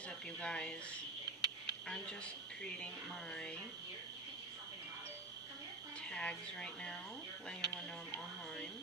is up, you guys? I'm just creating my tags right now, letting everyone know I'm online.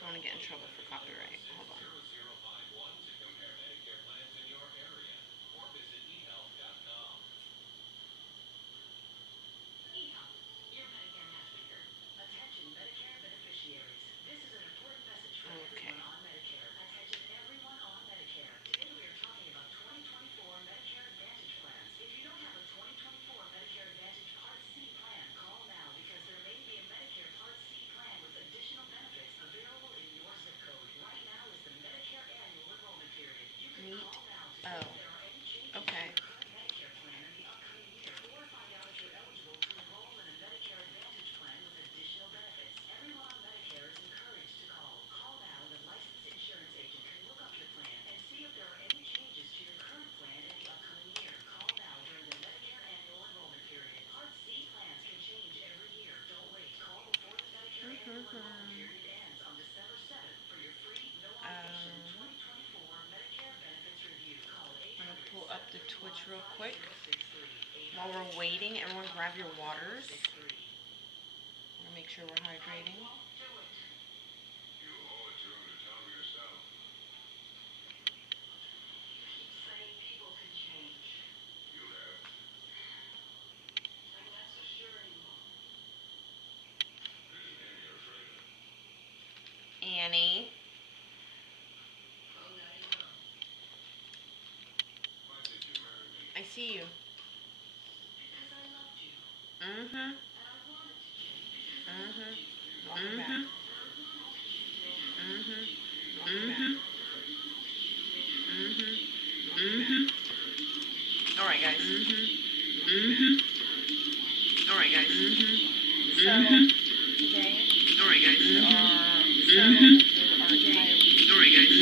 Don't want to get in trouble for copyright. Hold on. Okay. Neat. Oh. Okay. I'm going to pull up the Twitch real quick. While we're waiting, everyone grab your waters. I want to make sure we're hydrating. Annie. I see you. Mm-hmm. Mm-hmm. Mm-hmm. Mm-hmm. Mm-hmm. Mm-hmm. Mm-hmm. Alright, guys. Mm-hmm. Mm-hmm. Alright, guys. Mm-hmm. So, today, alright, guys. Alright, guys.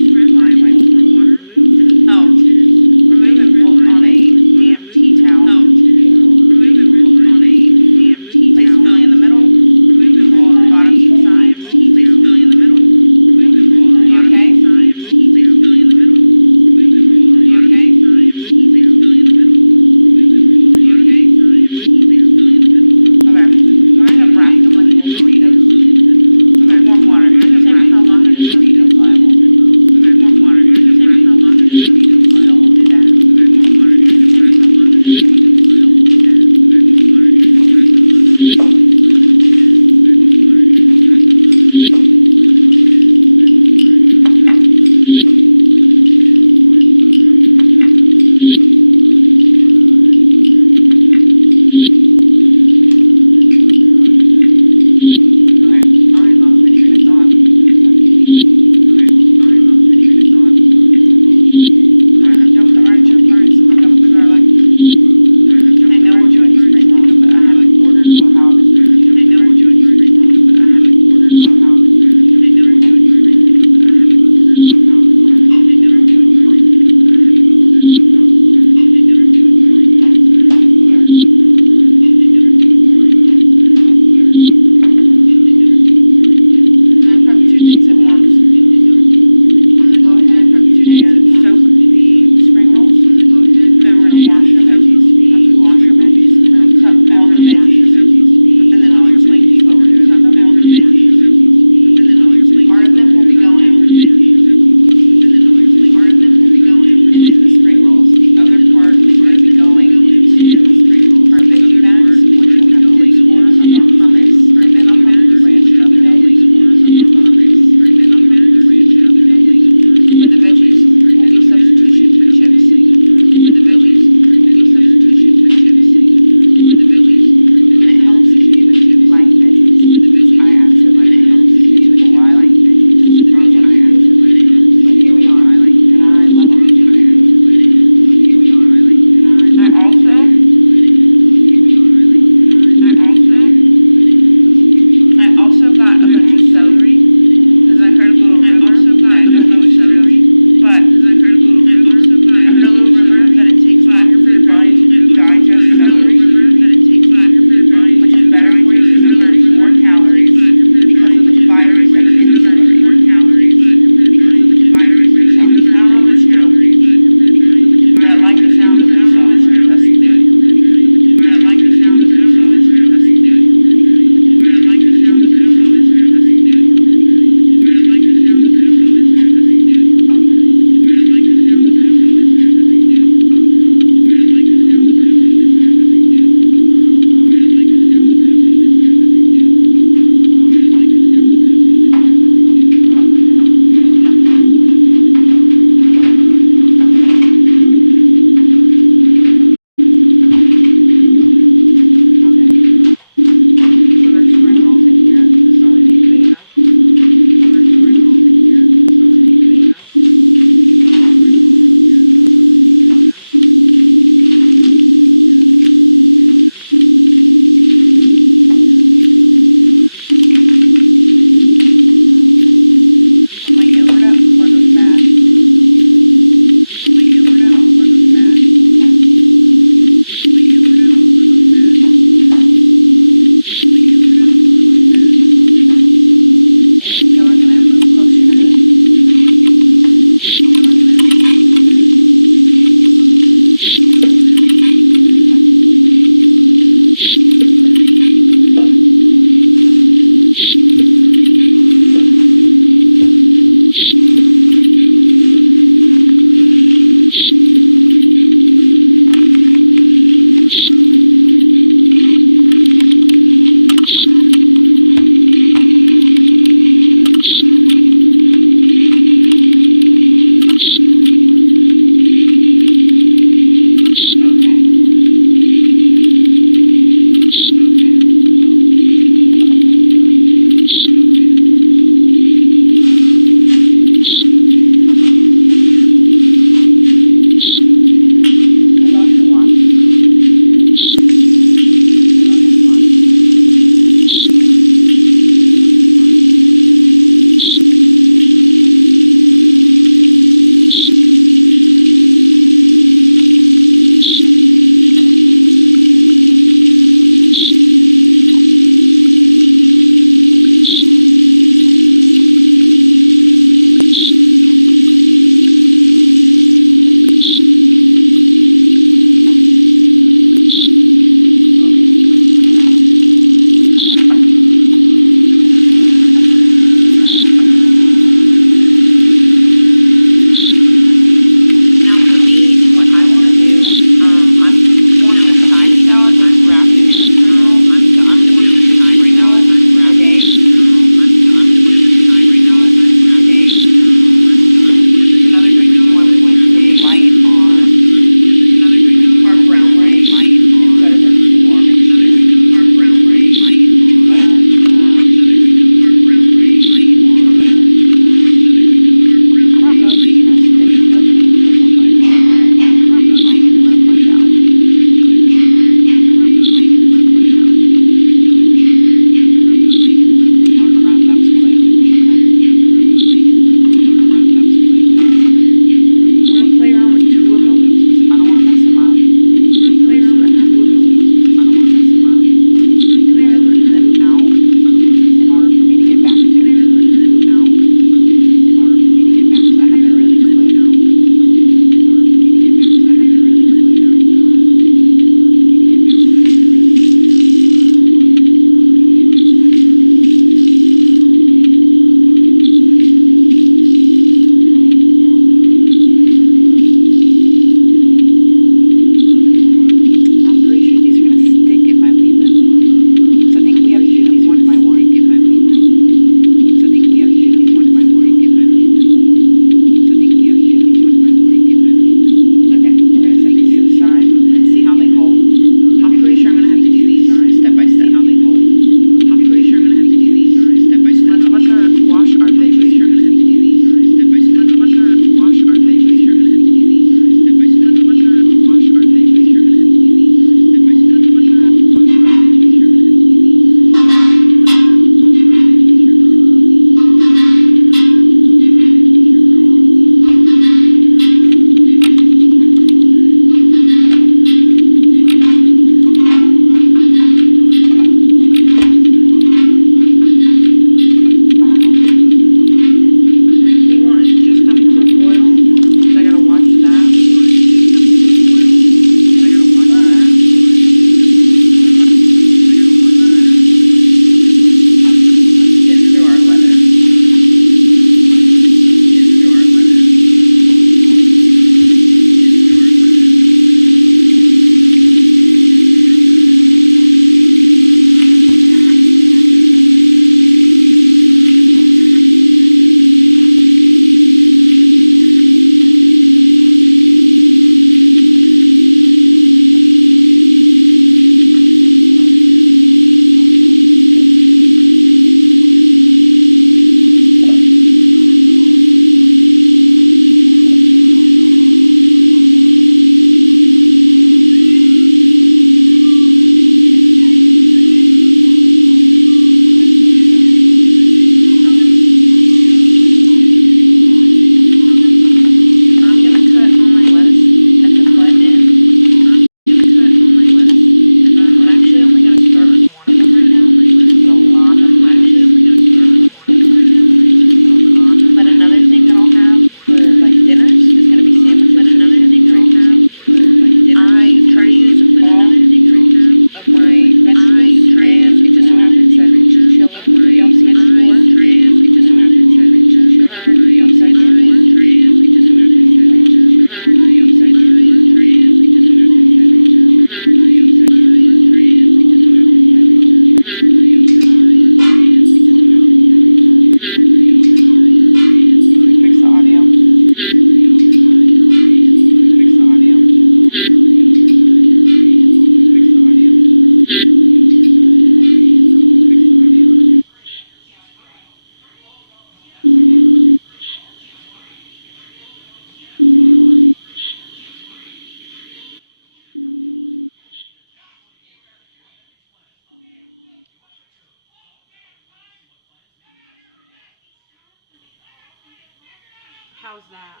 How's that?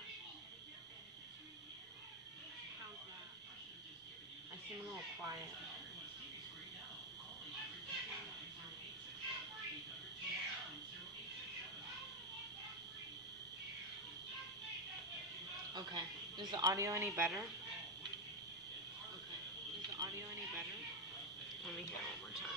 How's that? I seem a little quiet. Okay. Is the audio any better? Okay. Is the audio any better? Let me hear it one more time.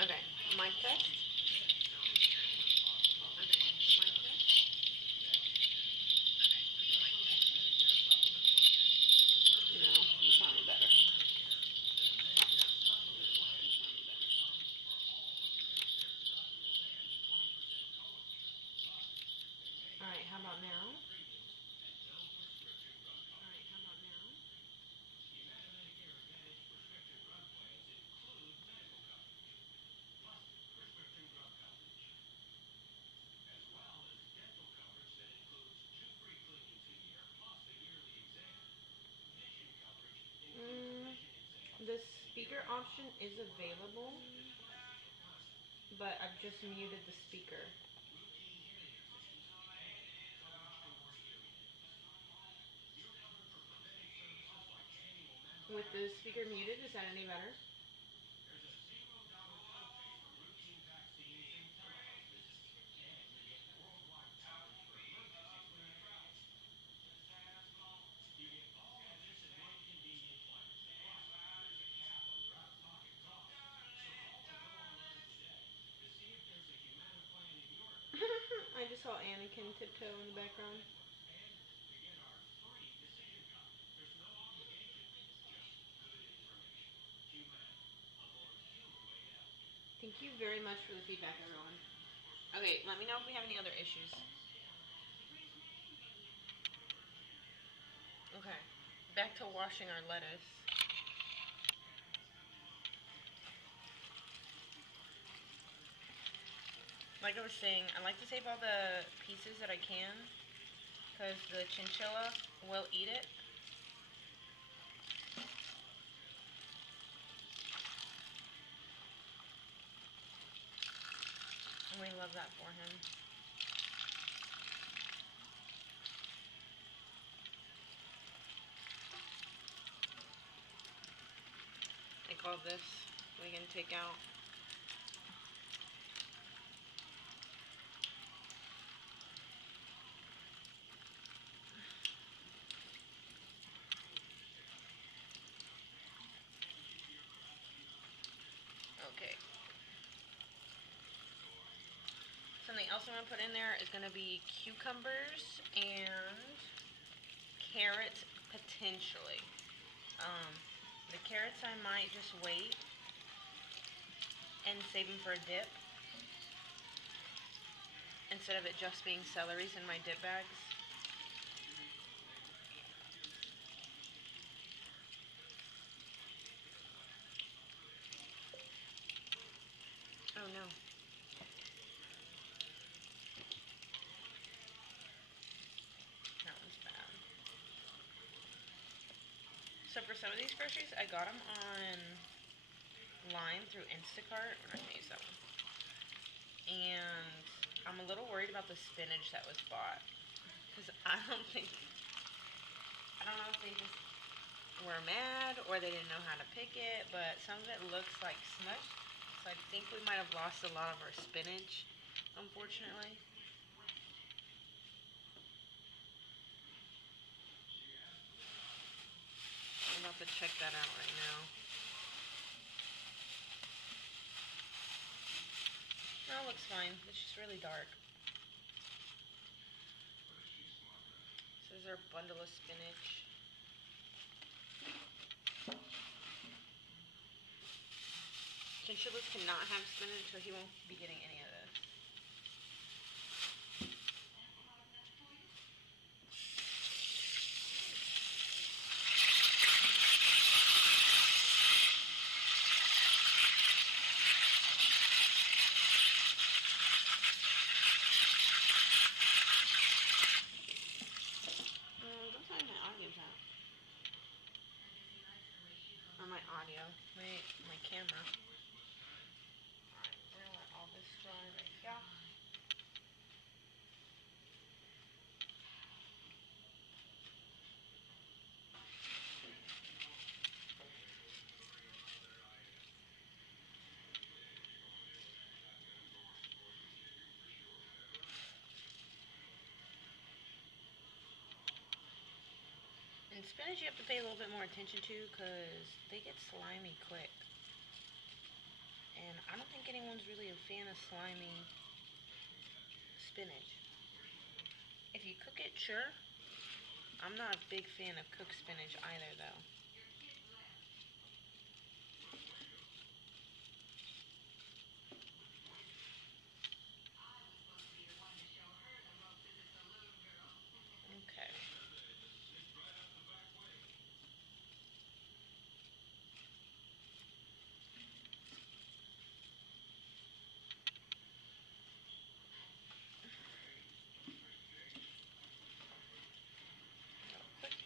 Okay. Mic test? No, you sound any better. Alright, how about now? The speaker option is available, but I've just muted the speaker. With the speaker muted, is that any better? I just saw Anakin tiptoe in the background. Thank you very much for the feedback, everyone. Okay, let me know if we have any other issues. Okay, back to washing our lettuce. Like I was saying, I like to save all the pieces that I can, because the chinchilla will eat it. And we love that for him. Like all this, we can take out. Okay. Something else I'm going to put in there is going to be cucumbers and carrots, potentially. The carrots I might just wait and save them for a dip, instead of it just being celeries in my dip bags. Oh no. That one's bad. So for some of these groceries, I got them online through Instacart. We're not going to use that one. And I'm a little worried about the spinach that was bought. Because I don't know if they just were mad or they didn't know how to pick it, but some of it looks like smushed. So I think we might have lost a lot of our spinach, unfortunately. I'm about to check that out right now. No, it looks fine. It's just really dark. So this is our bundle of spinach. Chinchillas cannot have spinach, so he won't be getting any of this. And spinach you have to pay a little bit more attention to because they get slimy quick. And I don't think anyone's really a fan of slimy spinach. If you cook it, sure. I'm not a big fan of cooked spinach either, though. Okay.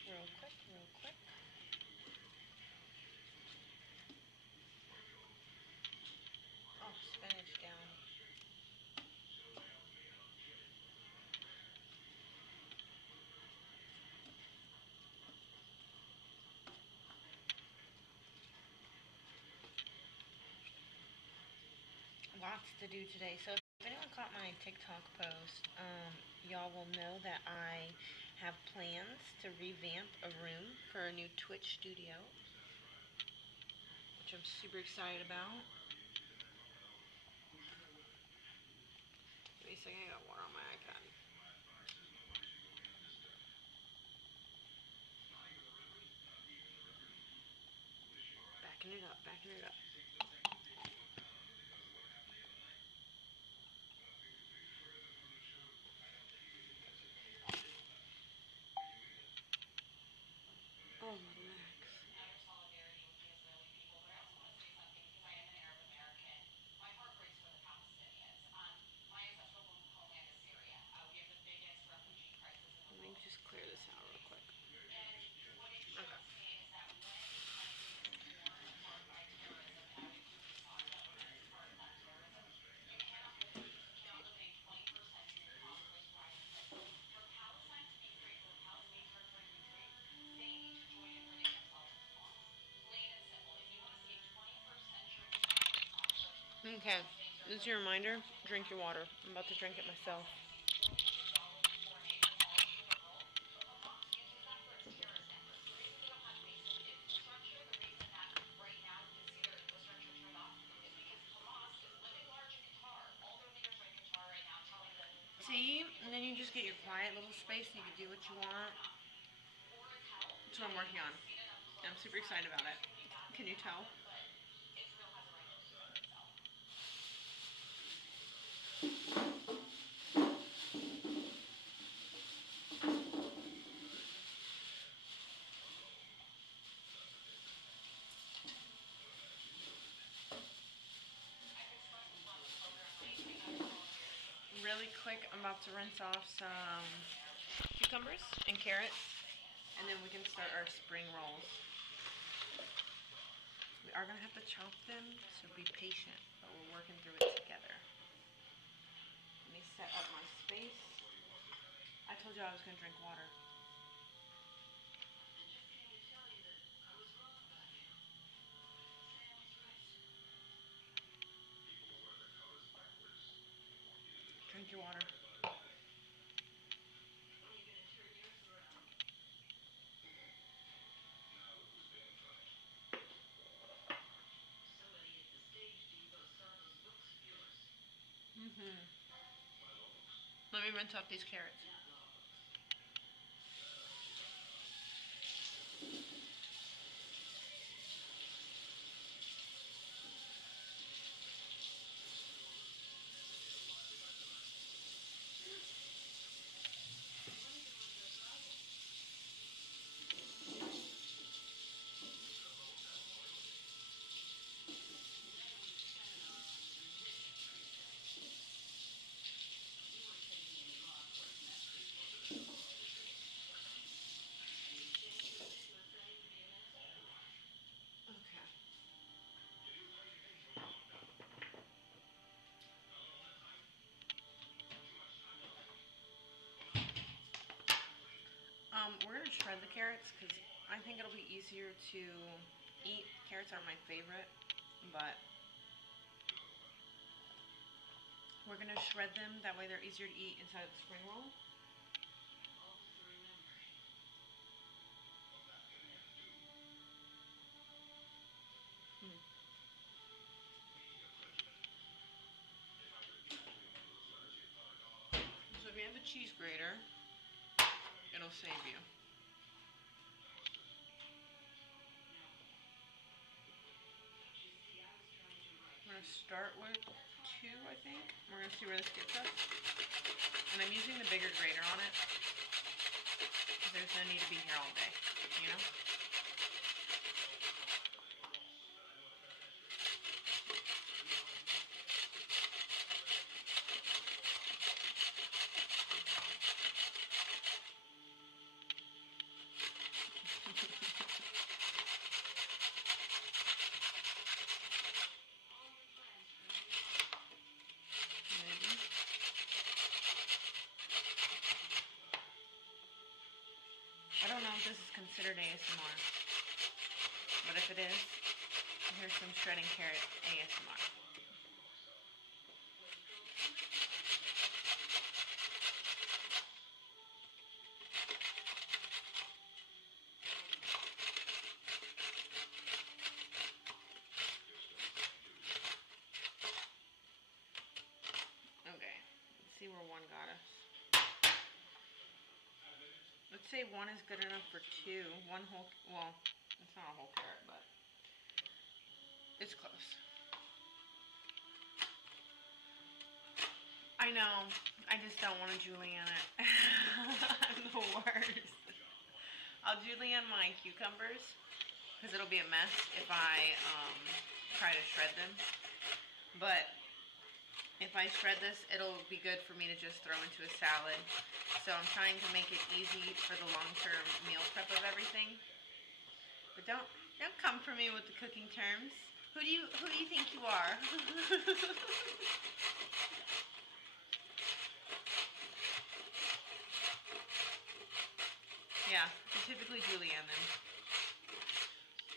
Real quick, real quick. Oh, spinach down. Lots to do today. So if anyone caught my TikTok post, y'all will know that I have plans to revamp a room for a new Twitch studio, which I'm super excited about. Give me a second, I got water on my iPad. Backing it up, backing it up. Oh, relax. Let me just clear this out real quick. Okay. Okay, this is your reminder. Drink your water. I'm about to drink it myself. See, and then you just get your quiet little space and you can do what you want. That's what I'm working on. And I'm super excited about it. Can you tell? Really quick, I'm about to rinse off some cucumbers and carrots, and then we can start our spring rolls. We are going to have to chop them, so be patient, but we're working through it together. Let me set up my space. I told you I was going to drink water. Drink your water. Let me rinse off these carrots. Okay. We're gonna shred the carrots because I think it'll be easier to eat. Carrots are my favorite, but we're gonna shred them. That way they're easier to eat inside of the spring roll. cheese grater, it'll save you. I'm going to start with 2, I think. We're going to see where this gets us. And I'm using the bigger grater on it, because there's no need to be here all day, you know? Maybe. I don't know if this is considered ASMR, but if it is, here's some shredding carrot ASMR. Okay, let's see where 1 got us. Let's say 1 is good enough for 2. 1 whole, well, it's not a whole carrot, but it's close. I know, I just don't want to julienne it. I'm the worst. I'll julienne my cucumbers, because it'll be a mess if I try to shred them. But if I shred this, it'll be good for me to just throw into a salad. So I'm trying to make it easy for the long-term meal prep of everything. But don't come for me with the cooking terms. Who do you think you are? Yeah, I typically julienne them.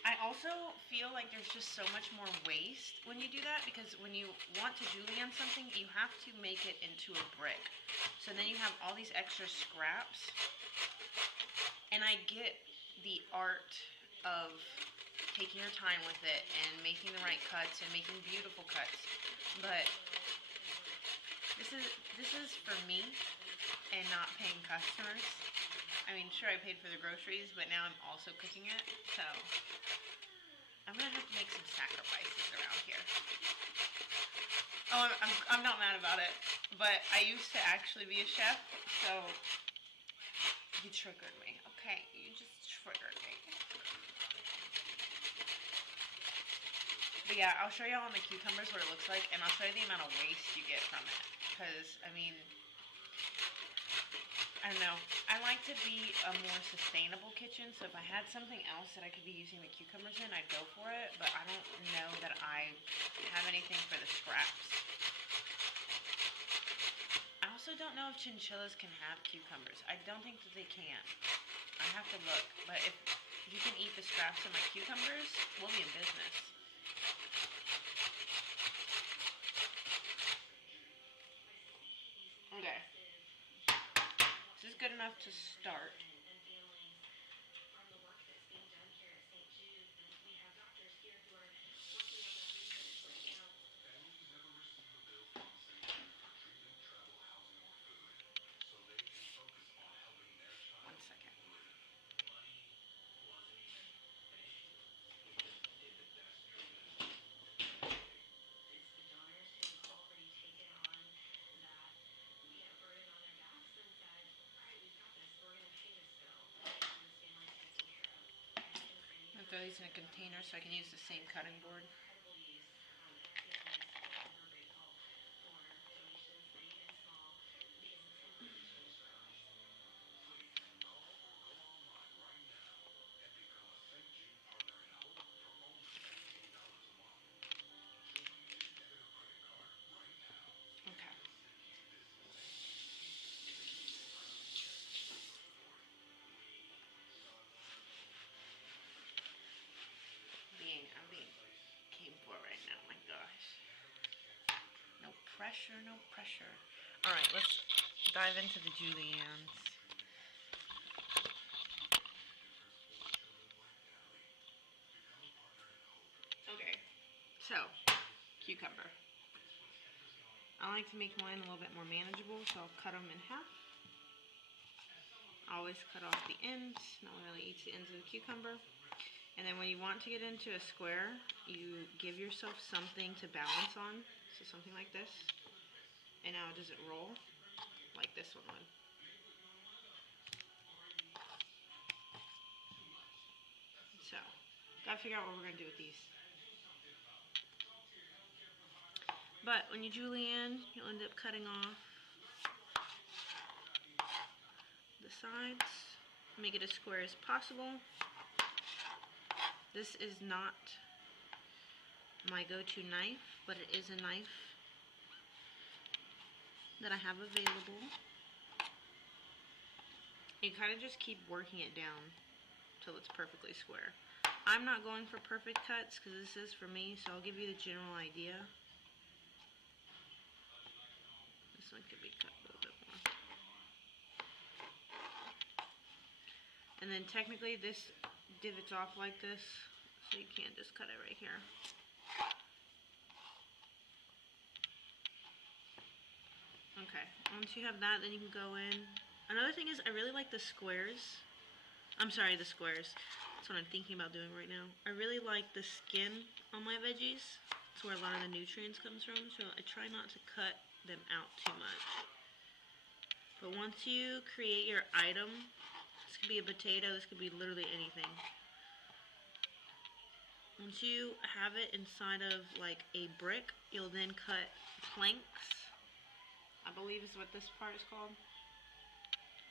I also feel like there's just so much more waste when you do that, because when you want to julienne something, you have to make it into a brick. So then you have all these extra scraps. And I get the art of taking your time with it and making the right cuts and making beautiful cuts. But this is for me and not paying customers. I mean, sure, I paid for the groceries, but now I'm also cooking it, so I'm gonna have to make some sacrifices around here. Oh, I'm not mad about it, but I used to actually be a chef, so you triggered me. Okay, you just triggered me. But yeah, I'll show you on the cucumbers what it looks like, and I'll show you the amount of waste you get from it. Because, I mean, I don't know. I like to be a more sustainable kitchen, so if I had something else that I could be using the cucumbers in, I'd go for it, but I don't know that I have anything for the scraps. I also don't know if chinchillas can have cucumbers. I don't think that they can. I have to look, but if you can eat the scraps of my cucumbers, we'll be in business. Okay. This is good enough to start. One second. I'm gonna throw these in a container so I can use the same cutting board. Okay. I'm being came for right now. My gosh. No pressure, no pressure. All right, let's dive into the juliennes. Okay, so cucumber. I like to make mine a little bit more manageable, so I'll cut them in half. Always cut off the ends. No one really eats the ends of the cucumber. And then when you want to get into a square, you give yourself something to balance on. So something like this. And now does it roll? Like this one would. So, gotta figure out what we're gonna do with these. But when you julienne, you'll end up cutting off the sides. Make it as square as possible. This is not my go-to knife, but it is a knife that I have available. You kind of just keep working it down till it's perfectly square. I'm not going for perfect cuts because this is for me, so I'll give you the general idea. This one could be cut a little bit more. And then technically this divots off like this, so you can't just cut it right here. Okay, once you have that, then you can go in. Another thing is I really like the squares. I'm sorry, the squares. That's what I'm thinking about doing right now. I really like the skin on my veggies. That's where a lot of the nutrients comes from, so I try not to cut them out too much. But once you create your item, this could be a potato, this could be literally anything. Once you have it inside of like a brick, you'll then cut planks. I believe is what this part is called.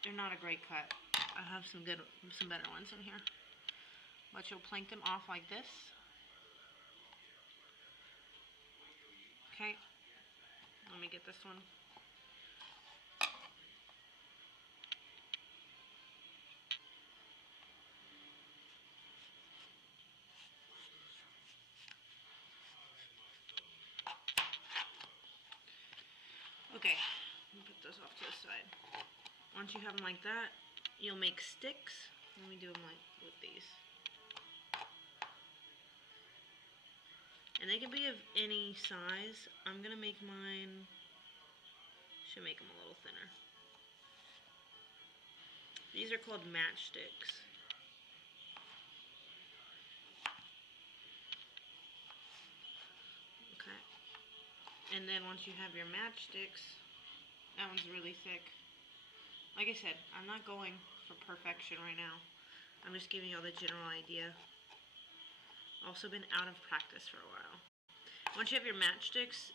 They're not a great cut. I have some better ones in here. But you'll plank them off like this. Okay. Let me get this one. Okay, let me put those off to the side. Once you have them like that, you'll make sticks. Let me do them like with these. And they can be of any size. I'm gonna make mine, should make them a little thinner. These are called matchsticks. Okay. And then once you have your matchsticks, that one's really thick. Like I said, I'm not going for perfection right now. I'm just giving you all the general idea. Also been out of practice for a while. Once you have your matchsticks,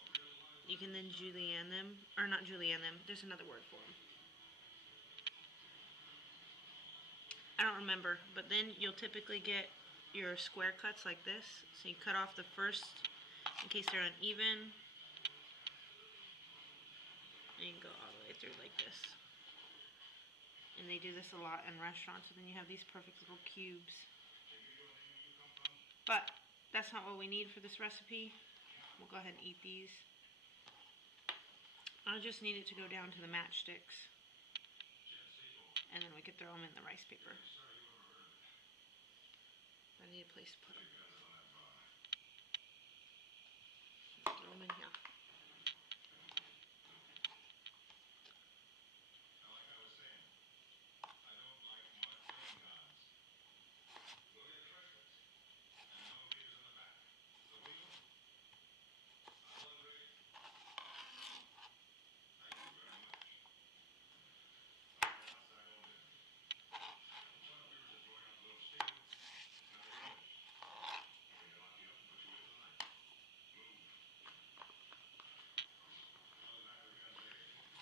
you can then julienne them, or not julienne them, there's another word for them. I don't remember, but then you'll typically get your square cuts like this. So you cut off the first in case they're uneven. And you go all the way through like this. And they do this a lot in restaurants, so then you have these perfect little cubes. But that's not what we need for this recipe. We'll go ahead and eat these. I just need it to go down to the matchsticks. And then we could throw them in the rice paper. I need a place to put them. Throw them in here.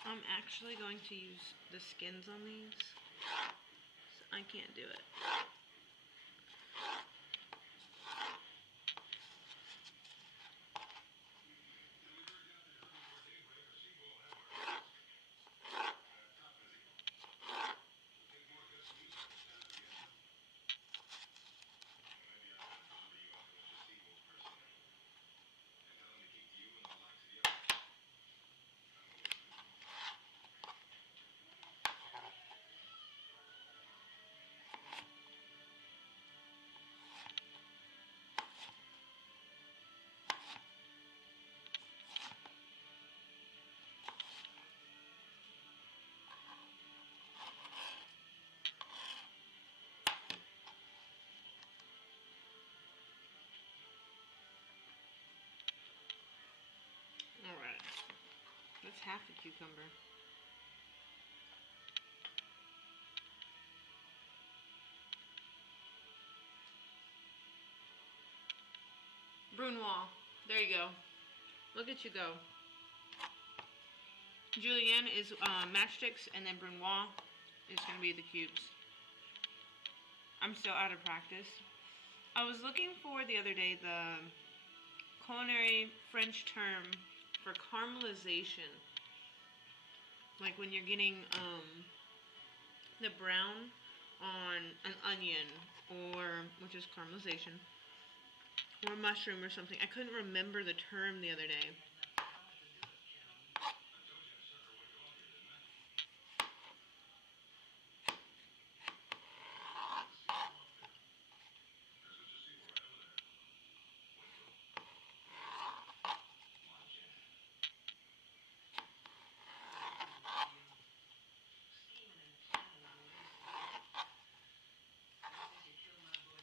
I'm actually going to use the skins on these. So I can't do it. That's half a cucumber. Brunoise. There you go. Look at you go. Julienne is matchsticks, and then Brunoise is going to be the cubes. I'm so out of practice. I was looking for the other day the culinary French term for caramelization. Like when you're getting the brown on an onion, or which is caramelization, or mushroom or something. I couldn't remember the term the other day.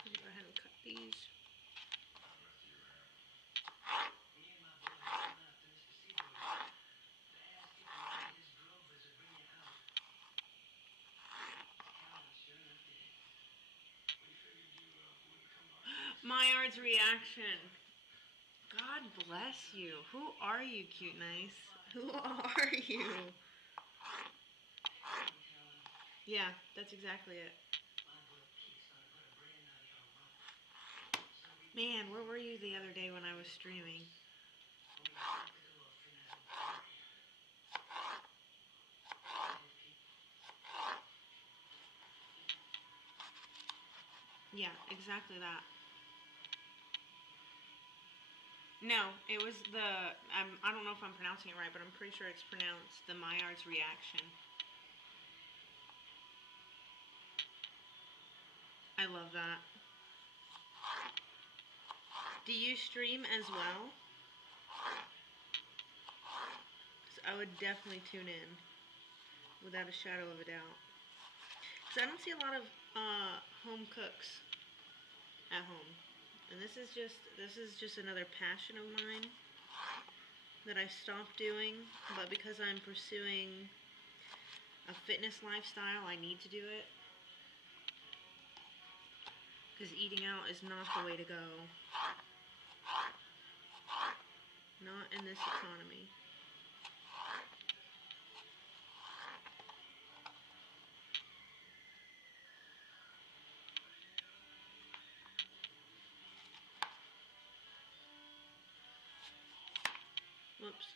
Let me go ahead and cut these. Maillard's reaction. God bless you. Who are you, cute nice? Who are you? Yeah, that's exactly it. Man, where were you the other day when I was streaming? Yeah, exactly that. No, it was the. I don't know if I'm pronouncing it right, but I'm pretty sure it's pronounced the Maillard's reaction. I love that. Do you stream as well? 'Cause I would definitely tune in, without a shadow of a doubt. Because I don't see a lot of home cooks at home, and this is just another passion of mine that I stopped doing. But because I'm pursuing a fitness lifestyle, I need to do it. Because eating out is not the way to go. Not in this economy. Whoops.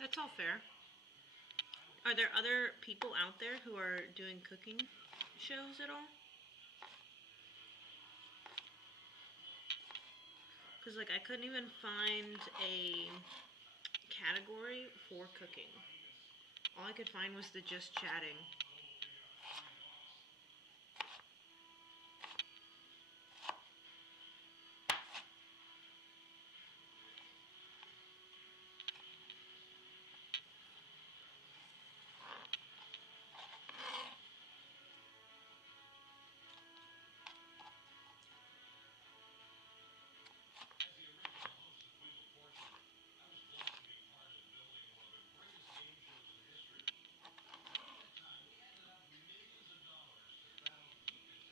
That's all fair. Are there other people out there who are doing cooking shows at all? Because, like, I couldn't even find a category for cooking. All I could find was the just chatting.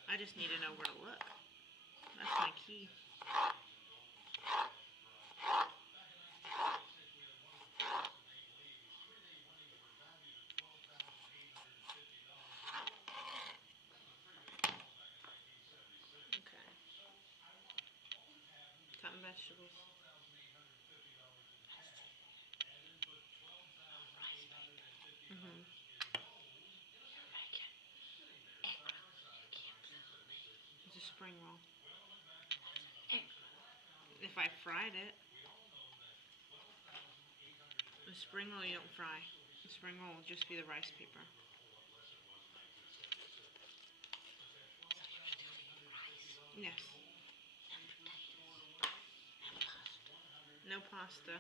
I just need to know where to look. That's my key. Okay. vegetables. Mm-hmm. It's a spring roll. If I fried it, the spring roll you don't fry. The spring roll will just be the rice paper. Yes. No pasta.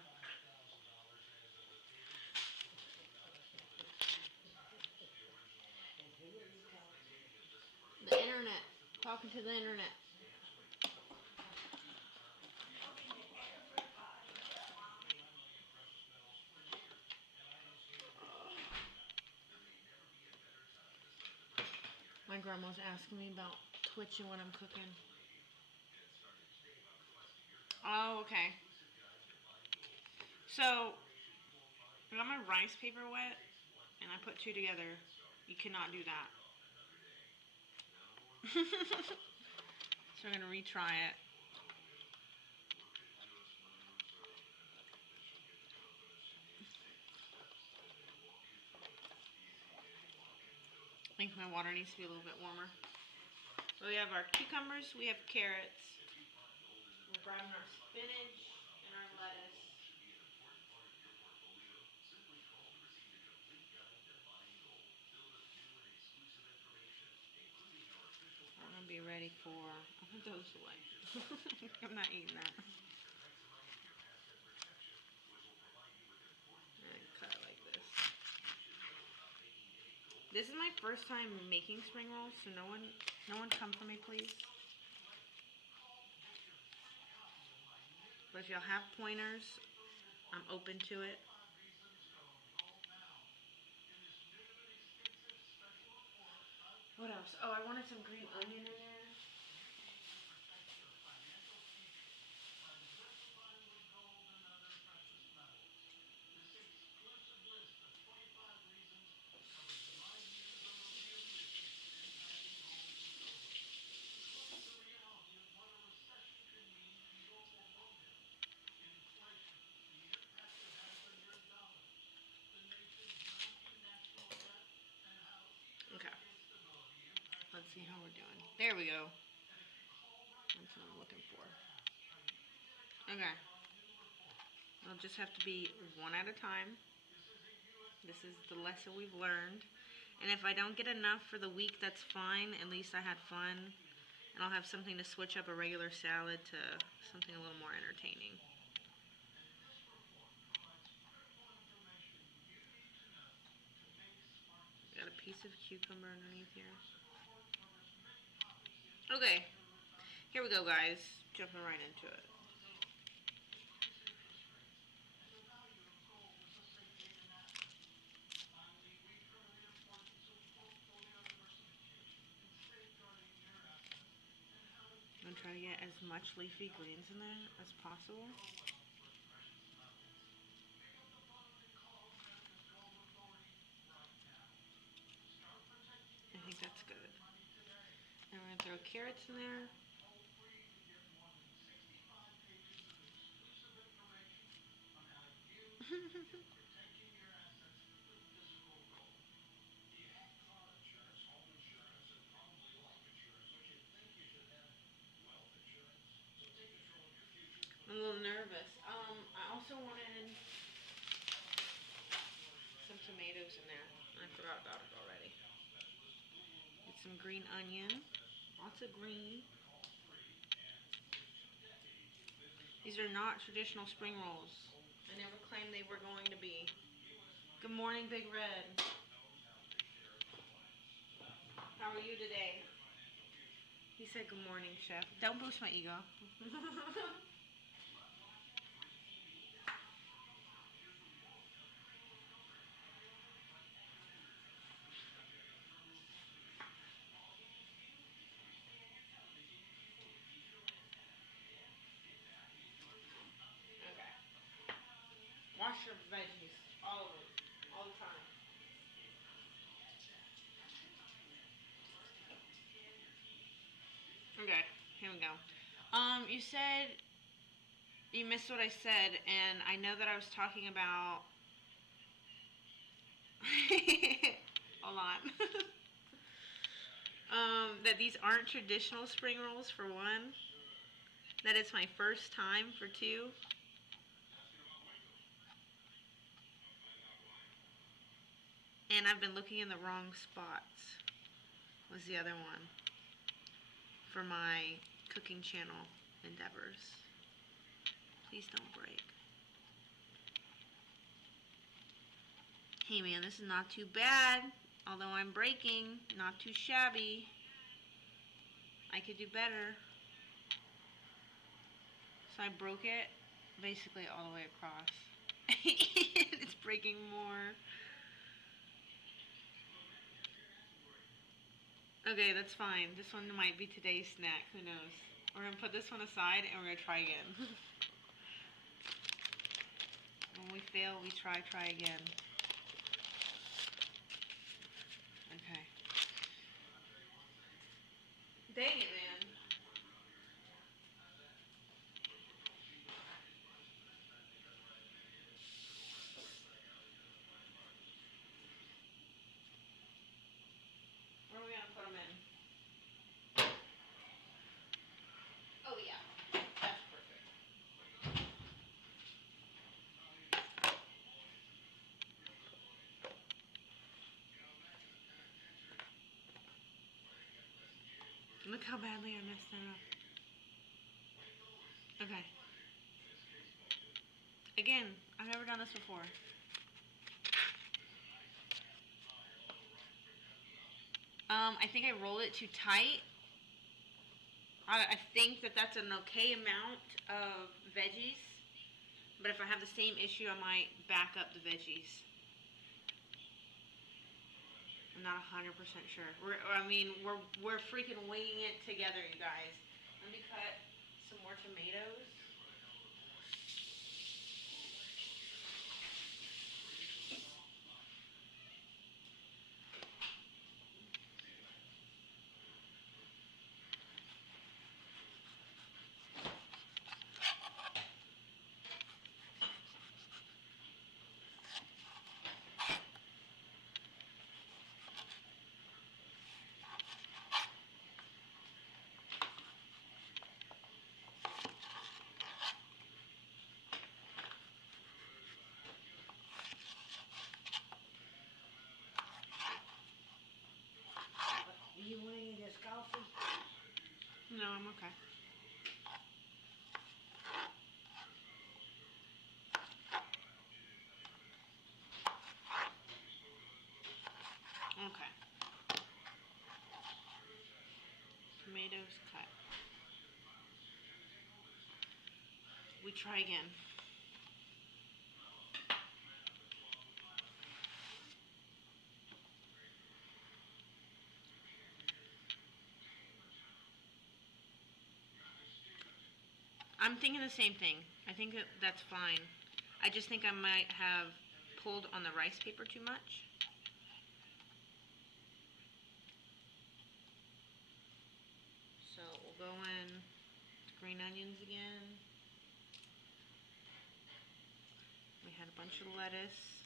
The internet. Talking to the internet. My grandma's asking me about twitching when I'm cooking. Oh, okay. So, I got my rice paper wet, and I put two together. You cannot do that. So I'm going to retry it. I think my water needs to be a little bit warmer. So we have our cucumbers, we have carrots. We're grabbing our spinach and our lettuce. I'm going to be ready for... I'll put those away. I'm not eating that. And cut it like this. This is my first time making spring rolls, so no one come for me, please. But if y'all have pointers, I'm open to it. What else? Oh, I wanted some green onion in there. Okay. Let's see how we're doing. There we go. That's what I'm looking for. Okay. It'll just have to be one at a time. This is the lesson we've learned. And if I don't get enough for the week, that's fine. At least I had fun. And I'll have something to switch up a regular salad to something a little more entertaining. Got a piece of cucumber underneath here. Okay, here we go, guys. Jumping right into it. I'm gonna try to get as much leafy greens in there as possible. I think that's good. I'm gonna throw carrots in there. I'm a little nervous. I also wanted some tomatoes in there. I forgot about it already. Get some green onion. Lots of green. These are not traditional spring rolls. I never claimed they were going to be. Good morning, Big Red. How are you today? He said good morning, Chef. Don't boost my ego. Okay. Wash your veggies. All of them. All the time. Okay, here we go. You said You missed what I said, and I know that I was talking about. Hold on. That these aren't traditional spring rolls for one. That it's my first time for two. And I've been looking in the wrong spots. Was the other one for my cooking channel endeavors. Please don't break. Hey man, this is not too bad. Although I'm breaking, not too shabby. I could do better. So I broke it basically all the way across. It's breaking more. Okay, that's fine. This one might be today's snack. Who knows? We're going to put this one aside and we're going to try again. When we fail, we try again. Okay. Dang it, man. Where are we going to put them in? Oh, yeah. That's perfect. Look how badly I messed that up. Okay. Again, I've never done this before. I think I rolled it too tight. I think that that's an okay amount of veggies. But if I have the same issue, I might back up the veggies. I'm not 100% sure. We're freaking winging it together, you guys. Let me cut some more tomatoes. You want any of this coffee? No, I'm okay. Okay. Tomatoes cut. We try again. I'm thinking the same thing. I think that's fine. I just think I might have pulled on the rice paper too much. So we'll go in green onions again. We had a bunch of lettuce.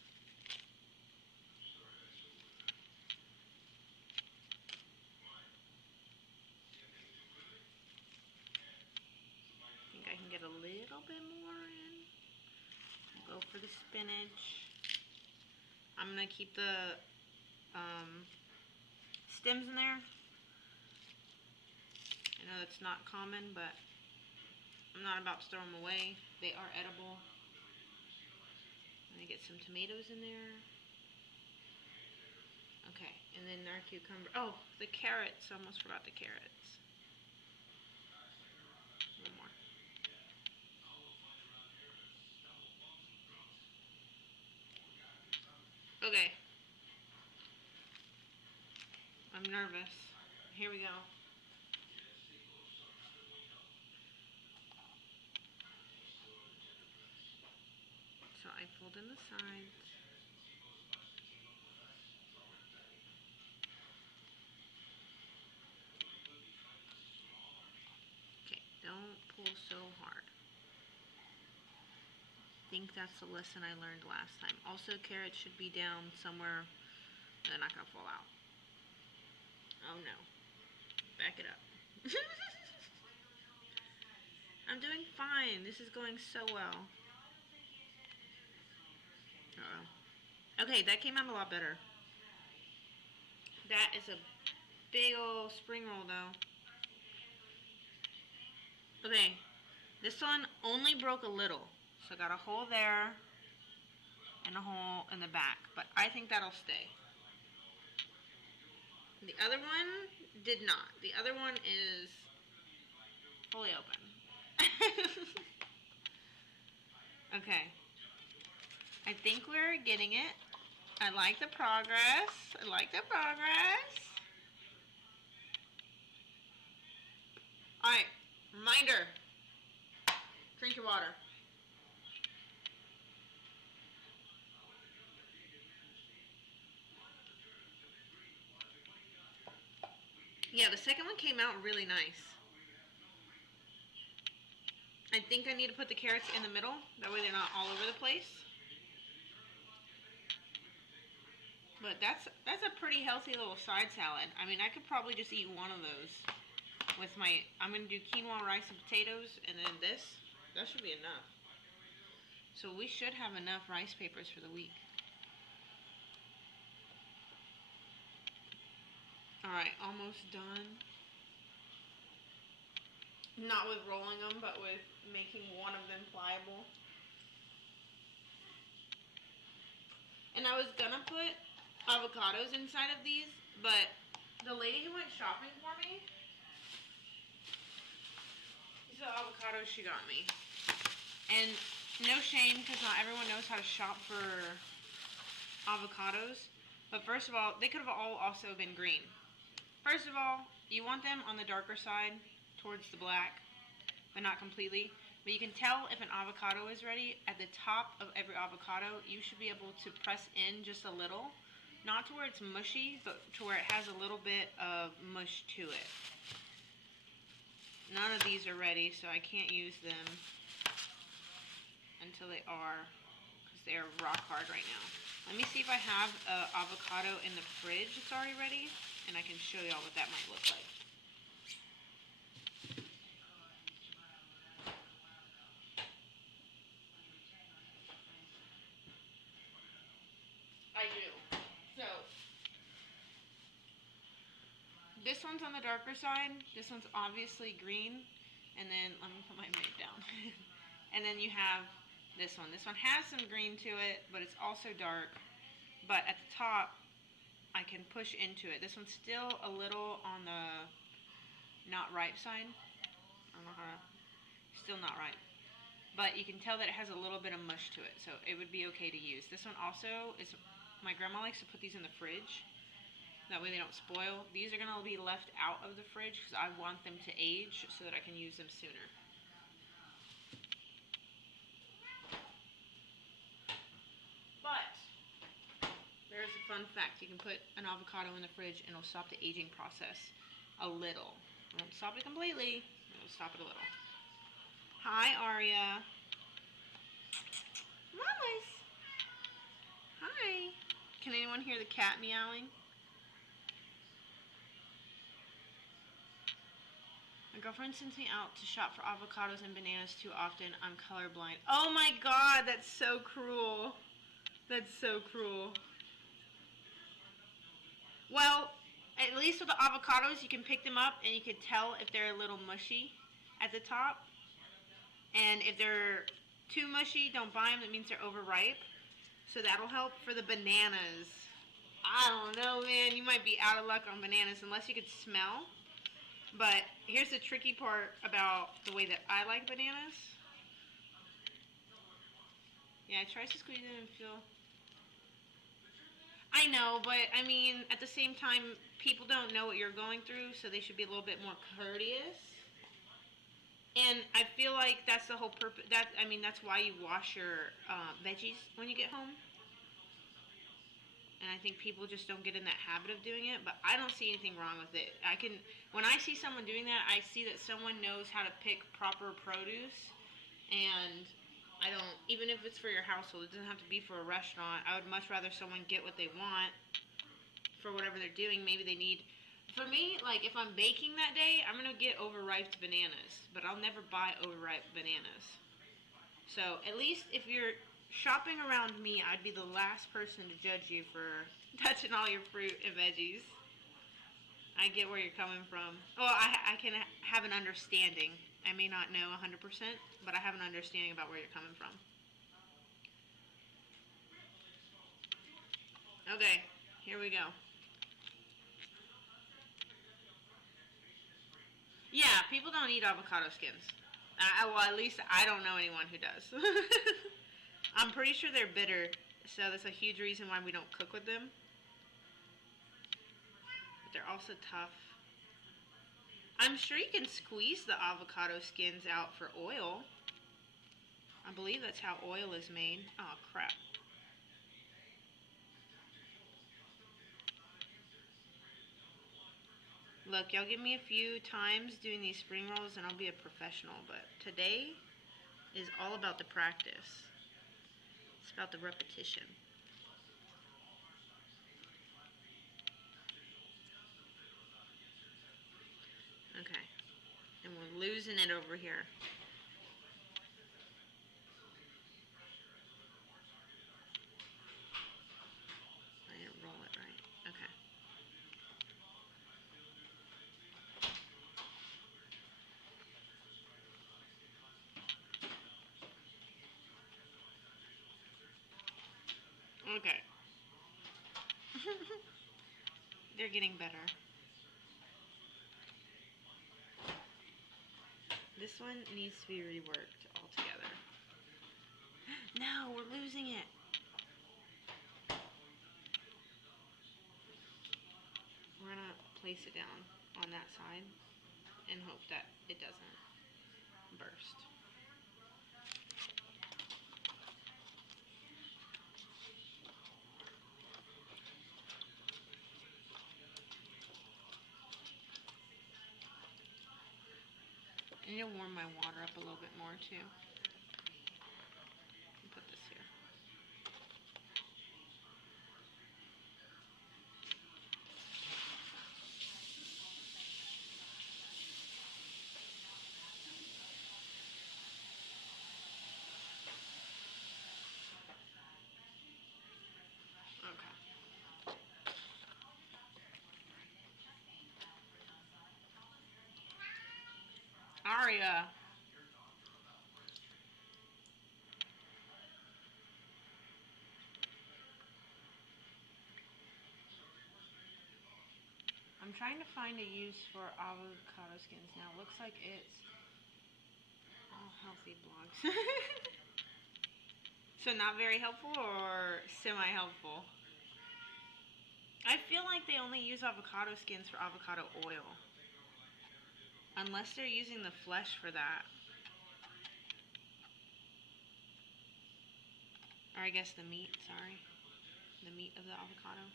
I think I can get a little bit more in. Go for the spinach. I'm gonna keep the stems in there. I know that's not common, but I'm not about to throw them away. They are edible. I'm gonna get some tomatoes in there. Okay, and then our cucumber. Oh, the carrots. Almost forgot the carrots. One more. Okay. I'm nervous. Here we go. So I fold in the sides. Okay, don't pull so hard. think that's the lesson I learned last time. Also, carrots should be down somewhere and they're not going to fall out. Oh no. Back it up. I'm doing fine. This is going so well. Uh-oh. Okay, that came out a lot better. That is a big old spring roll though. Okay, this one only broke a little. So I got a hole there and a hole in the back. But I think that'll stay. The other one did not. The other one is fully open. Okay. I think we're getting it. I like the progress. I like the progress. Alright. Reminder. Drink your water. Yeah, the second one came out really nice. I think I need to put the carrots in the middle. That way they're not all over the place. But that's a pretty healthy little side salad. I mean, I could probably just eat one of those with my... I'm going to do quinoa, rice, and potatoes, and then this. That should be enough. So we should have enough rice papers for the week. Alright, almost done. Not with rolling them, but with making one of them pliable. And I was gonna put avocados inside of these, but the lady who went shopping for me, these are the avocados she got me. And no shame, because not everyone knows how to shop for avocados. But first of all, they could have all also been green. First of all, you want them on the darker side, towards the black, but not completely. But you can tell if an avocado is ready. At the top of every avocado, you should be able to press in just a little. Not to where it's mushy, but to where it has a little bit of mush to it. None of these are ready, so I can't use them until they are, because they are rock hard right now. Let me see if I have an avocado in the fridge that's already ready, and I can show y'all what that might look like. I do. So, this one's on the darker side. This one's obviously green. And then, let me put my vape down. And then you have this one. This one has some green to it, but it's also dark. But at the top, I can push into it. This one's still a little on the not ripe side. I don't know how to... Still not ripe. But you can tell that it has a little bit of mush to it, so it would be okay to use. This one also is... My grandma likes to put these in the fridge. That way they don't spoil. These are going to be left out of the fridge because I want them to age so that I can use them sooner. But there's a fun fact. You can put an avocado in the fridge and it'll stop the aging process a little. It won't stop it completely. It'll stop it a little. Hi, Aria. Mamas. Hi. Can anyone hear the cat meowing? My girlfriend sends me out to shop for avocados and bananas too often. I'm colorblind. Oh my god, that's so cruel. That's so cruel. Well, at least with the avocados, you can pick them up and you can tell if they're a little mushy at the top. And if they're too mushy, don't buy them. That means they're overripe. So that'll help. For the bananas, I don't know, man. You might be out of luck on bananas unless you could smell. But here's the tricky part about the way that I like bananas. Yeah, it tries to squeeze in and feel... I know, but I mean, at the same time, people don't know what you're going through, so they should be a little bit more courteous. And I feel like that's the whole purpose. That's why you wash your veggies when you get home. And I think people just don't get in that habit of doing it, but I don't see anything wrong with it. When I see someone doing that, I see that someone knows how to pick proper produce, and I don't, even if it's for your household, it doesn't have to be for a restaurant. I would much rather someone get what they want for whatever they're doing. Maybe they need, for me, like if I'm baking that day, I'm gonna get overripe bananas, but I'll never buy overripe bananas. So at least if you're shopping around me, I'd be the last person to judge you for touching all your fruit and veggies. I get where you're coming from. Well, I can have an understanding. I may not know 100%, but I have an understanding about where you're coming from. Okay, here we go. Yeah, people don't eat avocado skins. Well, at least I don't know anyone who does. I'm pretty sure they're bitter, so that's a huge reason why we don't cook with them. But they're also tough. I'm sure you can squeeze the avocado skins out for oil. I believe that's how oil is made. Oh, crap. Look, y'all give me a few times doing these spring rolls and I'll be a professional, but today is all about the practice. It's about the repetition. Okay. And we're losing it over here. I didn't roll it right. Okay. Okay. They're getting better. This one needs to be reworked altogether. No, we're losing it. We're gonna place it down on that side and hope that it doesn't burst. I need to warm my water up a little bit more too. Put this here. Okay. Aria. I'm trying to find a use for avocado skins now. Looks like it's all healthy blogs. So not very helpful or semi-helpful? I feel like they only use avocado skins for avocado oil. Unless they're using the flesh for that. Or I guess the meat, sorry. The meat of the avocado.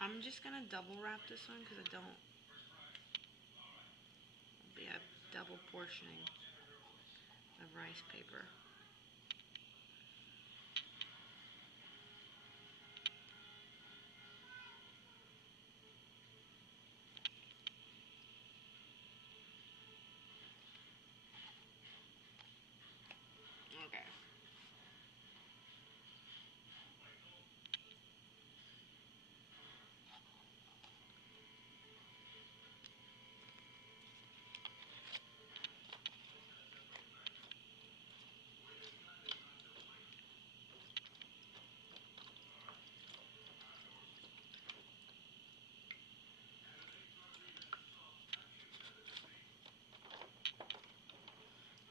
I'm just gonna double wrap this one because I don't. Yeah, double portioning of rice paper. Okay.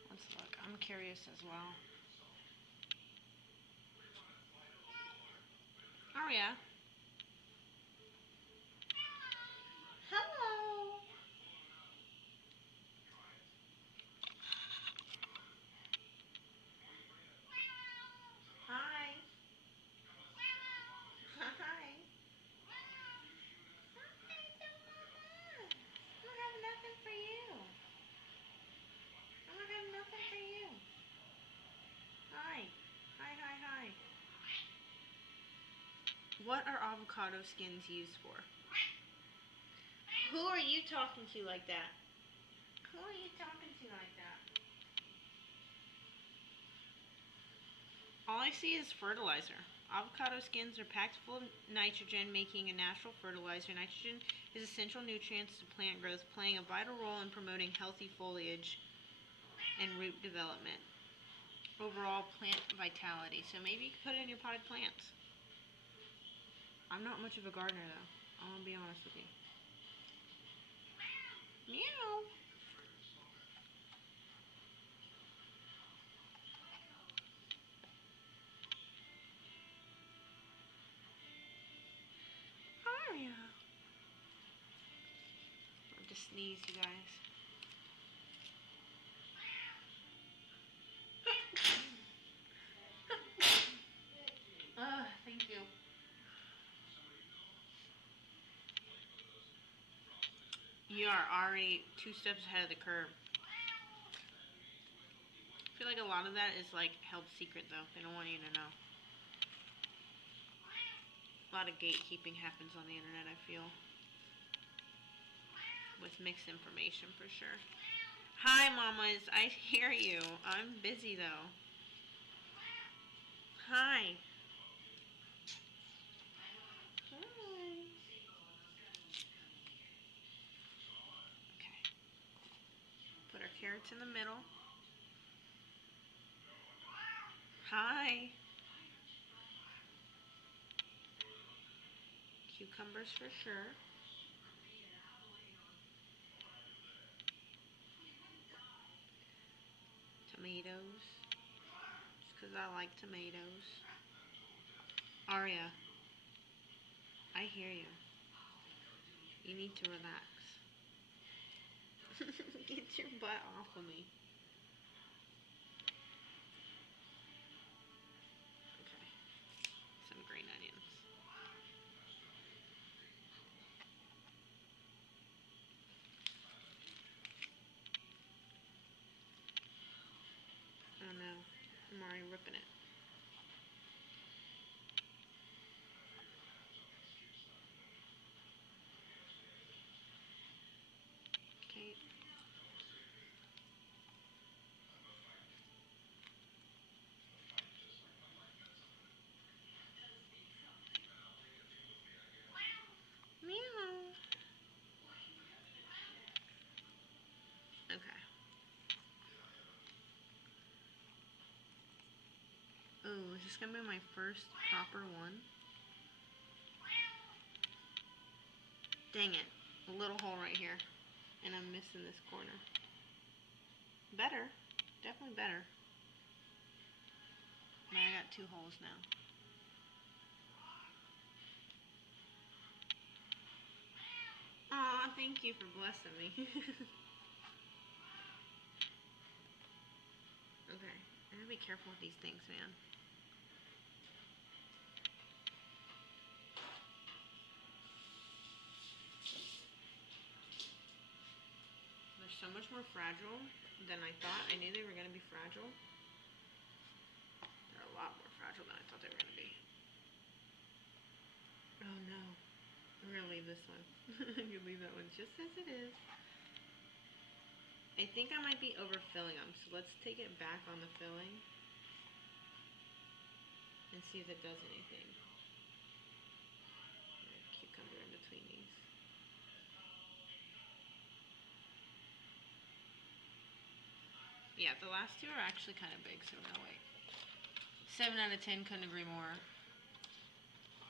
Let's look. I'm curious as well. Oh yeah. Hello. Hi. Hi. I don't have nothing for you. I don't have nothing for you. What are avocado skins used for? Who are you talking to like that? Who are you talking to like that? All I see is fertilizer. Avocado skins are packed full of nitrogen, making a natural fertilizer. Nitrogen is essential nutrients to plant growth, playing a vital role in promoting healthy foliage and root development. Overall plant vitality. So maybe you could put it in your potted plants. I'm not much of a gardener though. I'm gonna be honest with you. Meow. How are you? I have to sneeze, you guys. Thank you. You are already 2 steps ahead of the curve. I feel like a lot of that is like held secret though. They don't want you to know. A lot of gatekeeping happens on the internet, I feel. With mixed information for sure. Hi, mamas. I hear you. I'm busy though. Hi. Hi. Okay. Put our carrots in the middle. Hi. Cucumbers for sure. Tomatoes. Just because I like tomatoes. Aria, I hear you. You need to relax. Get your butt off of me. Okay. Some green onions. Oh no. I'm already ripping it. Okay. Meow. Okay. Oh, is this gonna be my first proper one? Dang it. A little hole right here. And I'm missing this corner. Better. Definitely better. Now I got 2 holes now. Aw, thank you for blessing me. Okay. I gotta be careful with these things, man. They're so much more fragile than I thought. I knew they were gonna be fragile. They're a lot more fragile than I thought they were gonna be. Oh no. I'm gonna leave this one. I'm gonna leave that one just as it is. I think I might be overfilling them, so let's take it back on the filling and see if it does anything. Cucumber in between these. Yeah, the last 2 are actually kind of big, so no wait. 7 out of 10, couldn't agree more.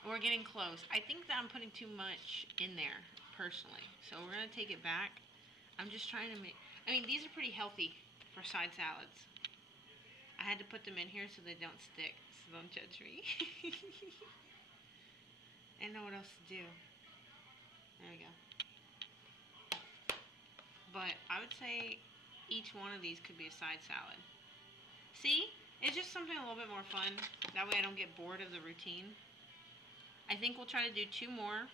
We're getting close. I think that I'm putting too much in there, personally. So we're going to take it back. I'm just trying to make... I mean, these are pretty healthy for side salads. I had to put them in here so they don't stick. So don't judge me. I know what else to do. There we go. But I would say each one of these could be a side salad. See? It's just something a little bit more fun. That way I don't get bored of the routine. I think we'll try to do 2 more.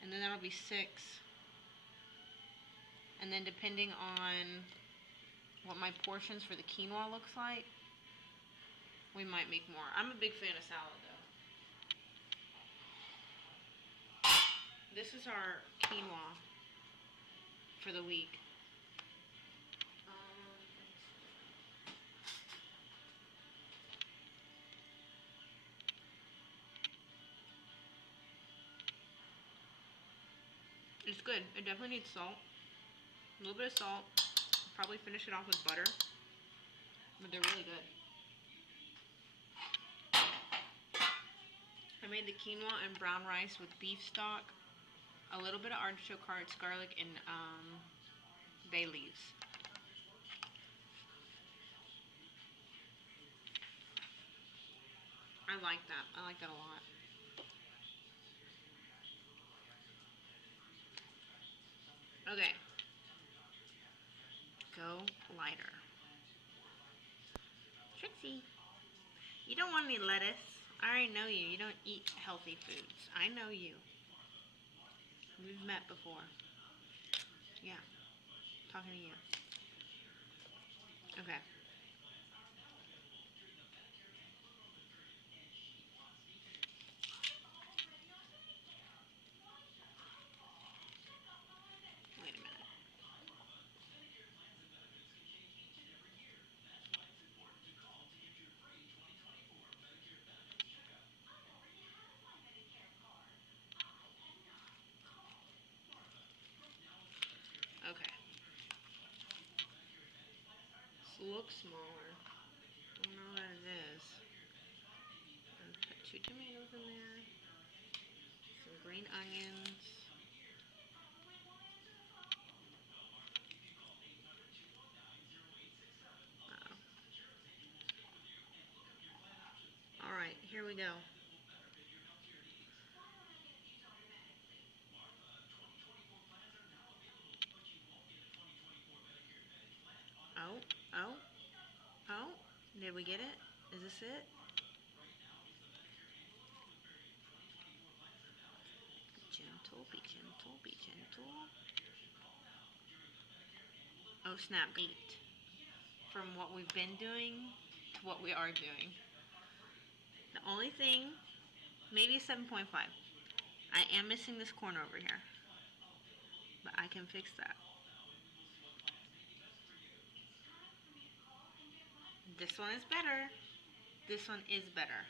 And then that'll be 6. And then depending on what my portions for the quinoa looks like, we might make more. I'm a big fan of salad though. This is our quinoa for the week. It's good. It definitely needs salt. A little bit of salt. Probably finish it off with butter. But they're really good. I made the quinoa and brown rice with beef stock, a little bit of artichoke hearts, garlic, and bay leaves. I like that. I like that a lot. Okay. Go lighter. Trixie, you don't want any lettuce. I already know you. You don't eat healthy foods. I know you. We've met before. Yeah. Talking to you. Okay. Wait a minute. Okay. This looks smaller. I don't know what it is. I'm gonna put 2 tomatoes in there. Some green onions. Alright, here we go. Oh, oh, oh. Did we get it? Is this it? Gentle, be gentle, be gentle. Oh snap, eat. From what we've been doing to what we are doing. The only thing, maybe 7.5. I am missing this corner over here. But I can fix that. This one is better. This one is better.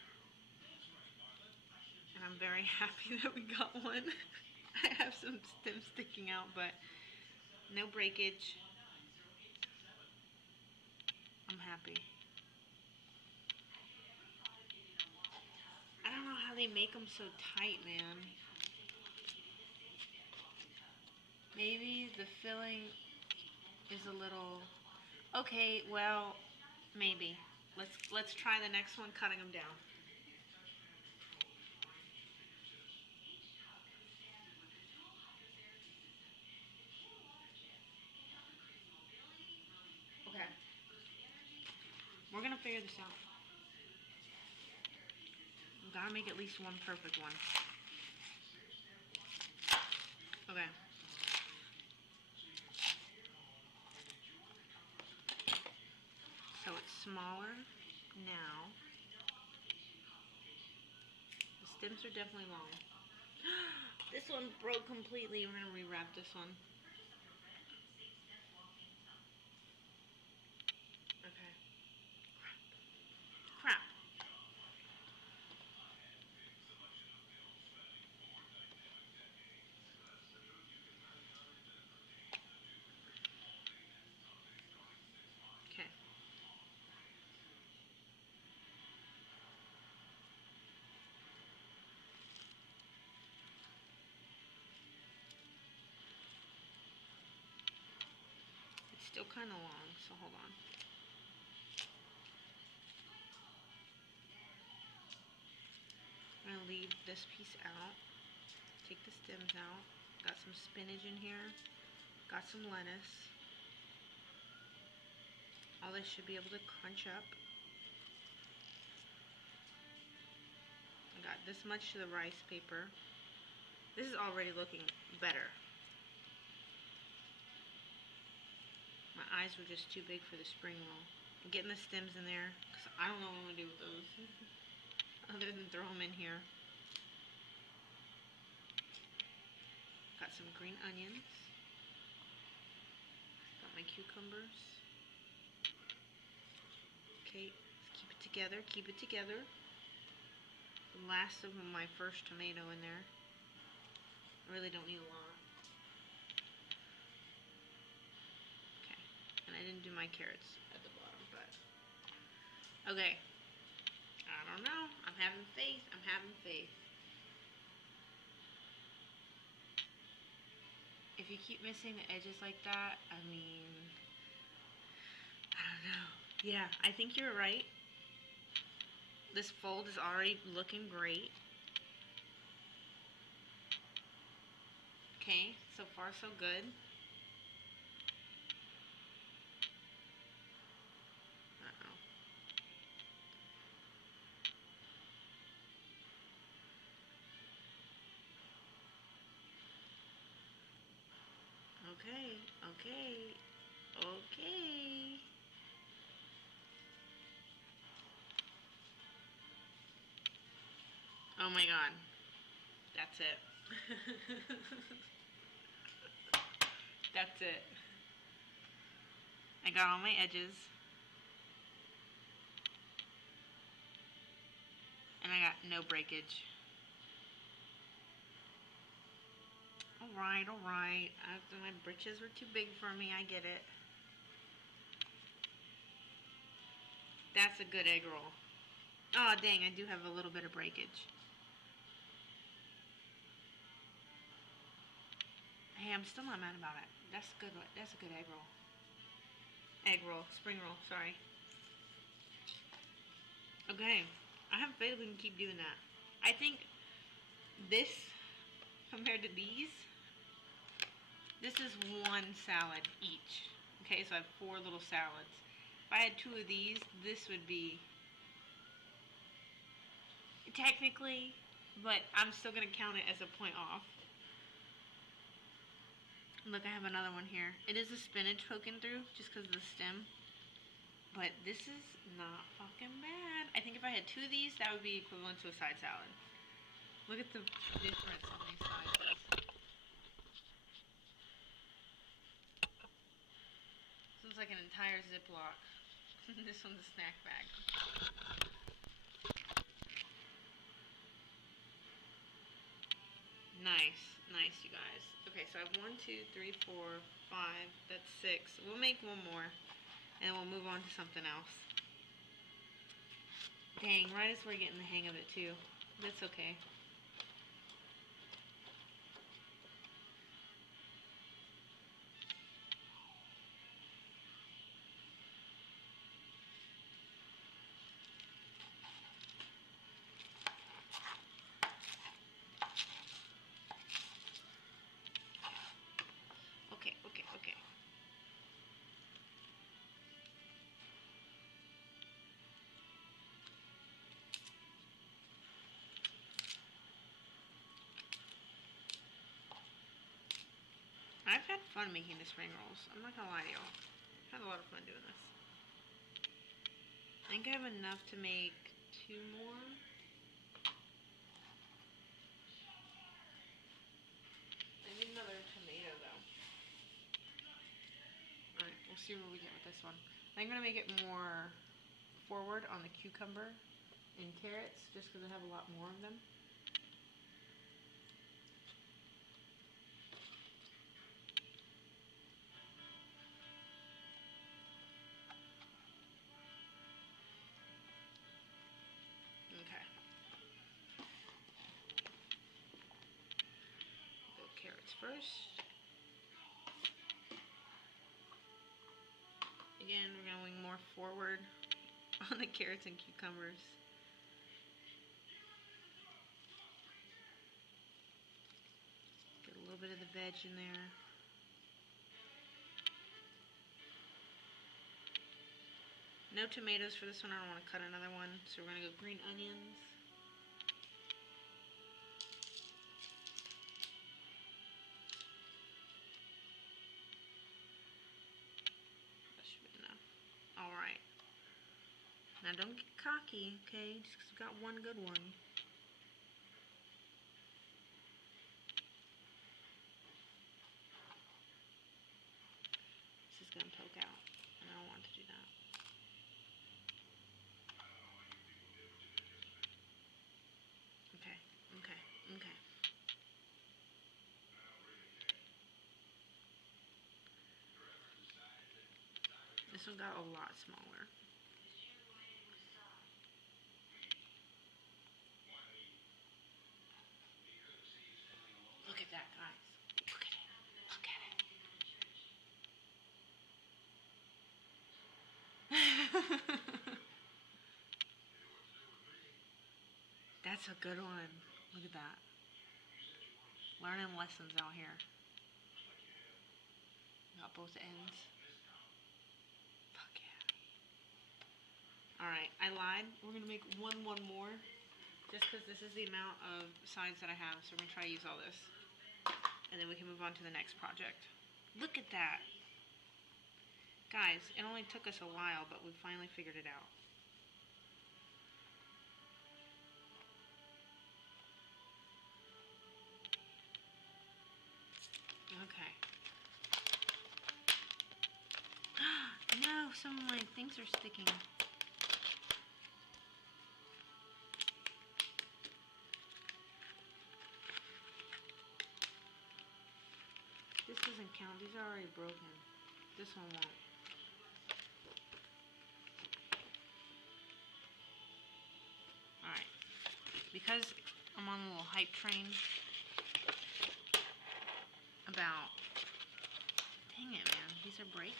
And I'm very happy that we got one. I have some stems sticking out, but no breakage. I'm happy. I don't know how they make them so tight, man. Maybe the filling is a little... Okay, well, maybe. Let's try the next one, cutting them down. Okay. We're gonna figure this out. We gotta make at least one perfect one. Okay. So it's smaller now. The stems are definitely long. This one broke completely. We're gonna rewrap this one. Okay. Crap. Okay. It's still kind of long, so hold on. I'm gonna leave this piece out. Take the stems out. Got some spinach in here. Got some lettuce. All this should be able to crunch up. I got this much of the rice paper. This is already looking better. My eyes were just too big for the spring roll. I'm getting the stems in there because I don't know what I'm gonna do with those other than throw them in here. got some green onions. Got my cucumbers. Okay, keep it together, keep it together. The last of my first tomato in there. I really don't need a lot. Okay, and I didn't do my carrots at the bottom, but... Okay, I don't know. I'm having faith, I'm having faith. If you keep missing the edges like that, I mean... I don't know. Yeah, I think you're right. This fold is already looking great. Okay, so far so good. Uh-oh. Okay, okay, okay. Oh my god. That's it. That's it. I got all my edges. And I got no breakage. Alright, alright. My britches were too big for me, I get it. That's a good egg roll. Oh dang, I do have a little bit of breakage. Hey, I'm still not mad about it. That's good. That's a good egg roll. Egg roll, spring roll. Sorry. Okay, I have faith we can keep doing that. I think this compared to these, this is one salad each. Okay, so I have 4 little salads. If I had 2 of these, this would be technically, but I'm still gonna count it as a point off. Look, I have another one here. It is a spinach poking through just because of the stem. But this is not fucking bad. I think if I had 2 of these, that would be equivalent to a side salad. Look at the difference on these sizes. This one's like an entire Ziploc. This one's a snack bag. Nice, nice, you guys. Okay, so I have 1, 2, 3, 4, 5. That's 6. We'll make one more, and we'll move on to something else. Dang, right as we're getting the hang of it too. That's okay. Okay, okay, okay. I've had fun making the spring rolls. I'm not gonna lie to y'all. I've had a lot of fun doing this. I think I have enough to make 2 more. I need another tomato though. Alright, we'll see where we get with this one. I'm gonna make it more forward on the cucumber and carrots just because I have a lot more of them. Okay. Go carrots first. Again, we're going more forward on the carrots and cucumbers. Get a little bit of the veg in there. No tomatoes for this one. I don't want to cut another one. So we're going to go green onions. That should be enough. Alright. Now don't get cocky, okay? Just because we got one good one. one got a lot smaller. Look at that, guys. Look at it. Look at it. That's a good one. Look at that. Learning lessons out here. Got both ends. Fuck yeah. Alright, I lied. We're going to make one more. Just because this is the amount of sides that I have. So we're going to try to use all this. And then we can move on to the next project. Look at that. Guys, it only took us a while, but we finally figured it out. Okay. No, some of my things are sticking. This doesn't count. These are already broken. This one won't. Alright. Because I'm on a little hype train about... Dang it, man. These are breaking.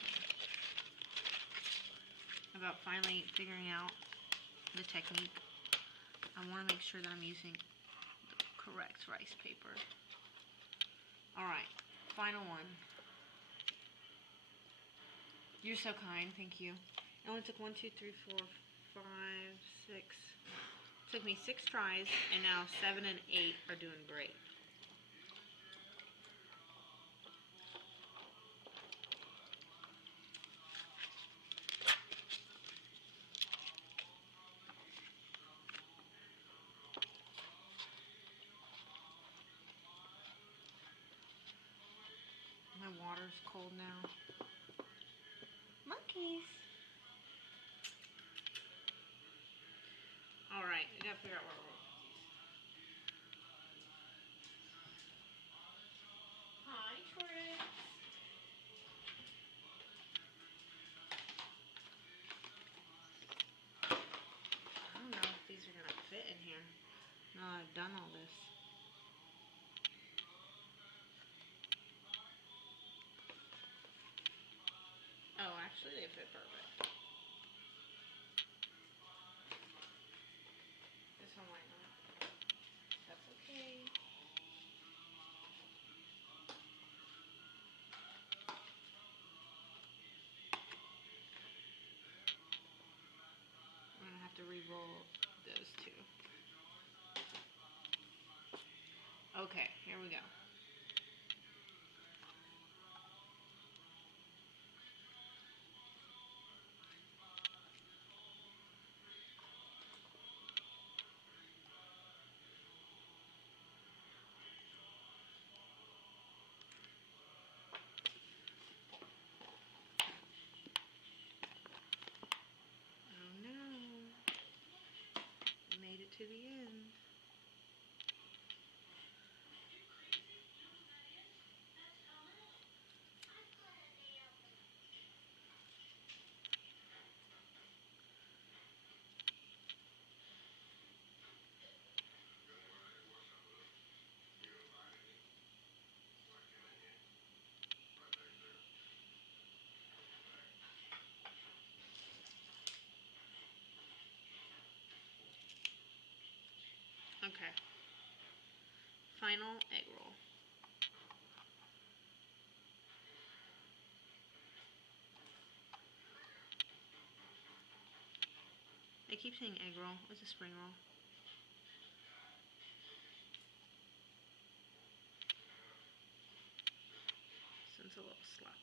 About finally figuring out the technique. I want to make sure that I'm using the correct rice paper. Alright. Final one. You're so kind. Thank you. It only took 1, 2, 3, 4, 5, 6. It took me 6 tries, and now 7 and 8 are doing great. My water's cold now. Monkeys! Alright, we gotta figure out where we're going. Hi, Trix. I don't know if these are gonna fit in here. No, I've done all this. Oh, actually they fit perfect. This one might not. That's okay. I'm gonna have to re-roll those two. Okay, here we go. Oh no. We made it to the end. Okay. Final egg roll. I keep saying egg roll. It's a spring roll. So it's a little sloppy.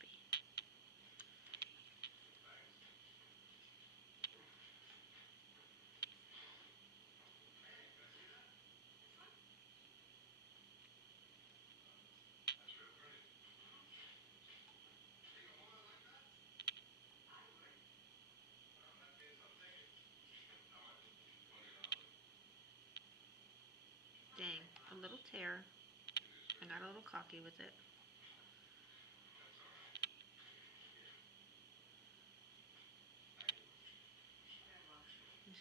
Dang, a little tear. I got a little cocky with it.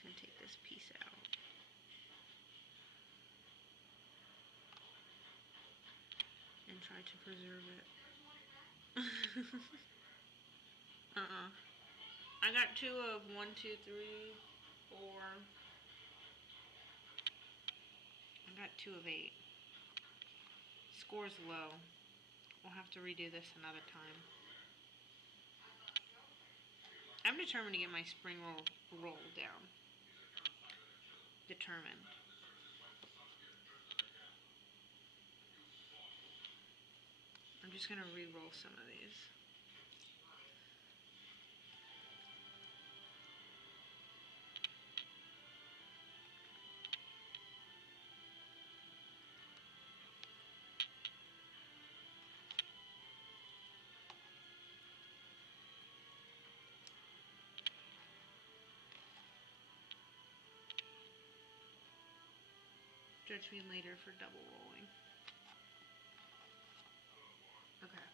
gonna take this piece out. And try to preserve it. I got 2 of 1, 2, 3, 4. I got 2 of 8. Score's low. We'll have to redo this another time. I'm determined to get my spring roll down. Determined. I'm just gonna re-roll some of these. Judge me later for double rolling. Okay.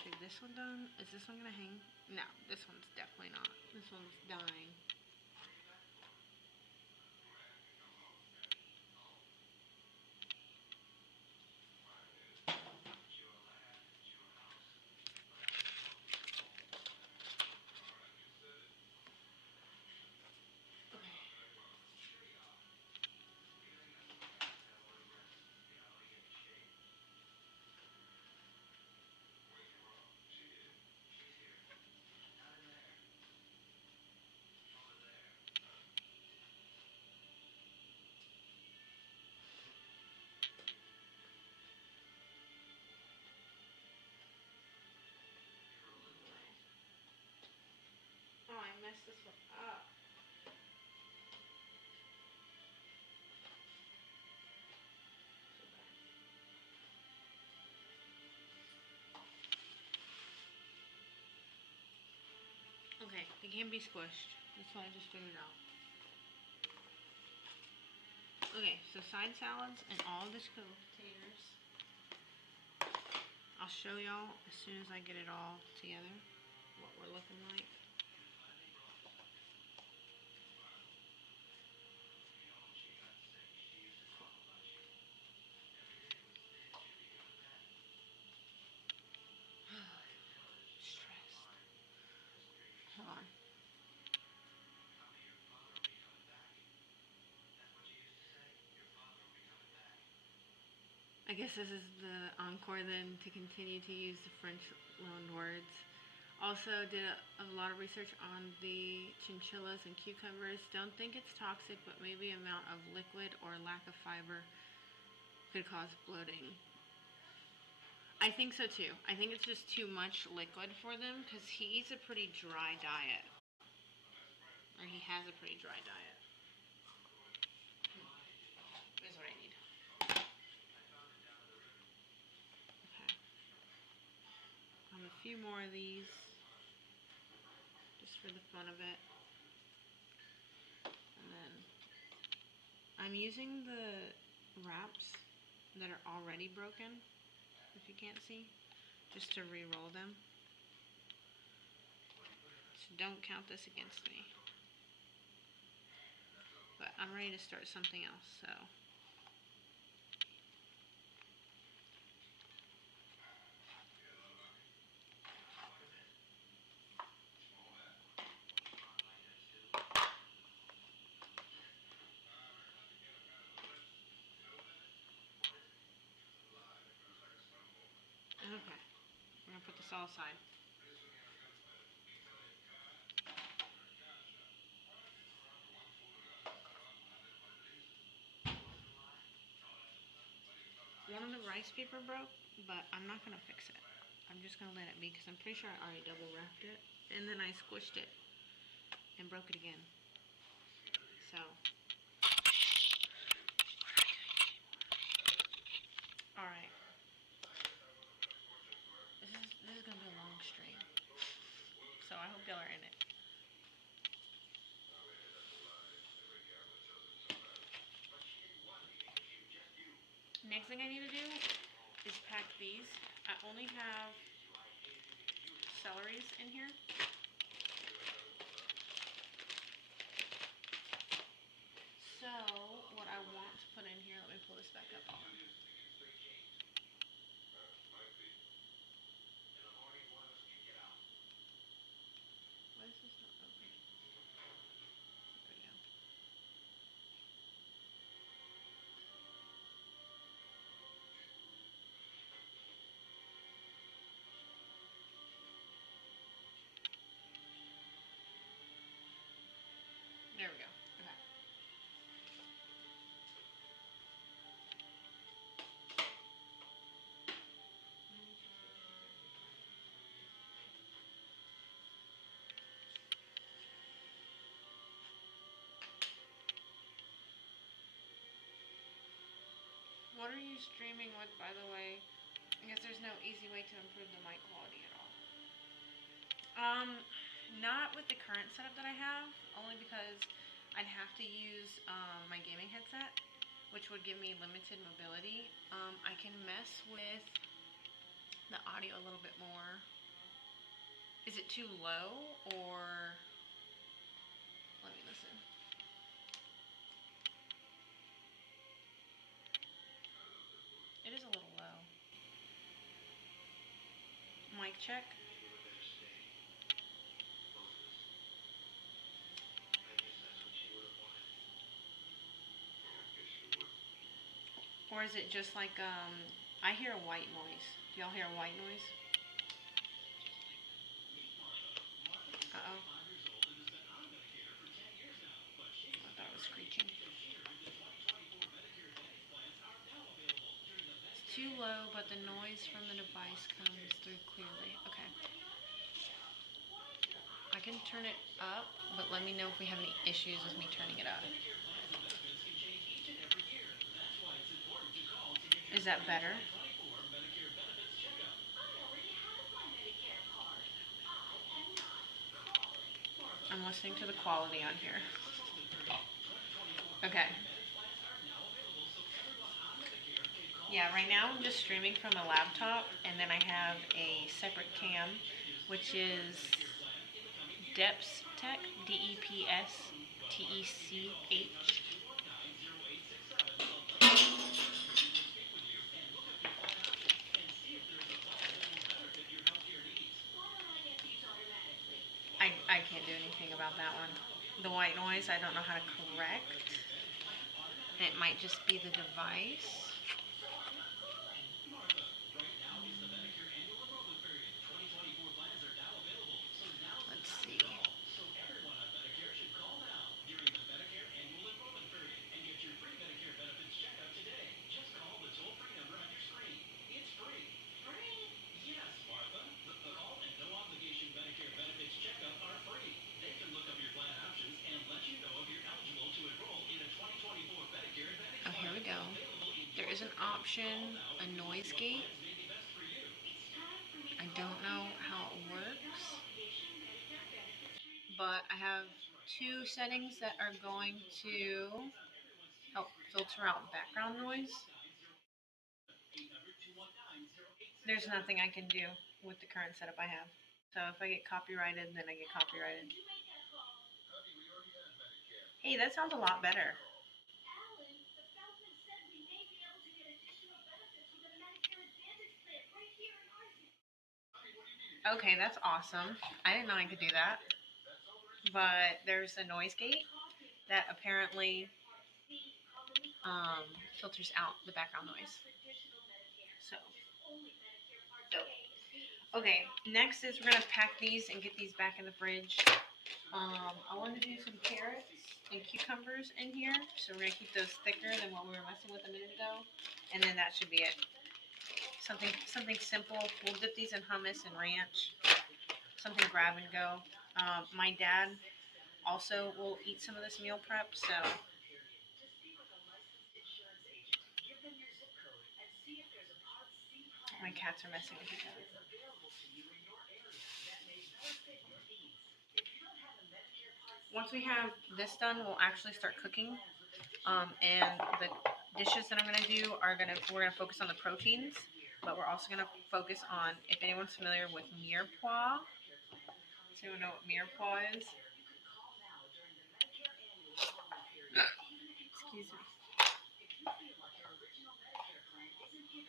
So this one done. Is this one gonna hang? No, this one's definitely not. This one's dying. Oh, I messed this one up. Okay, they can be squished. That's what I just figured out. Okay, so side salads and all the potatoes. I'll show y'all as soon as I get it all together, what we're looking like. Hold on. I guess this is the encore then, to continue to use the French loaned words. Also did a lot of research on the chinchillas and cucumbers. Don't think it's toxic, but maybe amount of liquid or lack of fiber could cause bloating. I think so too. I think it's just too much liquid for them because he eats a pretty dry diet. Or he has a pretty dry diet. Here's what I need. Okay. A few more of these, just for the fun of it. And then I'm using the wraps that are already broken, if you can't see, just to re-roll them. So don't count this against me. But I'm ready to start something else, so. Okay, we're gonna put this all aside. One of the rice paper broke, but I'm not gonna fix it. I'm just gonna let it be because I'm pretty sure I already double wrapped it, and then I squished it and broke it again. So. All right. This is gonna be a long stream, so I hope y'all are in it. Next thing I need to do is pack these. I only have celeries in here. are you streaming with, by the way? Because there's no easy way to improve the mic quality at all. Not with the current setup that I have, only because I'd have to use my gaming headset, which would give me limited mobility. I can mess with the audio a little bit more. Is it too low, or let me listen. It is a little low. Mic check. Or is it just like, I hear a white noise. Do y'all hear a white noise? Uh-oh. I thought it was screeching. It's too low, but the noise from the device comes through clearly. Okay. I can turn it up, but let me know if we have any issues with me turning it up. Is that better? I'm listening to the quality on here. Okay. Yeah, right now I'm just streaming from a laptop, and then I have a separate cam, which is Depth Tech, DEPSTECH. I can't do anything about that one. The white noise, I don't know how to correct. It might just be the device. Let's see. Oh, here we go. There is an option, a noise gate. I don't know how it works, but I have two settings that are going to help filter out background noise. There's nothing I can do with the current setup I have. So if I get copyrighted, then I get copyrighted. Hey, that sounds a lot better. Okay, that's awesome. I didn't know I could do that. But there's a noise gate that apparently filters out the background noise. So, okay, next is we're going to pack these and get these back in the fridge. I want to do some carrots and cucumbers in here, so we're going to keep those thicker than what we were messing with a minute ago, and then that should be it. Something simple. We'll dip these in hummus and ranch, something grab and go. My dad also will eat some of this meal prep, so my cats are messing with each other. Once we have this done, we'll actually start cooking. And the dishes that I'm gonna do we're gonna focus on the proteins, but we're also gonna focus on, if anyone's familiar with mirepoix. Does anyone know what mirepoix is? Excuse me.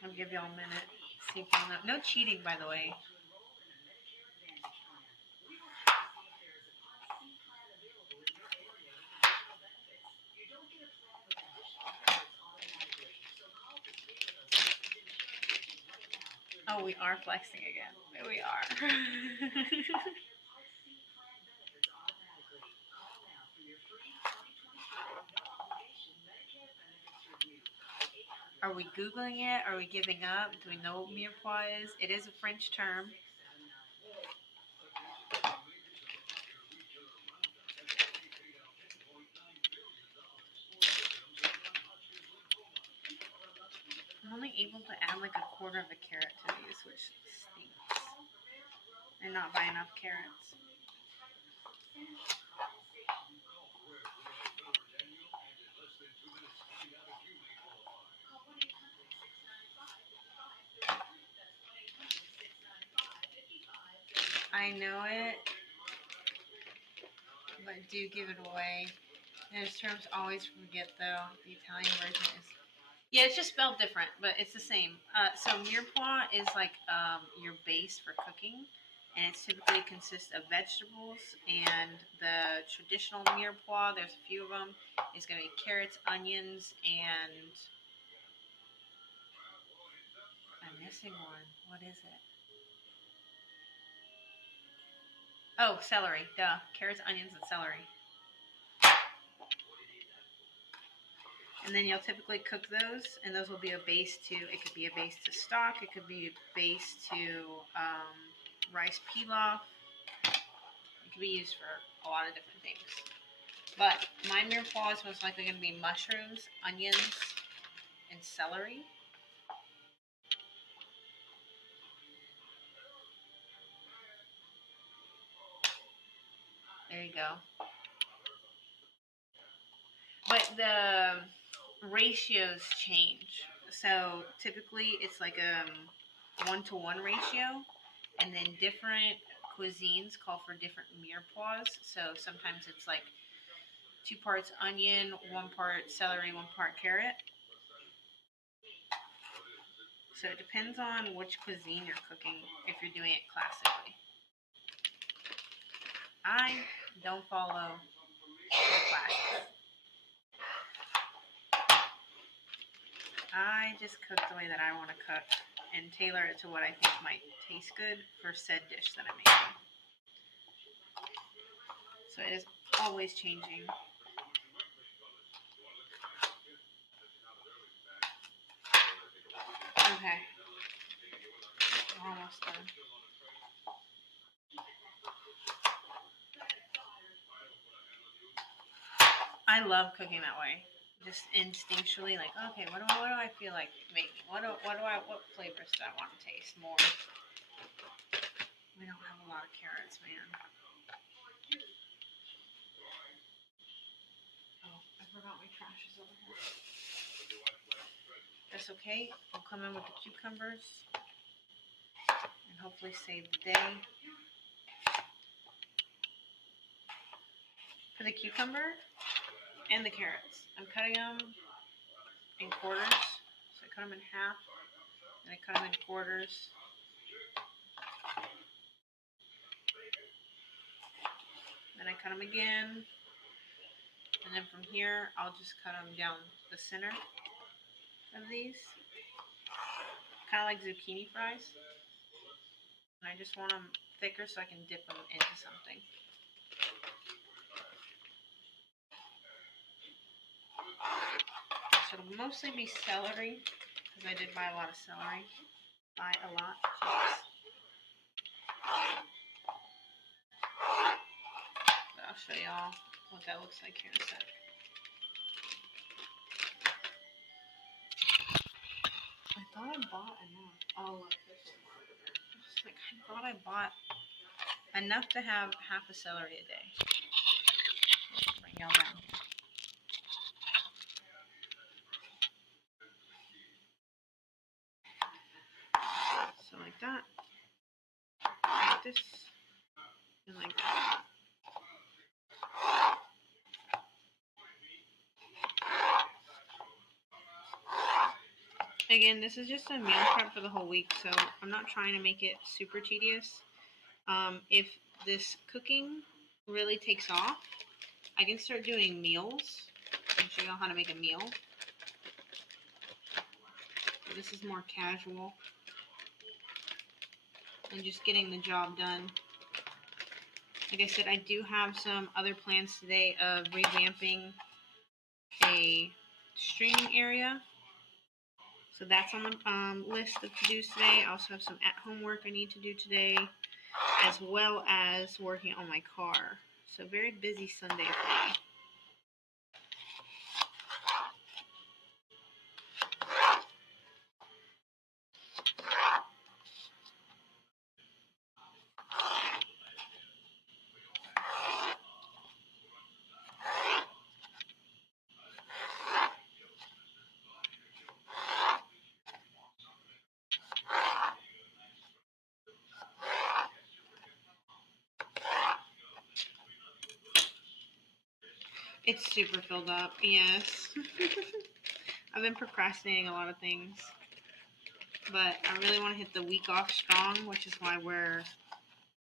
I'll give y'all a minute. See if y'all know. No cheating, by the way. Oh, we are flexing again. We are. Are we Googling it? Are we giving up? Do we know what mirepoix is? It is a French term. able to add like a quarter of a carrot to these, which stinks. And not buy enough carrots. I know it, but do give it away. Those terms always forget though. The Italian version is, yeah, it's just spelled different, but it's the same. So mirepoix is like your base for cooking, and it typically consists of vegetables. And the traditional mirepoix, there's a few of them, is going to be carrots, onions, and I'm missing one. What is it? Oh, celery. Duh. Carrots, onions, and celery. And then you'll typically cook those, and those will be a base to, it could be a base to stock, it could be a base to rice pilaf. It could be used for a lot of different things. But my mirepoix is most likely going to be mushrooms, onions, and celery. There you go. But the ratios change. So typically it's like a 1-to-1 ratio, and then different cuisines call for different mirepoix. So sometimes it's like 2 parts onion, 1 part celery, 1 part carrot. So it depends on which cuisine you're cooking if you're doing it classically. I don't follow the classes. I just cook the way that I want to cook and tailor it to what I think might taste good for said dish that I'm making. So it is always changing. Okay. Almost done. I love cooking that way. Just instinctually, like, okay, what do I feel like making? What flavors do I want to taste more? We don't have a lot of carrots, man. Oh, I forgot my trash is over here. That's okay. I'll come in with the cucumbers and hopefully save the day. For the cucumber and the carrots, I'm cutting them in quarters. So I cut them in half, and I cut them in quarters. Then I cut them again, and then from here, I'll just cut them down the center of these, kind of like zucchini fries. And I just want them thicker so I can dip them into something. So it'll mostly be celery, because I did buy a lot of celery. Buy a lot. Jeez. But I'll show y'all what that looks like here in a sec. I thought I bought enough. Oh, look, there's some more over there. I thought I bought enough to have half a celery a day. Y'all know. So like that, like this, and like that. Again, this is just a meal prep for the whole week, so I'm not trying to make it super tedious. If this cooking really takes off, I can start doing meals and show you how to make a meal. But this is more casual and just getting the job done. Like I said, I do have some other plans today of revamping a streaming area. So that's on the list of to-dos today. I also have some at-home work I need to do today, as well as working on my car. So very busy Sunday for me. It's super filled up, yes. I've been procrastinating a lot of things. But I really want to hit the week off strong, which is why we're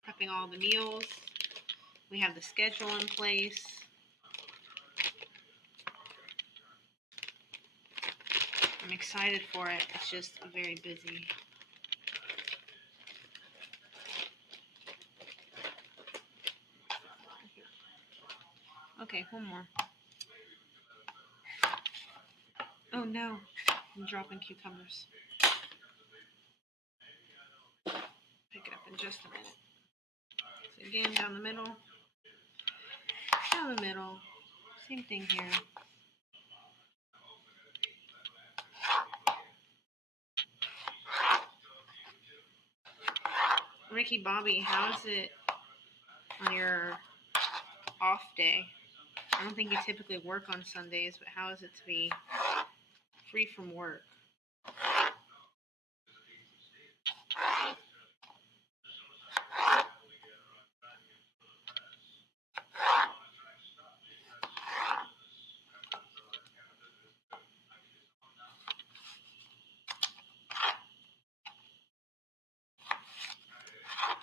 prepping all the meals. We have the schedule in place. I'm excited for it. It's just very busy. Okay, one more. Oh no, I'm dropping cucumbers. Pick it up in just a minute. So again, down the middle. Down the middle. Same thing here. Ricky Bobby, how is it on your off day? I don't think you typically work on Sundays, but how is it to be free from work?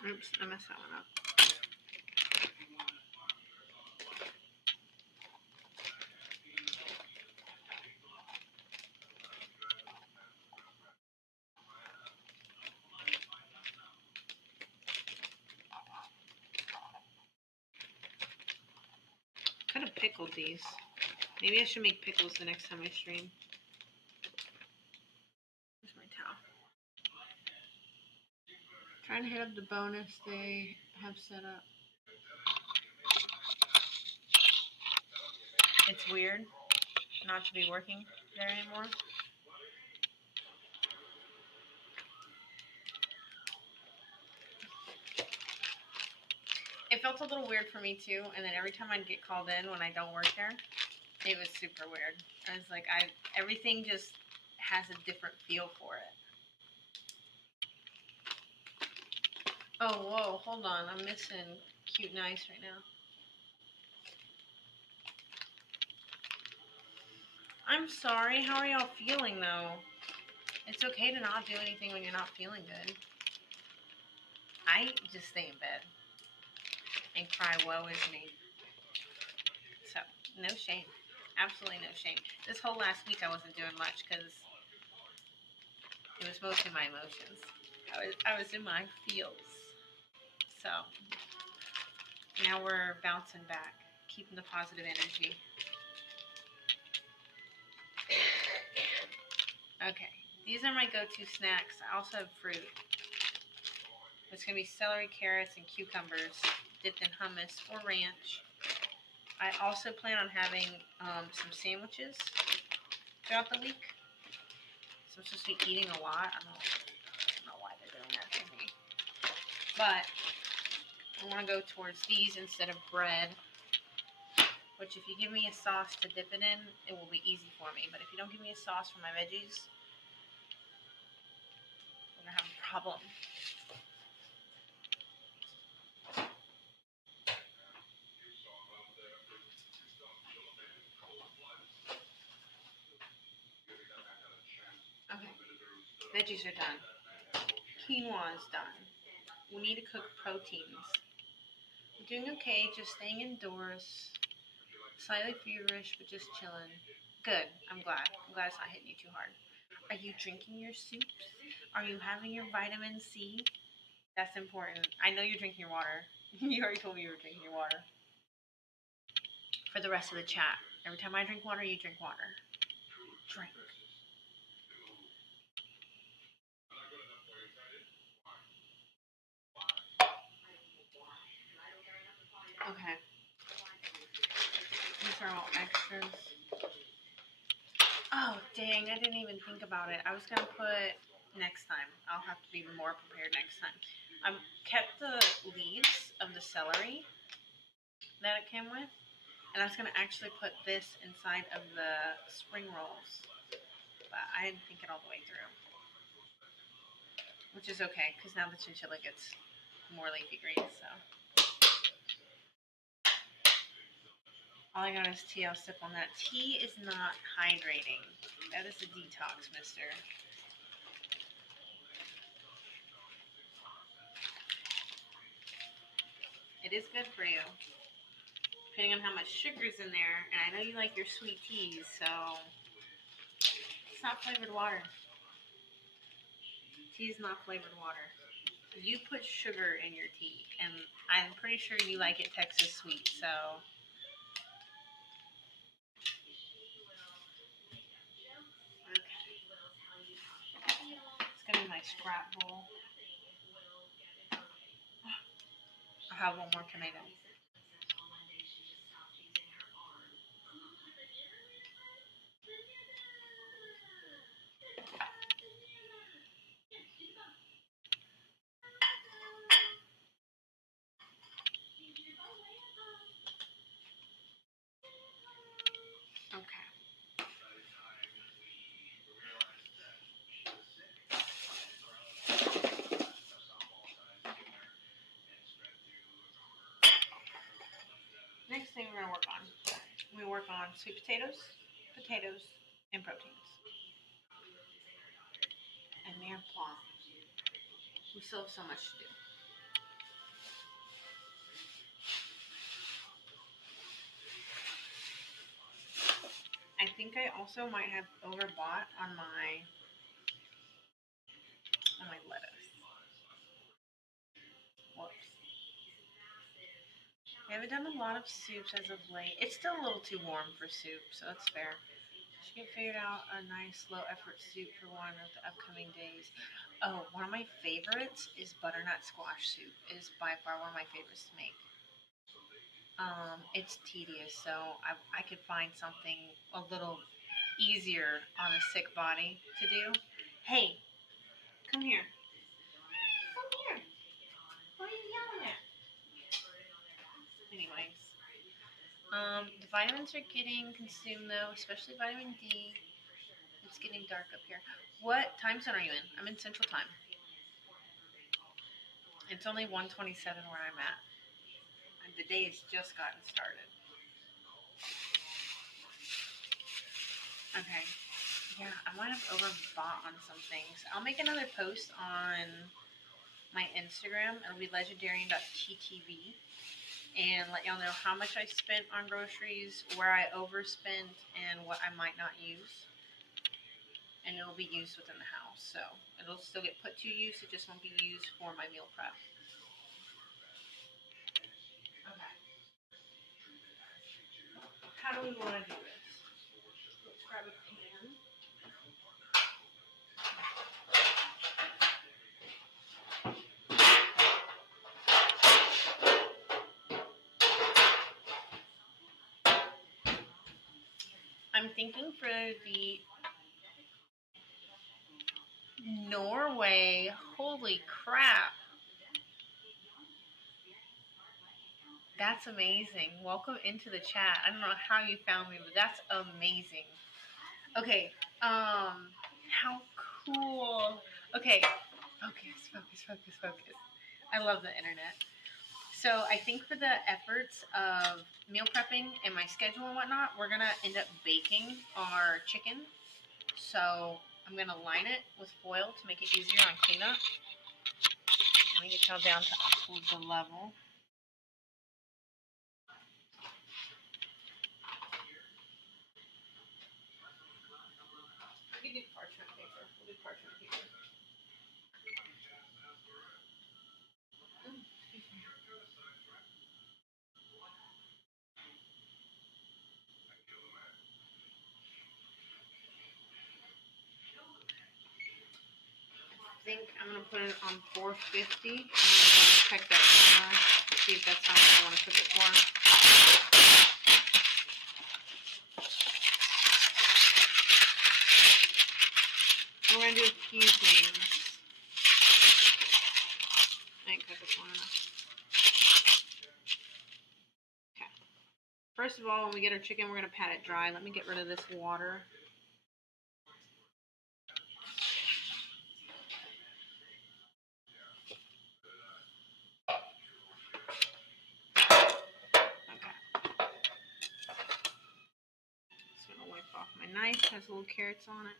Oops, I messed that one up. Could have pickled these. Maybe I should make pickles the next time I stream. Here's my towel. Trying to hit up the bonus they have set up. It's weird not to be working there anymore. It felt a little weird for me too, and then every time I'd get called in when I don't work there, it was super weird. I was like, everything just has a different feel for it. Oh, whoa, hold on. I'm missing cute nice right now. I'm sorry. How are y'all feeling though? It's okay to not do anything when you're not feeling good. I just stay in bed and cry, woe is me. So, no shame. Absolutely no shame. This whole last week I wasn't doing much because it was mostly my emotions. I was in my feels. So, now we're bouncing back, keeping the positive energy. Okay, these are my go-to snacks. I also have fruit. It's going to be celery, carrots, and cucumbers dipped in hummus or ranch. I also plan on having some sandwiches throughout the week. So I'm supposed to be eating a lot. I don't know why they're doing that to me. But I want to go towards these instead of bread. Which if you give me a sauce to dip it in, it will be easy for me. But if you don't give me a sauce for my veggies, we're going to have a problem. Okay, veggies are done. Quinoa is done. We need to cook proteins. I'm doing okay, just staying indoors. Slightly feverish, but just chilling. Good, I'm glad. I'm glad it's not hitting you too hard. Are you drinking your soups? Are you having your vitamin C? That's important. I know you're drinking your water. You already told me you were drinking your water. For the rest of the chat, every time I drink water, you drink water. Drink. Okay. These are all extras. Oh, dang, I didn't even think about it. I was going to put next time. I'll have to be more prepared next time. I kept the leaves of the celery that it came with, and I was going to actually put this inside of the spring rolls, but I didn't think it all the way through. Which is okay, because now the chinchilla gets more leafy greens, so. All I got is tea. I'll sip on that. Tea is not hydrating. That is a detox, mister. It is good for you, depending on how much sugar's in there. And I know you like your sweet teas, so it's not flavored water. Tea is not flavored water. You put sugar in your tea, and I'm pretty sure you like it Texas sweet, so. Okay. It's gonna be my scrap bowl. I'll have one more tomato. Okay. Next thing we're gonna work on. We work on sweet potatoes, and proteins. And mere plum. We still have so much to do. I think I also might have overbought on my lettuce. Whoops. We haven't done a lot of soups as of late. It's still a little too warm for soup, so that's fair. Should get figured out a nice low effort soup for one of the upcoming days. Oh, one of my favorites is butternut squash soup. It is by far one of my favorites to make. It's tedious, so I could find something a little easier on a sick body to do. Hey, come here. Come here. What are you yelling at? Anyways, the vitamins are getting consumed though, especially vitamin D. It's getting dark up here. What time zone are you in? I'm in Central Time. It's only 1:27 where I'm at. And the day has just gotten started. Okay. Yeah, I might have overbought on some things. I'll make another post on my Instagram. It'll be legendarian.ttv and let y'all know how much I spent on groceries, where I overspent, and what I might not use. And it'll be used within the house. So it'll still get put to use. It just won't be used for my meal prep. Okay. How do we want to do this? Let's grab a pan. I'm thinking for the Norway. Holy crap. That's amazing. Welcome into the chat. I don't know how you found me, but that's amazing. Okay. How cool. Okay. Focus. I love the internet. So I think for the efforts of meal prepping and my schedule and whatnot, we're gonna end up baking our chicken. So I'm gonna line it with foil to make it easier on cleanup. Let me get y'all down to the level. We can do parchment paper. We'll do parchment paper. I think I'm gonna put it on 450. I'm gonna check that timer, see if that's how much I want to cook it for. We're gonna do a few things. I didn't cook it long enough. Okay. First of all, when we get our chicken, we're gonna pat it dry. Let me get rid of this water. off my knife. It has little carrots on it.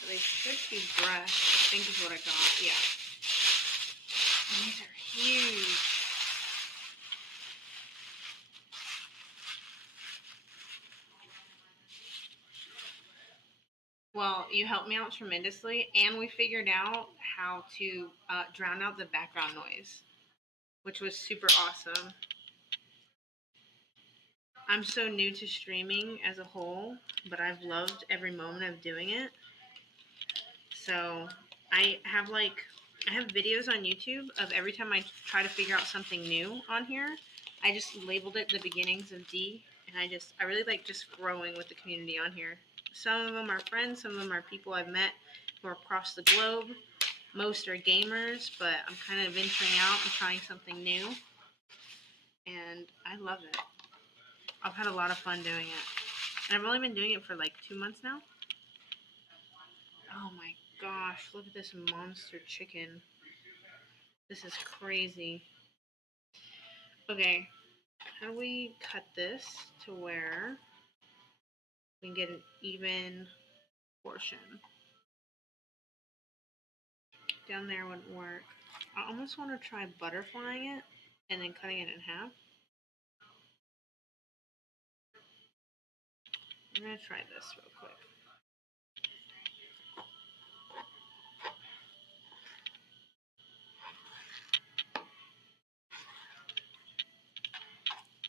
So they should be breast, I think is what I got. Yeah. And these are huge. Well, you helped me out tremendously, and we figured out how to drown out the background noise, which was super awesome. I'm so new to streaming as a whole, but I've loved every moment of doing it. So I have videos on YouTube of every time I try to figure out something new on here. I just labeled it the beginnings of D, and I really like just growing with the community on here. Some of them are friends, some of them are people I've met who are across the globe. Most are gamers, but I'm kind of venturing out and trying something new, and I love it. I've had a lot of fun doing it, and I've only been doing it for like 2 months now. Oh my gosh, look at this monster chicken. This is crazy. Okay, how do we cut this to where we can get an even portion? Down there wouldn't work. I almost want to try butterflying it and then cutting it in half. I'm going to try this real quick.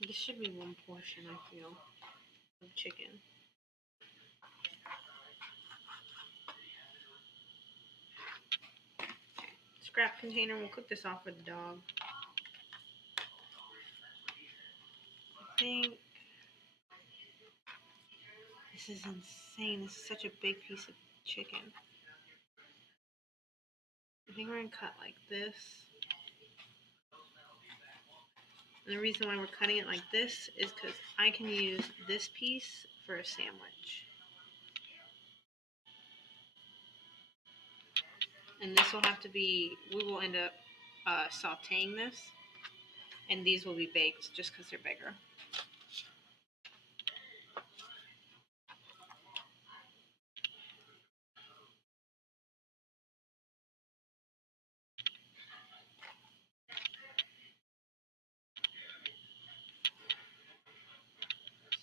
This should be one portion, I feel, of chicken. Scrap container, we'll cook this off for the dog. I think this is insane. This is such a big piece of chicken. I think we're going to cut like this. And the reason why we're cutting it like this is because I can use this piece for a sandwich. And this will have to be, we will end up sauteing this. And these will be baked just because they're bigger.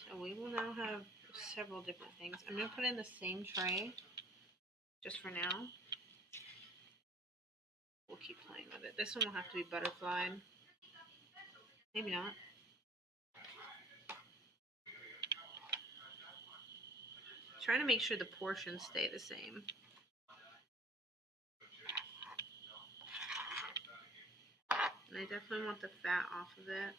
So we will now have several different things. I'm going to put in the same tray just for now. We'll keep playing with it. This one will have to be butterflied. Maybe not. Trying to make sure the portions stay the same. And I definitely want the fat off of it.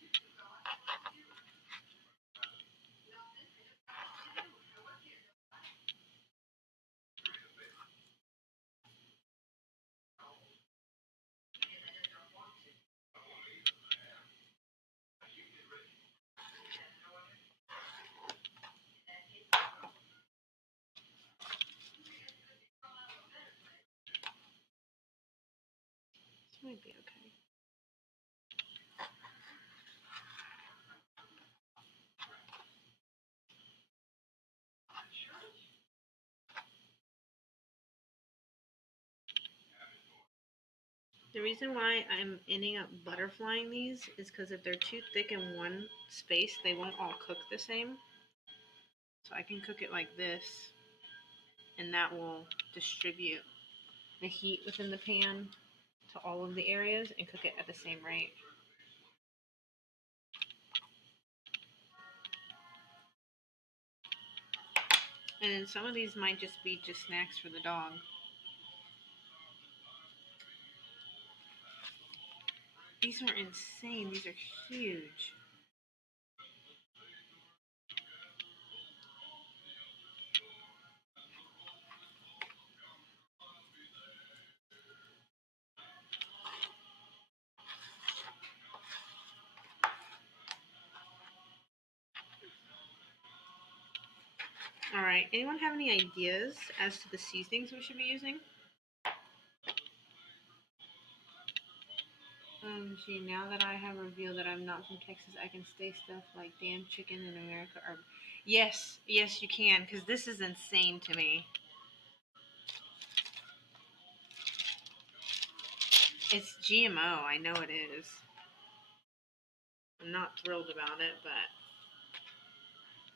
This might be okay. The reason why I'm ending up butterflying these is because if they're too thick in one space, they won't all cook the same. So I can cook it like this, and that will distribute the heat within the pan to all of the areas and cook it at the same rate. And some of these might just be just snacks for the dog. These are insane. These are huge. Alright, anyone have any ideas as to the seasonings we should be using? Gee, now that I have revealed that I'm not from Texas, I can say stuff like damn chicken in America or. Yes, yes, you can, because this is insane to me. It's GMO, I know it is. I'm not thrilled about it, but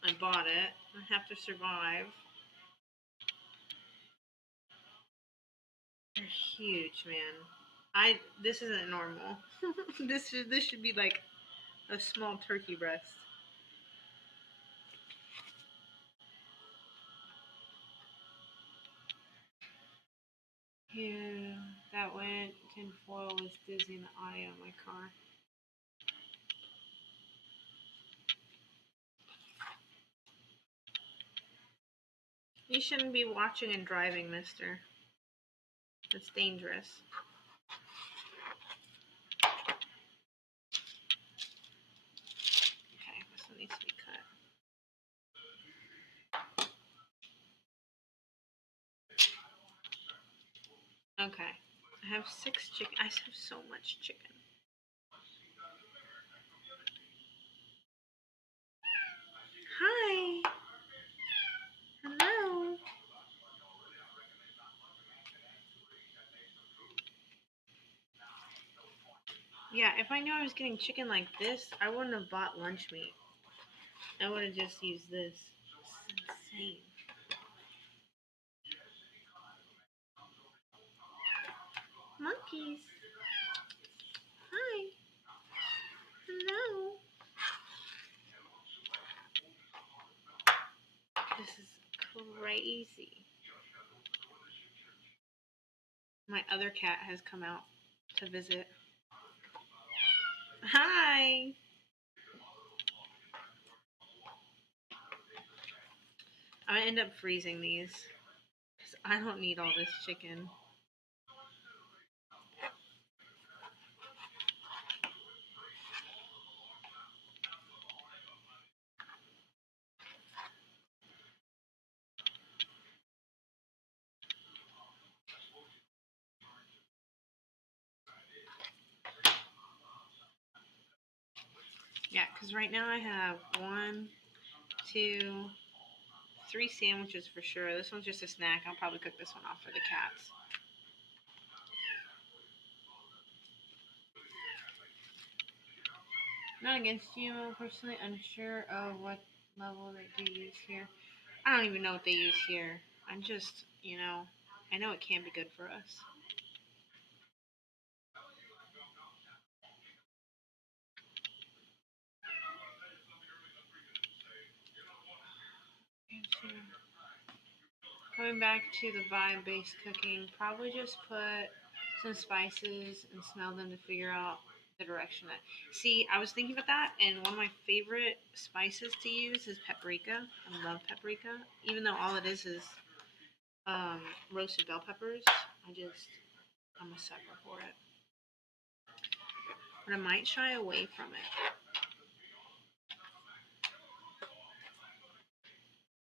I bought it. I have to survive. They're huge, man. This isn't normal. this should be like a small turkey breast. Yeah, that went. Tinfoil was dizzying the eye on my car. You shouldn't be watching and driving, mister. It's dangerous. Okay, this one needs to be cut. Okay. I have 6 chicken. I have so much chicken. Hi. Hello. Yeah, if I knew I was getting chicken like this, I wouldn't have bought lunch meat. I would have just used this. It's insane. Monkeys. Hi. Hello. This is crazy. My other cat has come out to visit. Hi. I'm gonna end up freezing these because I don't need all this chicken. Yeah, because right now I have 1, 2, 3 sandwiches for sure. This one's just a snack. I'll probably cook this one off for the cats. Not against GMO personally. Unsure of what level they do use here. I don't even know what they use here. I'm just, I know it can be good for us. Coming back to the vibe-based cooking, probably just put some spices and smell them to figure out the direction that. See, I was thinking about that, and one of my favorite spices to use is paprika. I love paprika, even though all it is roasted bell peppers. I'm a sucker for it, but I might shy away from it.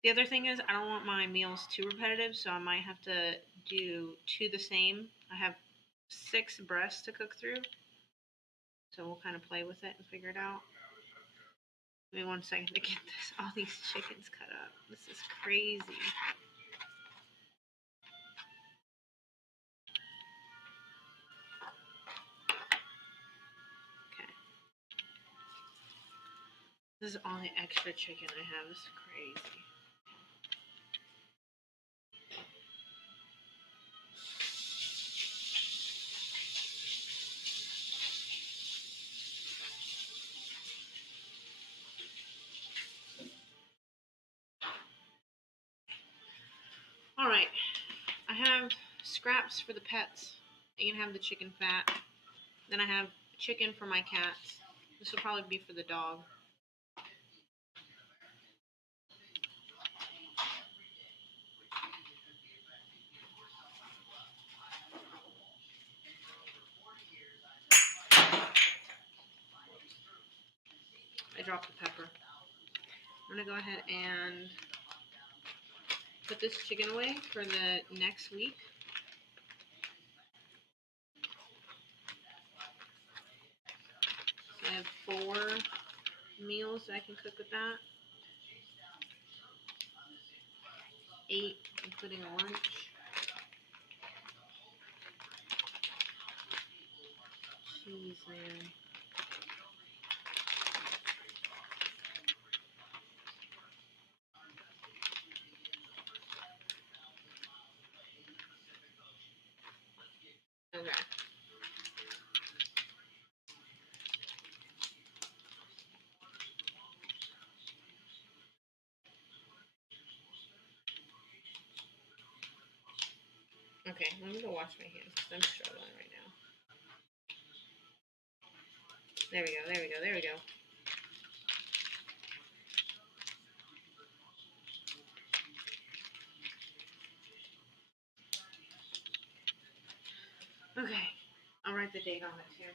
The other thing is, I don't want my meals too repetitive, so I might have to do 2 the same. I have 6 breasts to cook through, so we'll kind of play with it and figure it out. Give me 1 second to get all these chickens cut up. This is crazy. Okay. This is all the extra chicken I have. This is crazy. Alright. I have scraps for the pets. You can have the chicken fat. Then I have chicken for my cats. This will probably be for the dog. I dropped the pepper. I'm going to go ahead and put this chicken away for the next week. I have 4 meals that I can cook with that. 8, including a lunch. Jeez, man. Okay. Okay, let me go wash my hands because I'm struggling right now. There we go, there we go, there we go. Okay, I'll write the date on it too.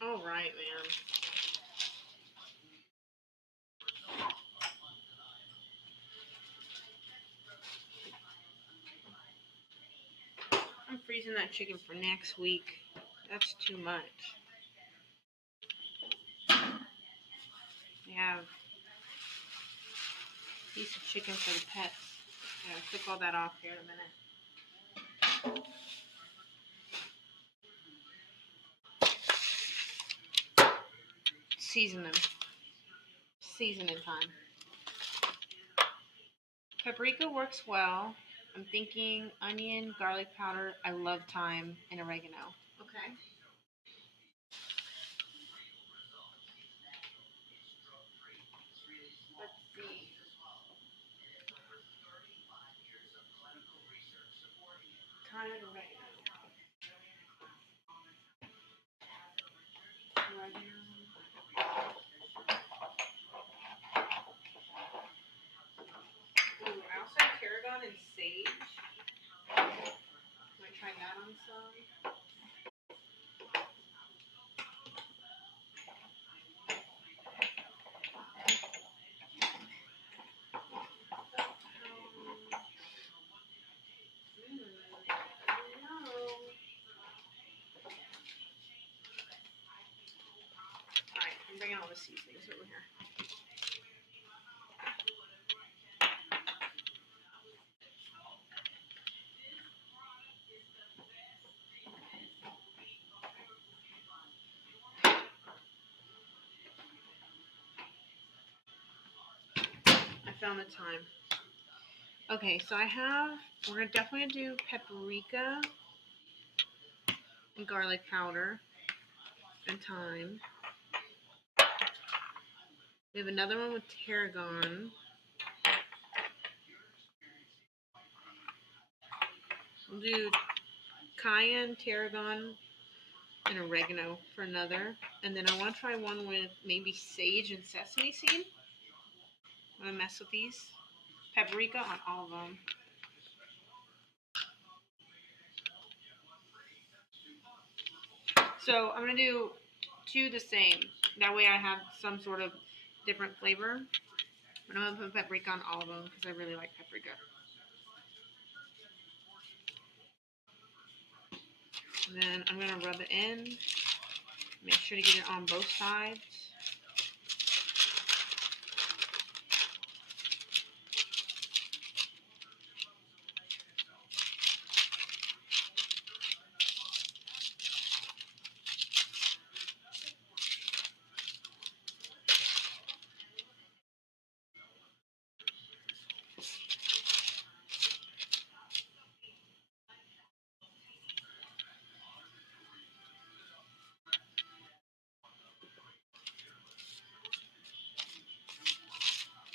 All right, man. I'm freezing that chicken for next week. That's too much. We have a piece of chicken for the pets. Yeah, I'll cook all that off here in a minute. Season them. Seasoning time. Paprika works well. I'm thinking onion, garlic powder. I love thyme and oregano. Okay. Let's see. Thyme and oregano. Ooh, I also have tarragon and sage. Might try that on some. Alright, I'm bringing all the seasonings over here. I found the thyme. Okay, so we're gonna definitely do paprika and garlic powder and thyme. We have another one with tarragon. We'll do cayenne, tarragon, and oregano for another. And then I want to try one with maybe sage and sesame seed. I'm going to mess with these. Paprika on all of them. So I'm going to do 2 the same. That way I have some sort of different flavor. But I'm going to put paprika on all of them because I really like paprika. And then I'm going to rub it in. Make sure to get it on both sides.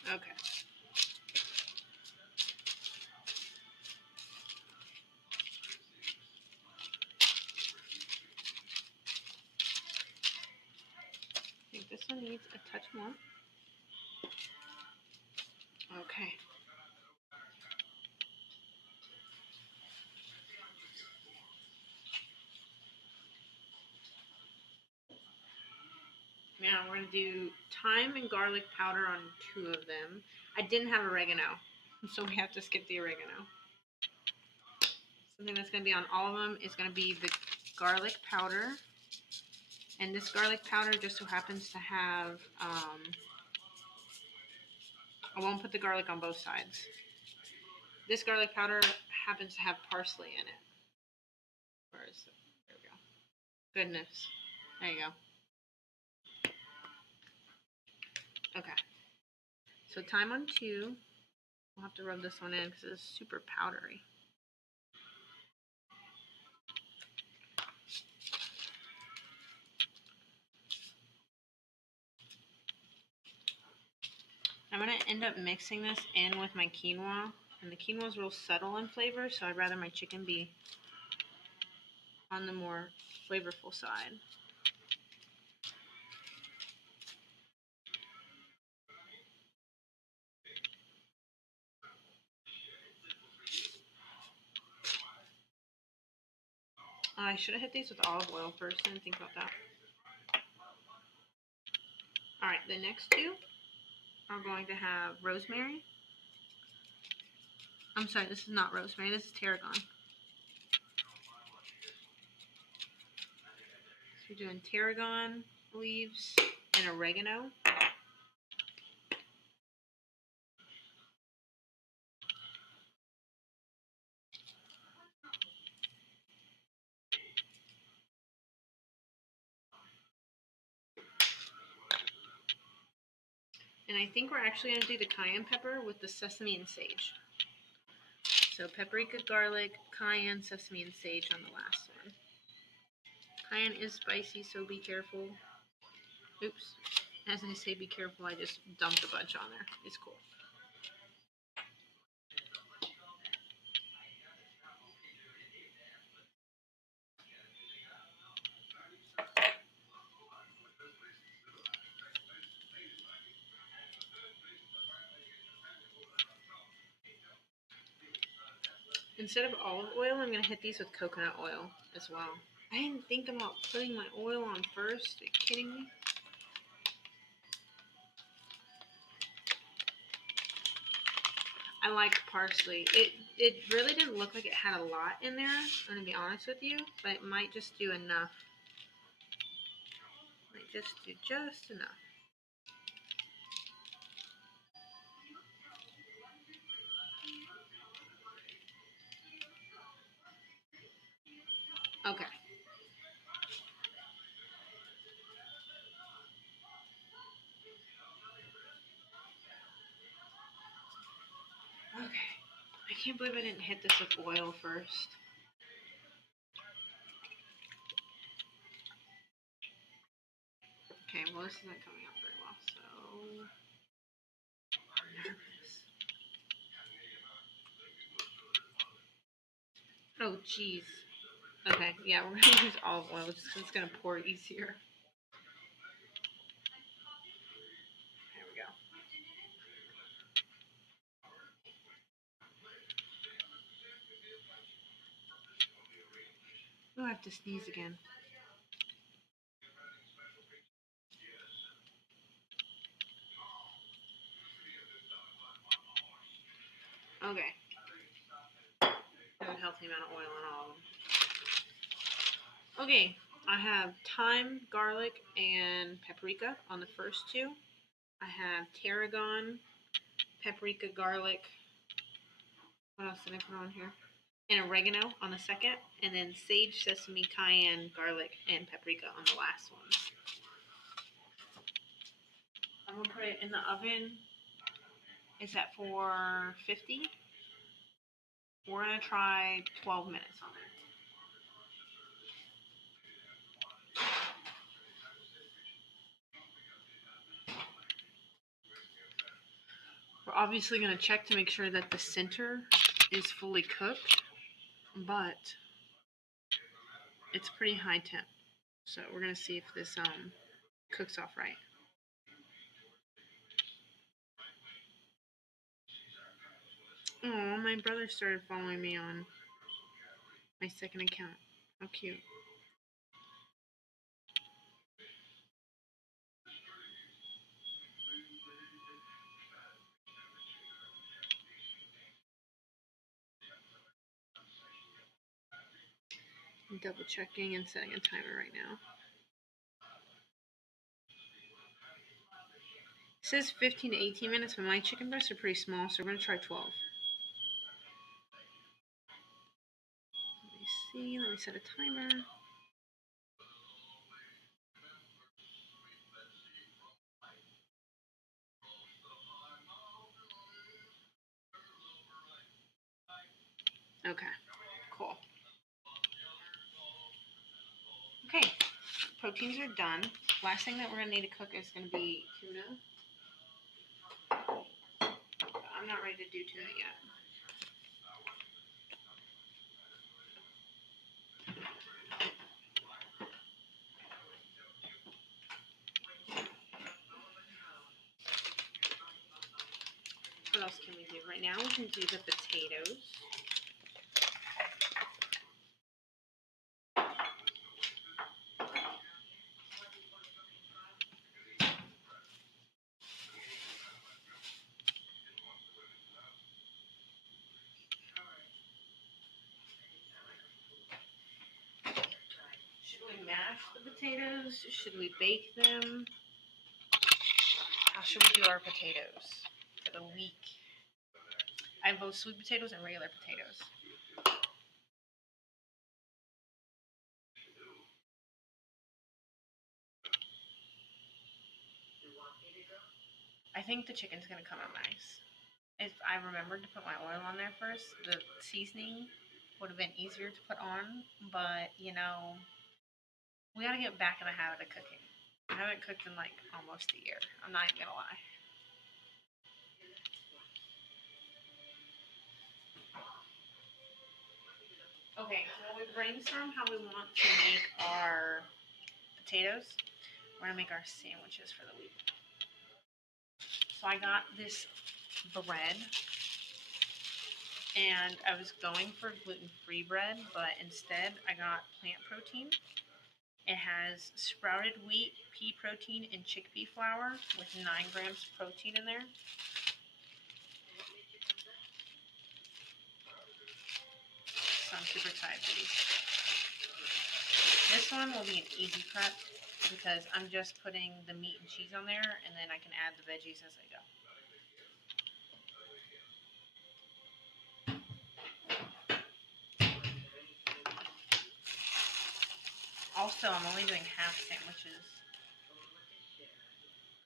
Okay. I think this one needs a touch more. Okay. Now we're going to do thyme and garlic powder on 2 of them. I didn't have oregano, so we have to skip the oregano. Something that's going to be on all of them is going to be the garlic powder. And this garlic powder just so happens to have, I won't put the garlic on both sides. This garlic powder happens to have parsley in it. Where is it? There we go. Goodness. There you go. Okay. So thyme on 2. We'll have to rub this one in because it's super powdery. I'm going to end up mixing this in with my quinoa. And the quinoa is real subtle in flavor, so I'd rather my chicken be on the more flavorful side. I should have hit these with olive oil first. I didn't think about that. Alright, the next 2 are going to have rosemary. I'm sorry, this is not rosemary. This is tarragon. So we're doing tarragon leaves and oregano. And I think we're actually going to do the cayenne pepper with the sesame and sage. So paprika, garlic, cayenne, sesame, and sage on the last one. Cayenne is spicy, so be careful. Oops. As I say be careful, I just dumped a bunch on there. It's cool. Instead of olive oil, I'm going to hit these with coconut oil as well. I didn't think about putting my oil on first. Are you kidding me? I like parsley. It really didn't look like it had a lot in there, I'm going to be honest with you, but it might just do enough. Might just do just enough. Okay. Okay. I can't believe I didn't hit this with oil first. Okay, well this isn't coming out very well, so I'm nervous. Oh jeez. Okay, yeah, we're gonna use olive oil just because it's gonna pour easier. There we go. Oh, I have to sneeze again. Okay. There's a healthy amount of oil in all of them. Okay, I have thyme, garlic, and paprika on the first 2. I have tarragon, paprika, garlic. What else did I put on here? And oregano on the second, and then sage, sesame, cayenne, garlic, and paprika on the last one. I'm gonna put it in the oven. It's at 450. We're gonna try 12 minutes on it. We're obviously gonna check to make sure that the center is fully cooked, but it's pretty high temp. So we're gonna see if this cooks off right. Oh, my brother started following me on my second account. How cute. I'm double checking and setting a timer right now. It says 15 to 18 minutes, but my chicken breasts are pretty small, so we're going to try 12. Let me see. Let me set a timer. Okay, cool. Okay, proteins are done. Last thing that we're going to need to cook is going to be tuna. I'm not ready to do tuna yet. What else can we do? Right now we can do the potatoes. Should we mash the potatoes? Should we bake them? How should we do our potatoes for the week? I have both sweet potatoes and regular potatoes. I think the chicken's gonna come out nice. If I remembered to put my oil on there first, the seasoning would have been easier to put on, but you know, we gotta get back in the habit of cooking. I haven't cooked in like almost a year. I'm not even gonna lie. Okay, well we brainstormed how we want to make our potatoes. We're gonna make our sandwiches for the week. So I got this bread, and I was going for gluten-free bread, but instead I got plant protein. It has sprouted wheat, pea protein, and chickpea flour with 9 grams of protein in there. So I'm super excited for these. This one will be an easy prep because I'm just putting the meat and cheese on there, and then I can add the veggies as I go. Also, I'm only doing half sandwiches.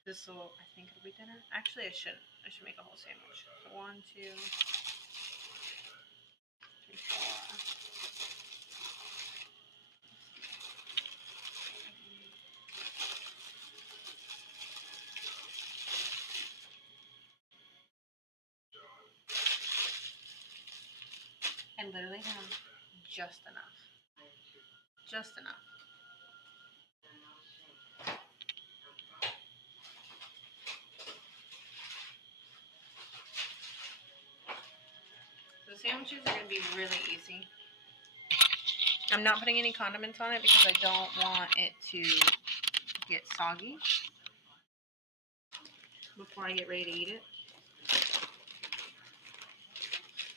This will, I think it'll be dinner. Actually, I shouldn't. I should make a whole sandwich. So 1, 2, 3, 4. I literally have just enough. Just enough. So the sandwiches are going to be really easy. I'm not putting any condiments on it because I don't want it to get soggy before I get ready to eat it.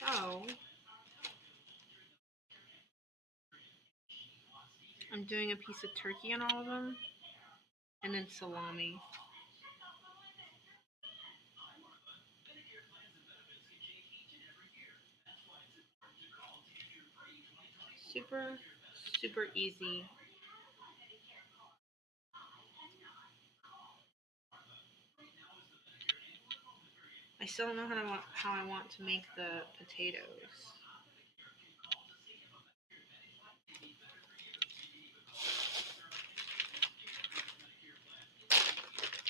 So I'm doing a piece of turkey on all of them, and then salami. Super, super easy. I still don't know how I want to make the potatoes.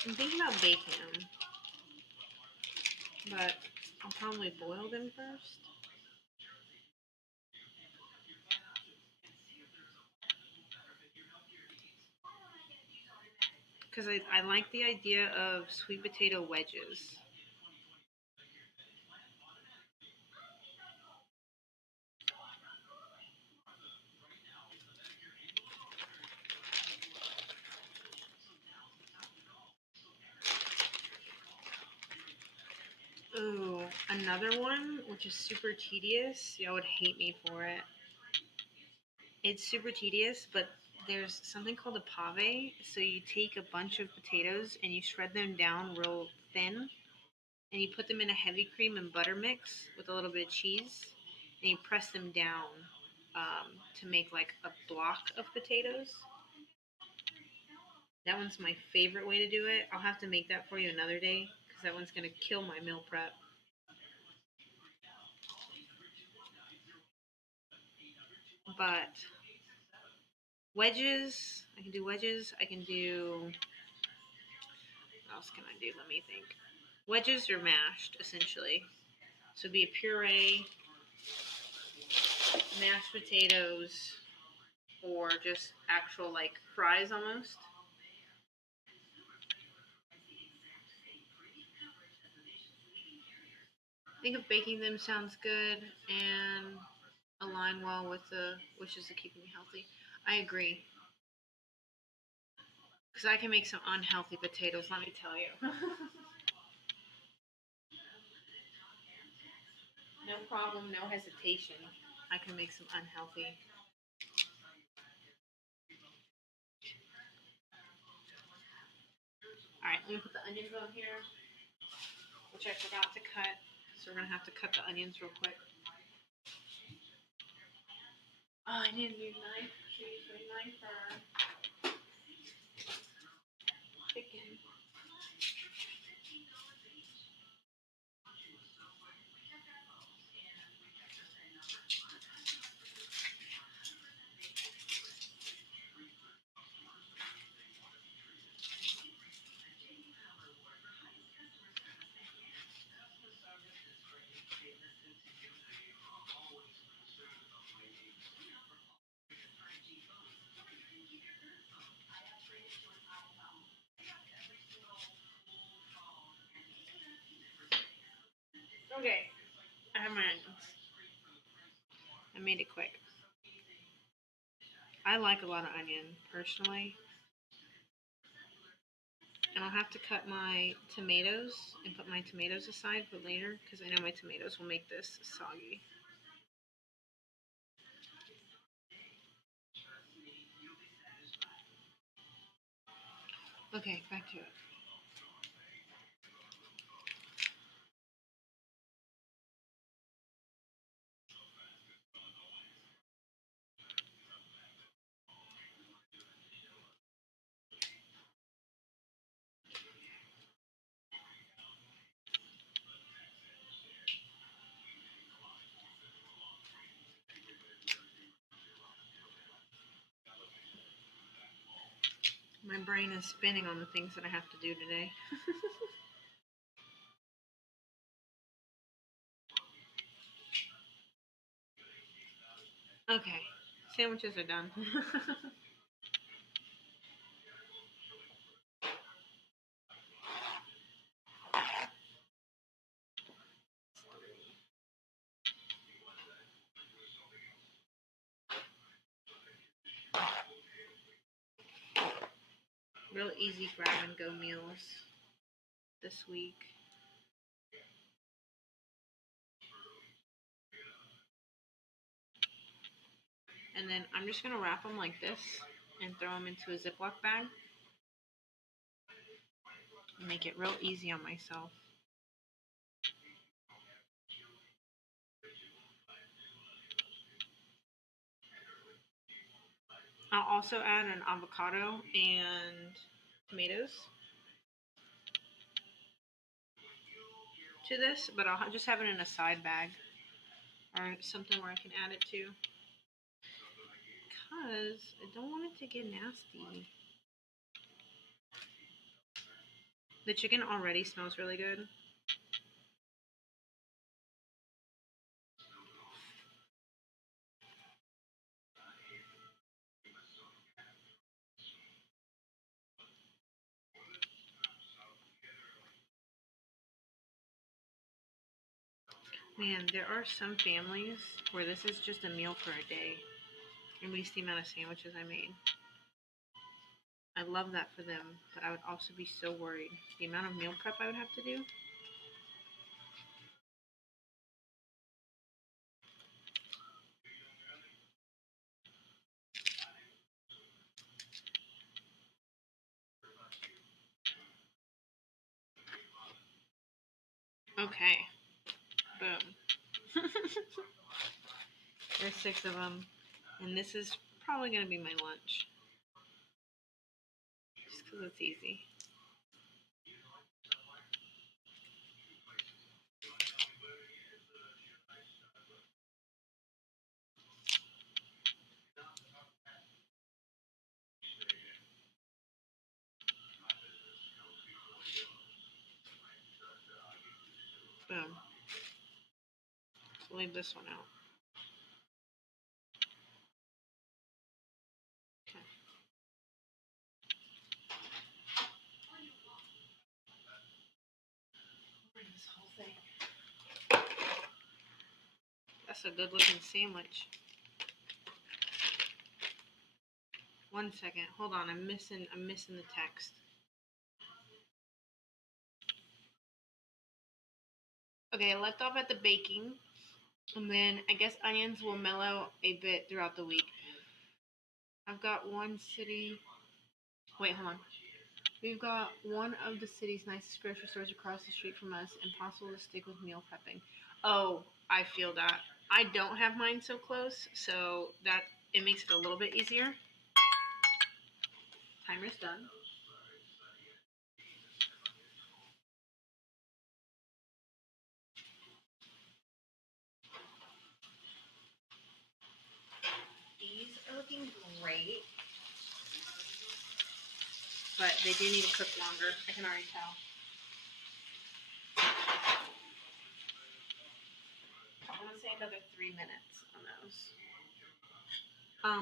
I'm thinking about baking them, but I'll probably boil them first. Because I like the idea of sweet potato wedges. Ooh, another one, which is super tedious. Y'all would hate me for it. It's super tedious, but there's something called a pave. So you take a bunch of potatoes and you shred them down real thin, and you put them in a heavy cream and butter mix with a little bit of cheese, and you press them down to make like a block of potatoes. That one's my favorite way to do it. I'll have to make that for you another day because that one's gonna kill my meal prep. But wedges, I can do wedges. I can do. What else can I do? Let me think. Wedges are mashed essentially. So it'd be a puree, mashed potatoes, or just actual like fries almost. I think of baking them sounds good and align well with the wishes of keeping me healthy. I agree. Because I can make some unhealthy potatoes, let me tell you. No problem, no hesitation. I can make some unhealthy. Alright, let me put the onions on here, which I forgot to cut. So we're going to have to cut the onions real quick. Oh, I need a new knife. Should I use my knife for chicken? Okay, I have my onions. I made it quick. I like a lot of onion, personally. And I'll have to cut my tomatoes and put my tomatoes aside for later because I know my tomatoes will make this soggy. Okay, back to it. My brain is spinning on the things that I have to do today. Okay, sandwiches are done. Real easy grab and go meals this week. And then I'm just going to wrap them like this and throw them into a Ziploc bag. Make it real easy on myself. I'll also add an avocado and tomatoes to this, but I'll just have it in a side bag or something where I can add it to. Because I don't want it to get nasty. The chicken already smells really good. Man, there are some families where this is just a meal for a day. At least the amount of sandwiches I made. I love that for them, but I would also be so worried. The amount of meal prep I would have to do. Okay. Boom. There's 6 of them. And this is probably going to be my lunch. Just because it's easy. Boom. Let's leave this one out. Okay. This whole thing. That's a good looking sandwich. 1 second. Hold on. I'm missing the text. Okay, I left off at the baking. And then I guess onions will mellow a bit throughout the week. I've got one city. Wait, hold on. We've got one of the city's nicest grocery stores across the street from us. Impossible to stick with meal prepping. Oh, I feel that. I don't have mine so close, so that it makes it a little bit easier. Timer's done. These are looking great, but they do need to cook longer. I can already tell. I want to say another 3 minutes on those.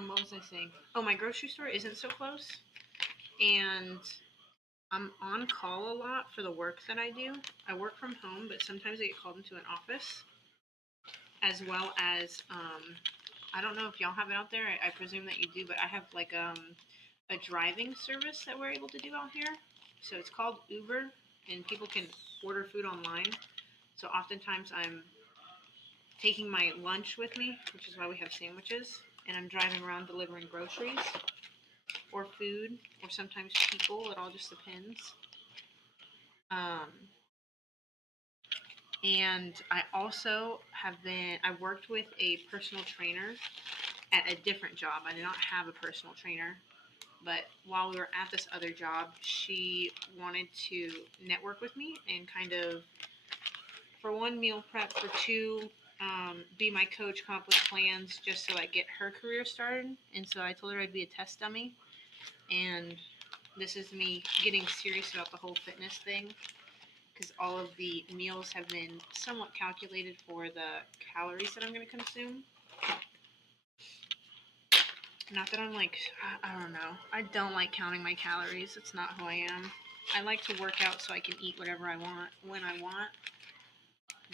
What was I saying? Oh, my grocery store isn't so close, and I'm on call a lot for the work that I do. I work from home, but sometimes I get called into an office, as well as I don't know if y'all have it out there. I presume that you do, but I have like a driving service that we're able to do out here. So it's called Uber, and people can order food online. So oftentimes I'm taking my lunch with me, which is why we have sandwiches, and I'm driving around delivering groceries or food or sometimes people. It all just depends. And I also I worked with a personal trainer at a different job. I did not have a personal trainer, but while we were at this other job, she wanted to network with me and kind of, for one, meal prep, for two, be my coach, come up with plans just to like get her career started. And so I told her I'd be a test dummy, and this is me getting serious about the whole fitness thing, because all of the meals have been somewhat calculated for the calories that I'm going to consume. Not that I'm like, I don't know. I don't like counting my calories. It's not who I am. I like to work out so I can eat whatever I want when I want.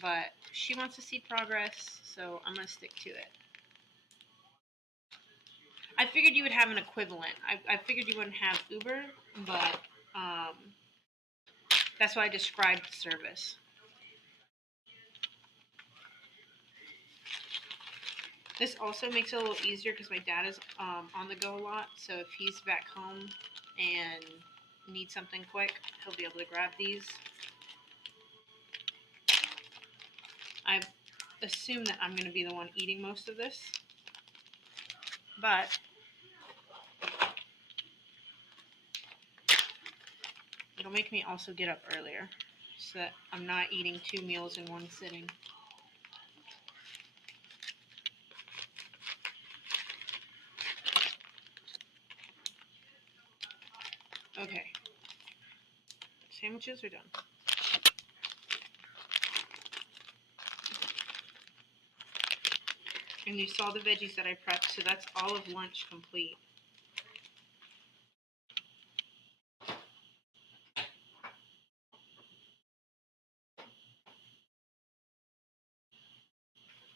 But she wants to see progress, so I'm going to stick to it. I figured you would have an equivalent. I figured you wouldn't have Uber, but that's why I described the service. This also makes it a little easier because my dad is on the go a lot. So if he's back home and needs something quick, he'll be able to grab these. I assume that I'm going to be the one eating most of this, but it'll make me also get up earlier so that I'm not eating 2 meals in one sitting. Okay. Sandwiches are done. And you saw the veggies that I prepped, so that's all of lunch complete.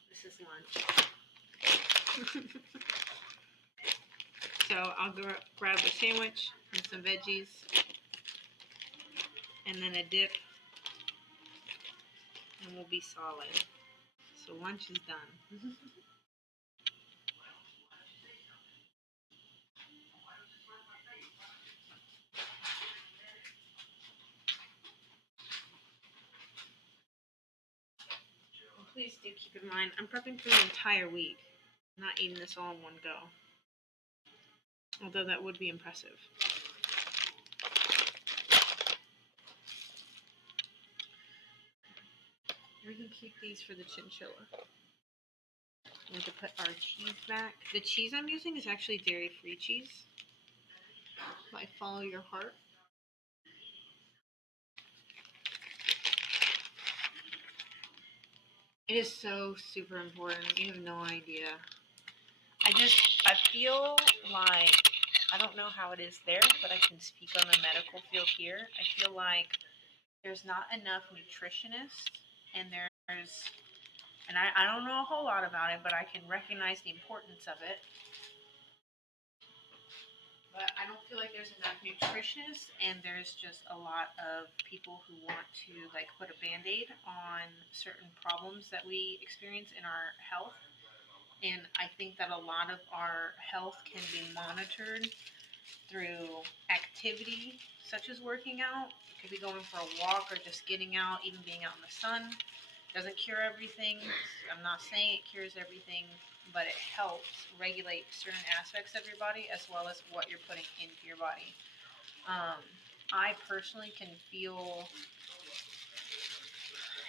This is lunch. So I'll grab a sandwich and some veggies, and then a dip, and we'll be solid. So lunch is done. please do keep in mind, I'm prepping for the entire week. I'm not eating this all in one go. Although that would be impressive. We can keep these for the chinchilla. We have to put our cheese back. The cheese I'm using is actually dairy-free cheese. I follow your heart. It is so super important. You have no idea. I feel like, I don't know how it is there, but I can speak on the medical field here. I feel like there's not enough nutritionists, and I don't know a whole lot about it, but I can recognize the importance of it. But I don't feel like there's enough nutritionists, and there's just a lot of people who want to like put a band-aid on certain problems that we experience in our health. And I think that a lot of our health can be monitored through activity, such as working out. It could be going for a walk or just getting out, even being out in the sun. Doesn't cure everything. I'm not saying it cures everything, but it helps regulate certain aspects of your body as well as what you're putting into your body. I personally can feel,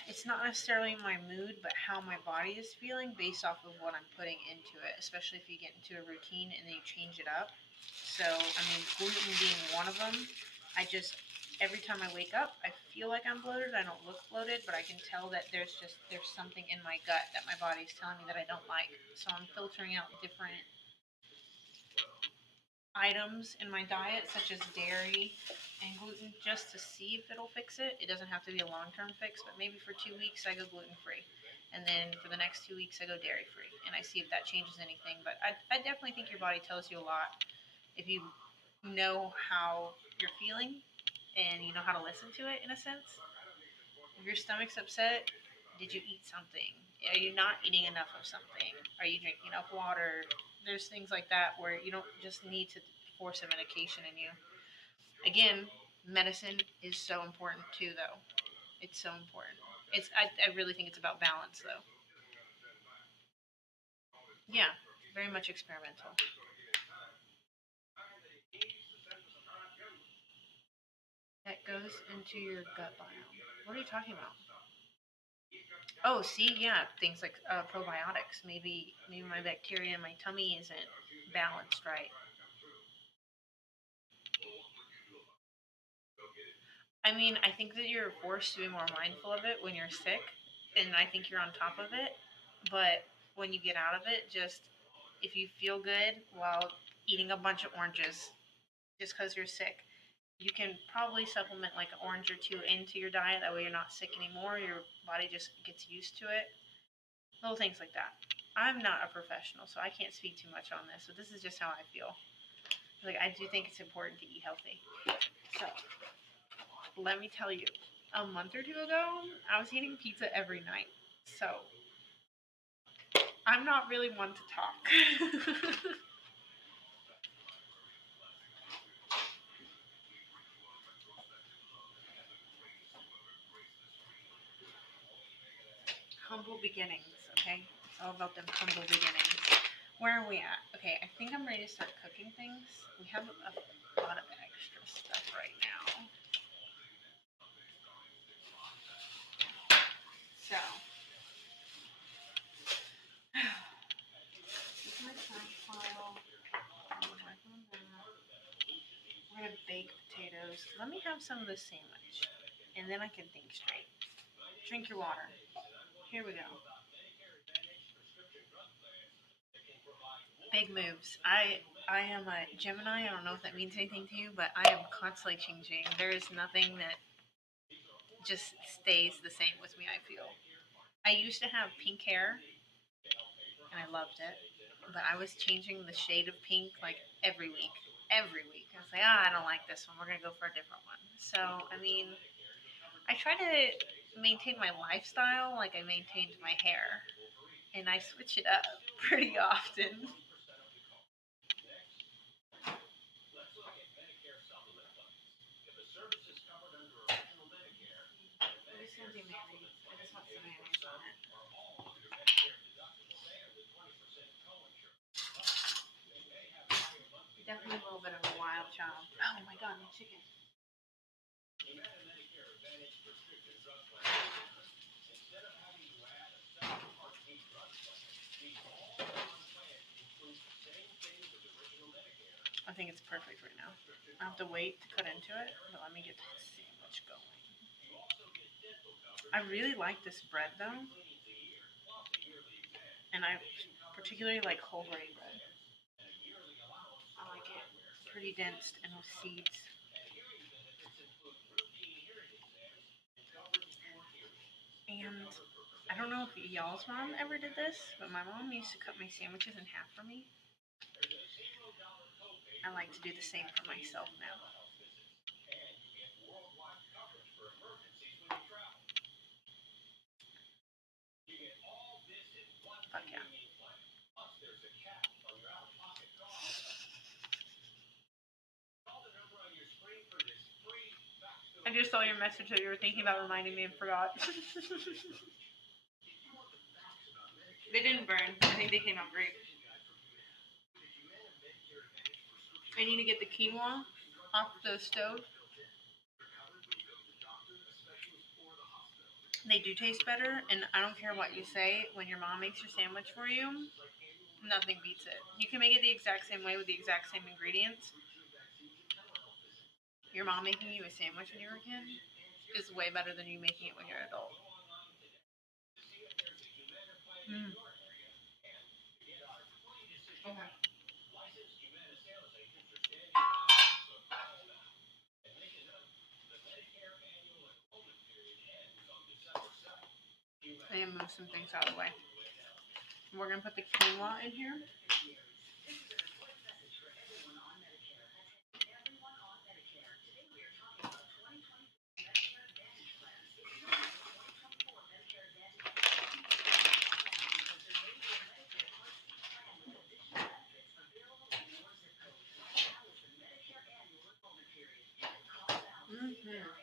it's not necessarily my mood, but how my body is feeling based off of what I'm putting into it, especially if you get into a routine and then you change it up. So, I mean, gluten being one of them, every time I wake up, I feel like I'm bloated. I don't look bloated, but I can tell that there's something in my gut that my body's telling me that I don't like. So I'm filtering out different items in my diet, such as dairy and gluten, just to see if it'll fix it. It doesn't have to be a long-term fix, but maybe for 2 weeks I go gluten-free. And then for the next 2 weeks I go dairy-free. And I see if that changes anything. But I definitely think your body tells you a lot if you know how you're feeling and you know how to listen to it, in a sense. If your stomach's upset, did you eat something? Are you not eating enough of something? Are you drinking enough water? There's things like that where you don't just need to force a medication in you. Again, medicine is so important too, though. It's so important. I really think it's about balance, though. Yeah, very much experimental. That goes into your gut biome. What are you talking about? Oh, see, yeah, things like probiotics. Maybe my bacteria in my tummy isn't balanced right. I mean, I think that you're forced to be more mindful of it when you're sick, and I think you're on top of it. But when you get out of it, just if you feel good while eating a bunch of oranges, just because you're sick, you can probably supplement like an orange or two into your diet. That way you're not sick anymore. Your body just gets used to it. Little things like that. I'm not a professional, so I can't speak too much on this. So this is just how I feel. Like I do think it's important to eat healthy. So let me tell you, a month or two ago, I was eating pizza every night. So I'm not really one to talk. Humble beginnings, okay? It's all about them humble beginnings. Where are we at? Okay, I think I'm ready to start cooking things. We have a lot of extra stuff right now. So, this is my trash pile. We're gonna bake potatoes. Let me have some of this sandwich, and then I can think straight. Drink your water. Here we go. Big moves. I am a Gemini. I don't know if that means anything to you, but I am constantly changing. There is nothing that just stays the same with me, I feel. I used to have pink hair and I loved it, but I was changing the shade of pink like every week. Every week. I was like, I don't like this one. We're going to go for a different one. So, I mean, I try to maintain my lifestyle like I maintained my hair, and I switch it up pretty often. This is going to be mayonnaise. I just want some mayonnaise on it. think it's perfect right now. I have to wait to cut into it, but let me get this sandwich going. I really like this bread though, and I particularly like whole grain bread. I like it pretty dense and with seeds. And I don't know if y'all's mom ever did this, but my mom used to cut my sandwiches in half for me. I like to do the same for myself now. Fuck yeah. I just saw your message that you were thinking about reminding me and forgot. They didn't burn. I think they came out great. I need to get the quinoa off the stove. They do taste better, and I don't care what you say. When your mom makes your sandwich for you, nothing beats it. You can make it the exact same way with the exact same ingredients. Your mom making you a sandwich when you were a kid is way better than you making it when you're an adult. Mm. Okay. I need to move some things out of the way. We're going to put the quinoa in here. Mm-hmm.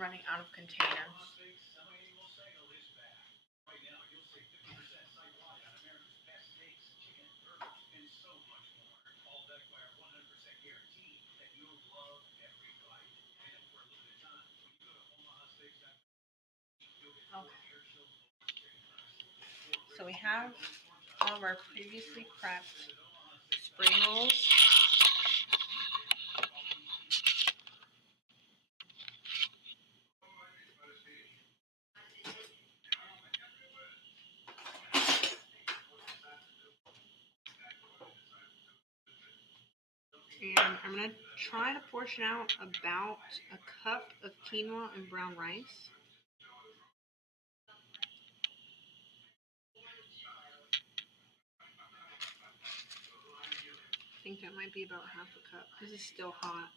Running out of containers. Okay. So we have all of our previously prepped spring rolls. And I'm going to try to portion out about a cup of quinoa and brown rice. I think that might be about half a cup. This is still hot.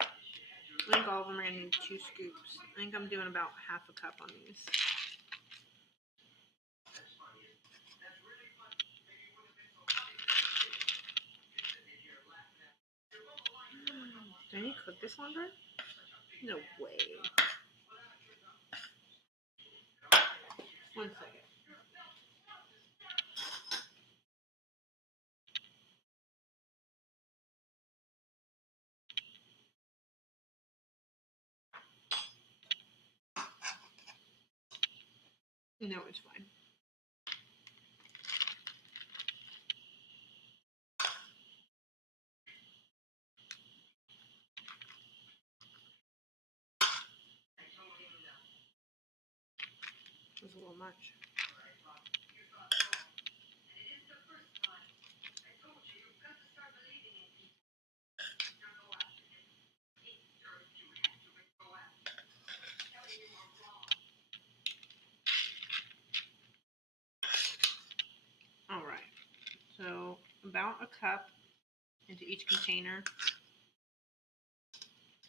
I think all of them are going to need 2 scoops. I think I'm doing about half a cup on these. Do I need to cook this longer? No way. 1 second. No, it's fine. It was a little much. Alright, so about a cup into each container.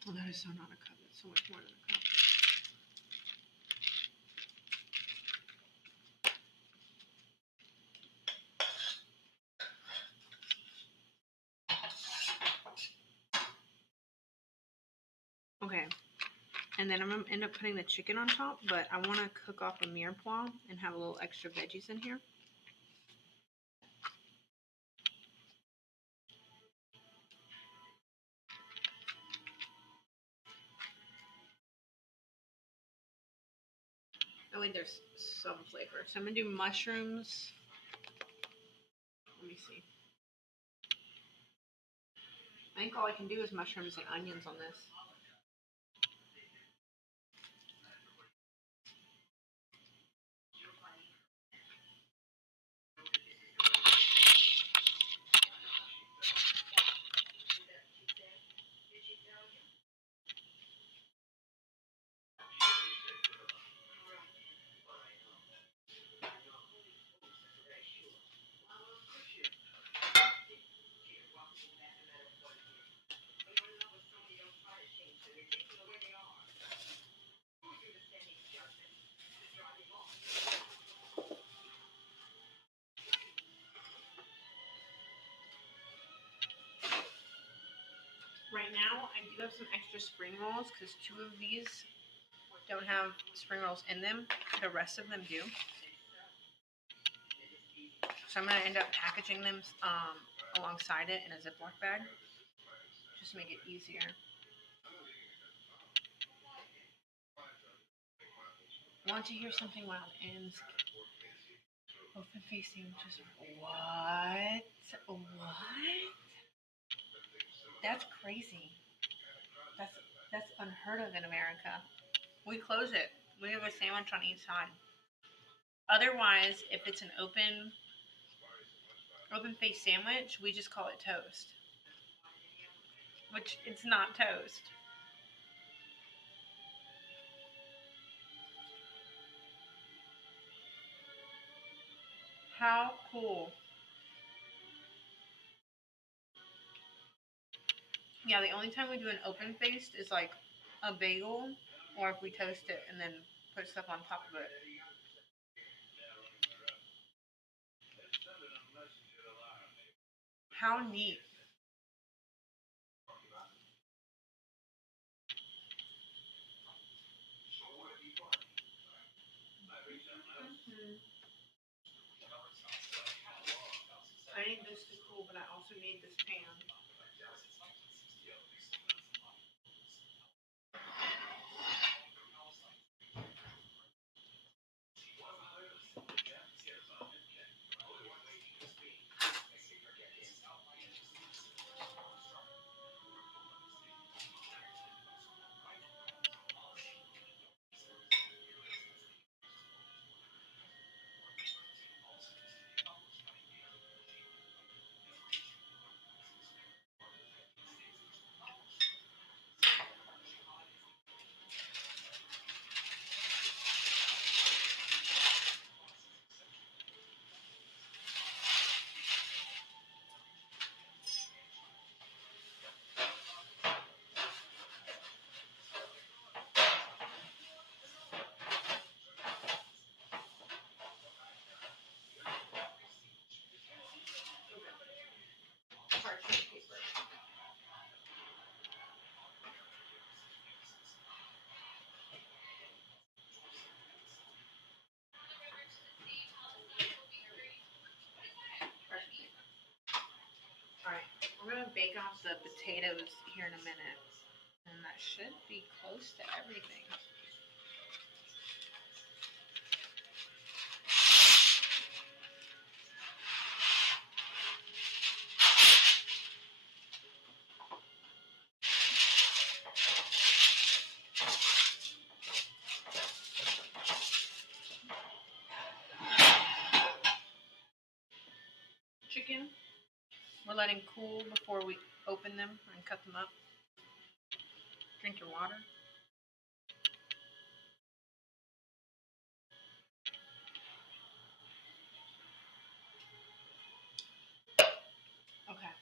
Oh, that is so not a cup. That's so much more than a cup. Okay, and then I'm gonna end up putting the chicken on top, but I want to cook off a mirepoix and have a little extra veggies in here. Oh wait, there's some flavor. So I'm gonna do mushrooms. Let me see. I think all I can do is mushrooms and onions on this. Right now, I do have some extra spring rolls because 2 of these don't have spring rolls in them. The rest of them do. So I'm going to end up packaging them alongside it in a Ziploc bag. Just to make it easier. Want to hear something wild? And open face sandwiches. What? What? That's crazy. That's unheard of in America. We close it. We have a sandwich on each side. Otherwise, if it's an open face sandwich, we just call it toast. Which it's not toast. How cool. Yeah, the only time we do an open faced is like a bagel or if we toast it and then put stuff on top of it. How neat. I think this is cool, but I also made this pan. Parchment paper. Alright, we're gonna bake off the potatoes here in a minute. And that should be close to everything. Chicken, we're letting cool before we open them and cut them up. Drink your water. Okay.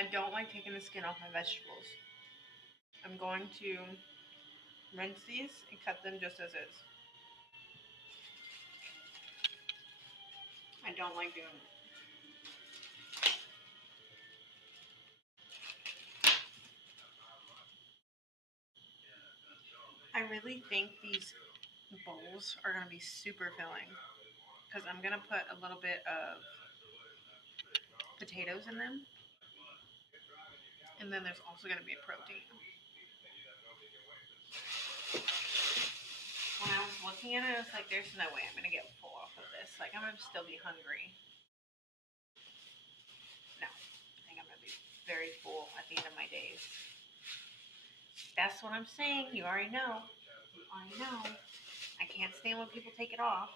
I don't like taking the skin off my vegetables. I'm going to rinse these and cut them just as is. I don't like doing it. I really think these bowls are going to be super filling because I'm going to put a little bit of potatoes in them, and then there's also going to be a protein. When I was looking at it, I was like, there's no way I'm going to get full off of this. Like, I'm going to still be hungry. No, I think I'm going to be very full at the end of my days. That's what I'm saying. You already know. You already know. I can't stand when people take it off.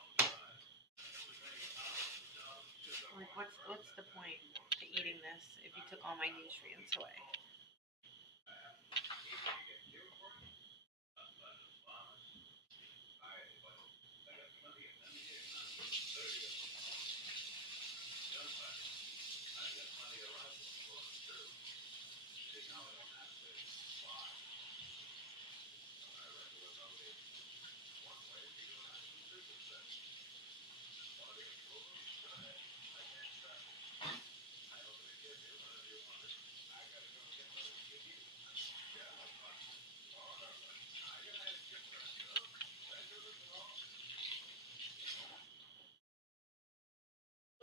Like, what's the point to eating this if you took all my nutrients away?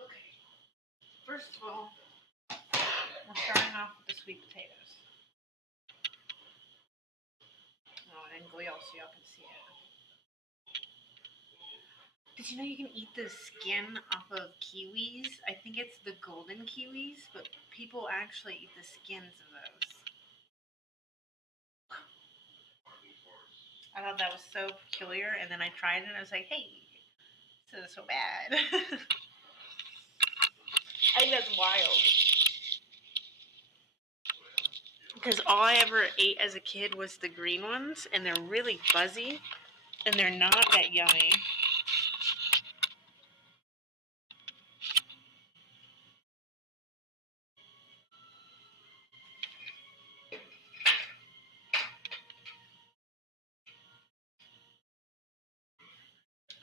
Okay. First of all, we're starting off with the sweet potatoes. Oh, and then glue so y'all can see it. Did you know you can eat the skin off of kiwis? I think it's the golden kiwis, but people actually eat the skins of those. I thought that was so peculiar, and then I tried it, and I was like, hey, this is so bad. I think that's wild. Because all I ever ate as a kid was the green ones, and they're really fuzzy, and they're not that yummy.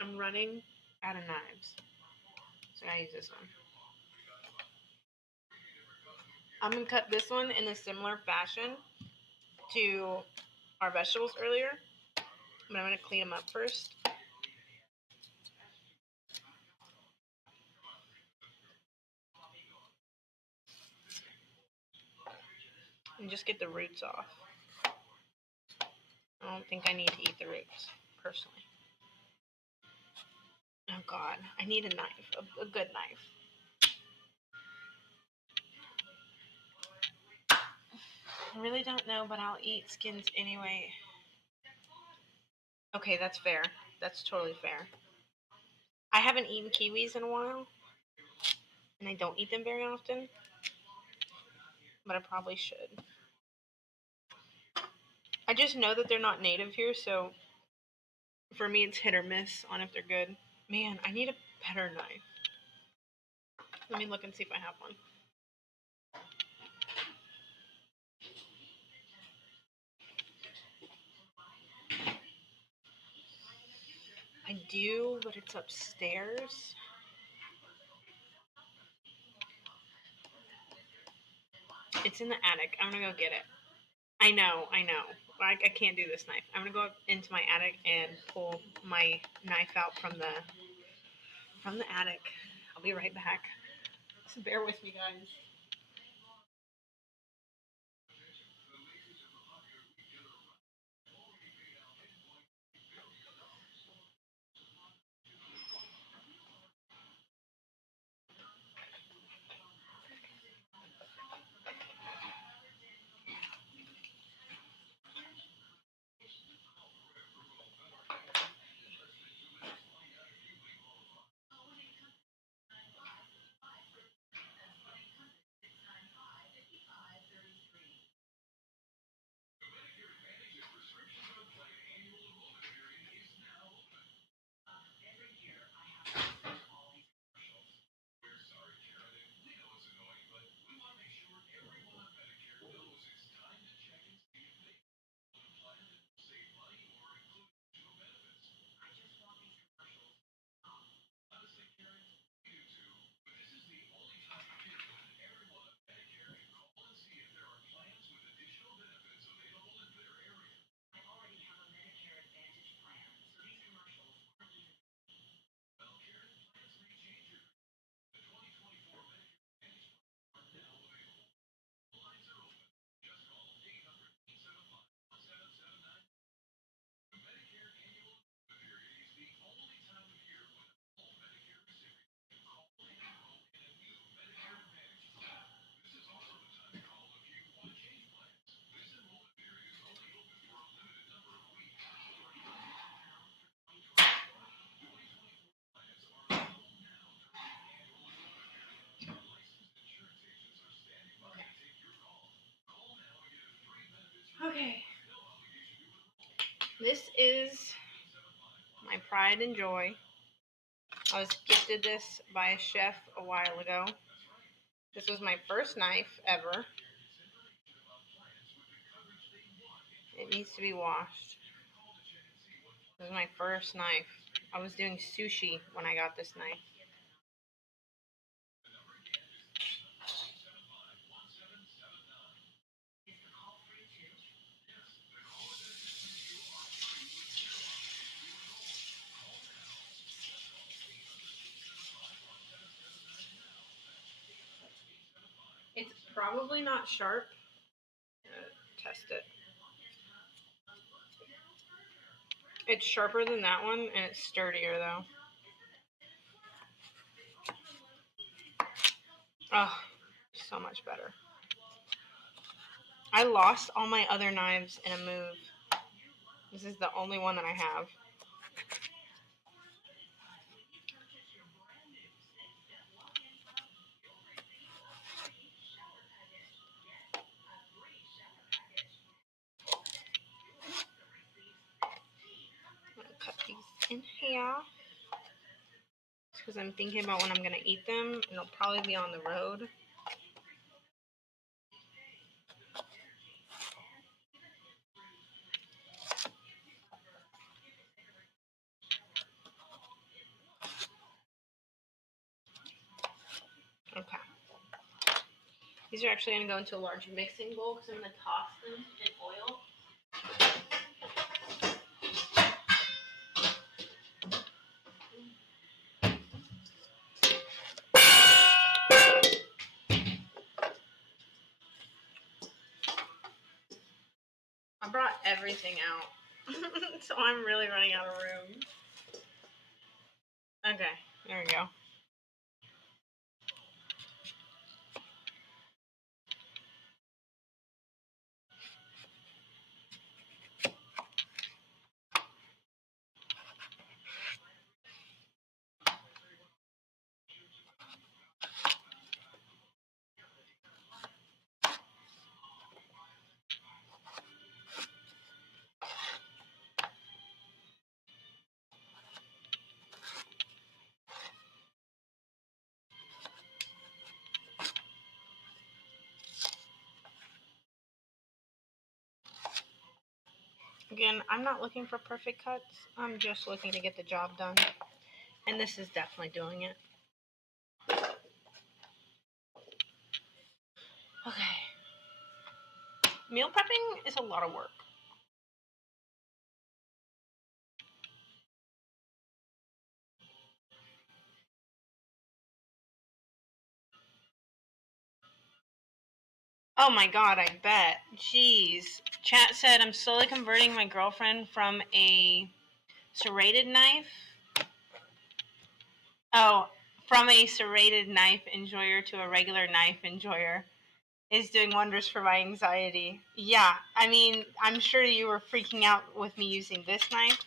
I'm running out of knives, so I use this one. I'm going to cut this one in a similar fashion to our vegetables earlier, but I'm going to clean them up first. And just get the roots off. I don't think I need to eat the roots, personally. Oh God, I need a knife, a good knife. I really don't know, but I'll eat skins anyway. Okay, that's fair. That's totally fair. I haven't eaten kiwis in a while, and I don't eat them very often, but I probably should. I just know that they're not native here, so for me it's hit or miss on if they're good. Man, I need a better knife. Let me look and see if I have one. I do, but it's upstairs. It's in the attic. I'm gonna go get it. I know. I can't do this knife. I'm gonna go up into my attic and pull my knife out from the attic. I'll be right back. So bear with me, guys. This is my pride and joy. I was gifted this by a chef a while ago. This was my first knife ever. It needs to be washed. This is my first knife. I was doing sushi when I got this knife. It's probably not sharp. Test it. It's sharper than that one, and it's sturdier though. Oh, so much better. I lost all my other knives in a move. This is the only one that I have. I'm gonna cut these in half because I'm thinking about when I'm gonna eat them. It'll probably be on the road. Okay. These are actually gonna go into a large mixing bowl because I'm gonna toss them in oil. I brought everything out, so I'm really running out of room. Okay, there we go. Again, I'm not looking for perfect cuts. I'm just looking to get the job done. And this is definitely doing it. Okay. Meal prepping is a lot of work. Oh my god, I bet. Jeez. Chat said I'm slowly converting my girlfriend from a serrated knife. Oh, from a serrated knife enjoyer to a regular knife enjoyer. Is doing wonders for my anxiety. Yeah, I mean, I'm sure you were freaking out with me using this knife.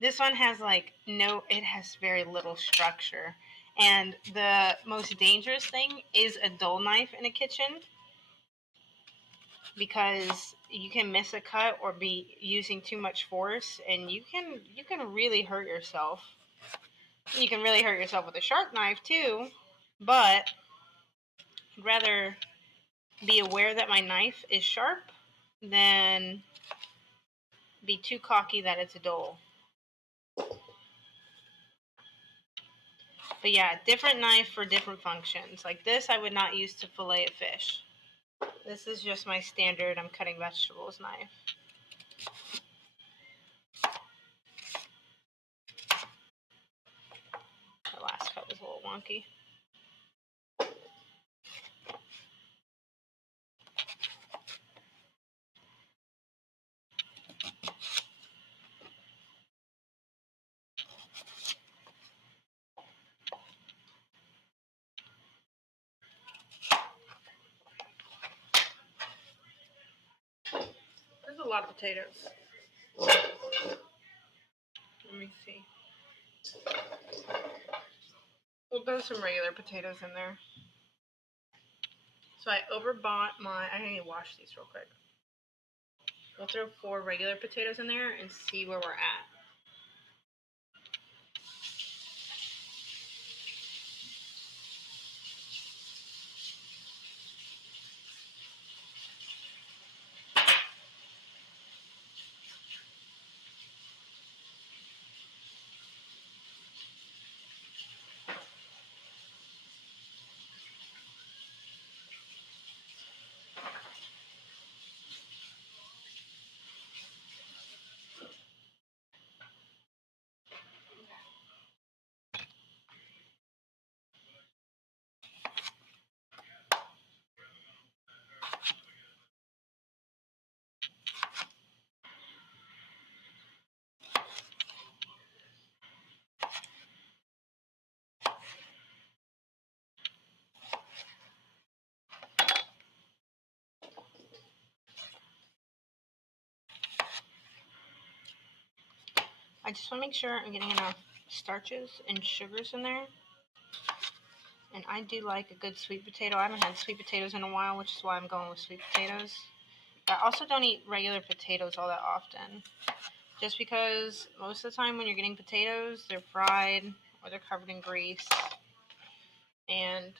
This one has it has very little structure. And the most dangerous thing is a dull knife in a kitchen because you can miss a cut or be using too much force and you can really hurt yourself. You can really hurt yourself with a sharp knife too, but I'd rather be aware that my knife is sharp than be too cocky that it's dull. But yeah, different knife for different functions. Like this I would not use to fillet a fish. This is just my standard I'm cutting vegetables knife. The last cut was a little wonky. There's a lot of potatoes. Let me see. Well, there's some regular potatoes in there. So I overbought I need to wash these real quick. We'll throw 4 regular potatoes in there and see where we're at. I just want to make sure I'm getting enough starches and sugars in there. And I do like a good sweet potato. I haven't had sweet potatoes in a while, which is why I'm going with sweet potatoes. I also don't eat regular potatoes all that often. Just because most of the time when you're getting potatoes, they're fried or they're covered in grease. And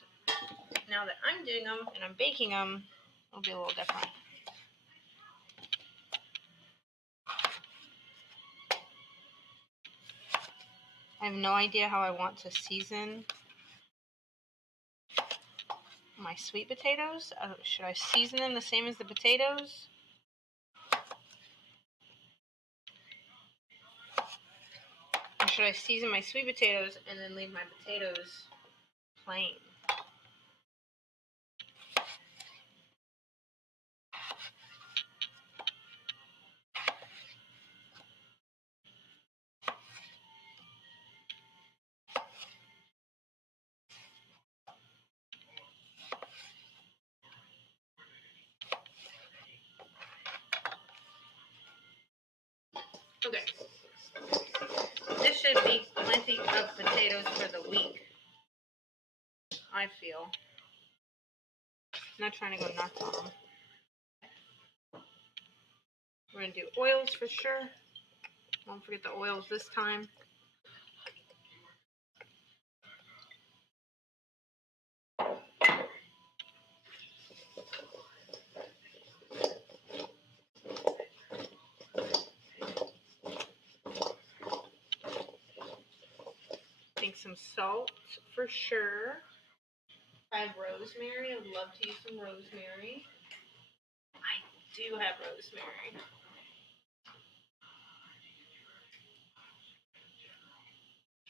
now that I'm doing them and I'm baking them, it'll be a little different. I have no idea how I want to season my sweet potatoes. Should I season them the same as the potatoes? Or should I season my sweet potatoes and then leave my potatoes plain? Okay. This should be plenty of potatoes for the week, I feel. I'm not trying to go nuts on them. We're going to do oils for sure. Won't forget the oils this time. I think some salt for sure. I have rosemary. I would love to use some rosemary. I do have rosemary.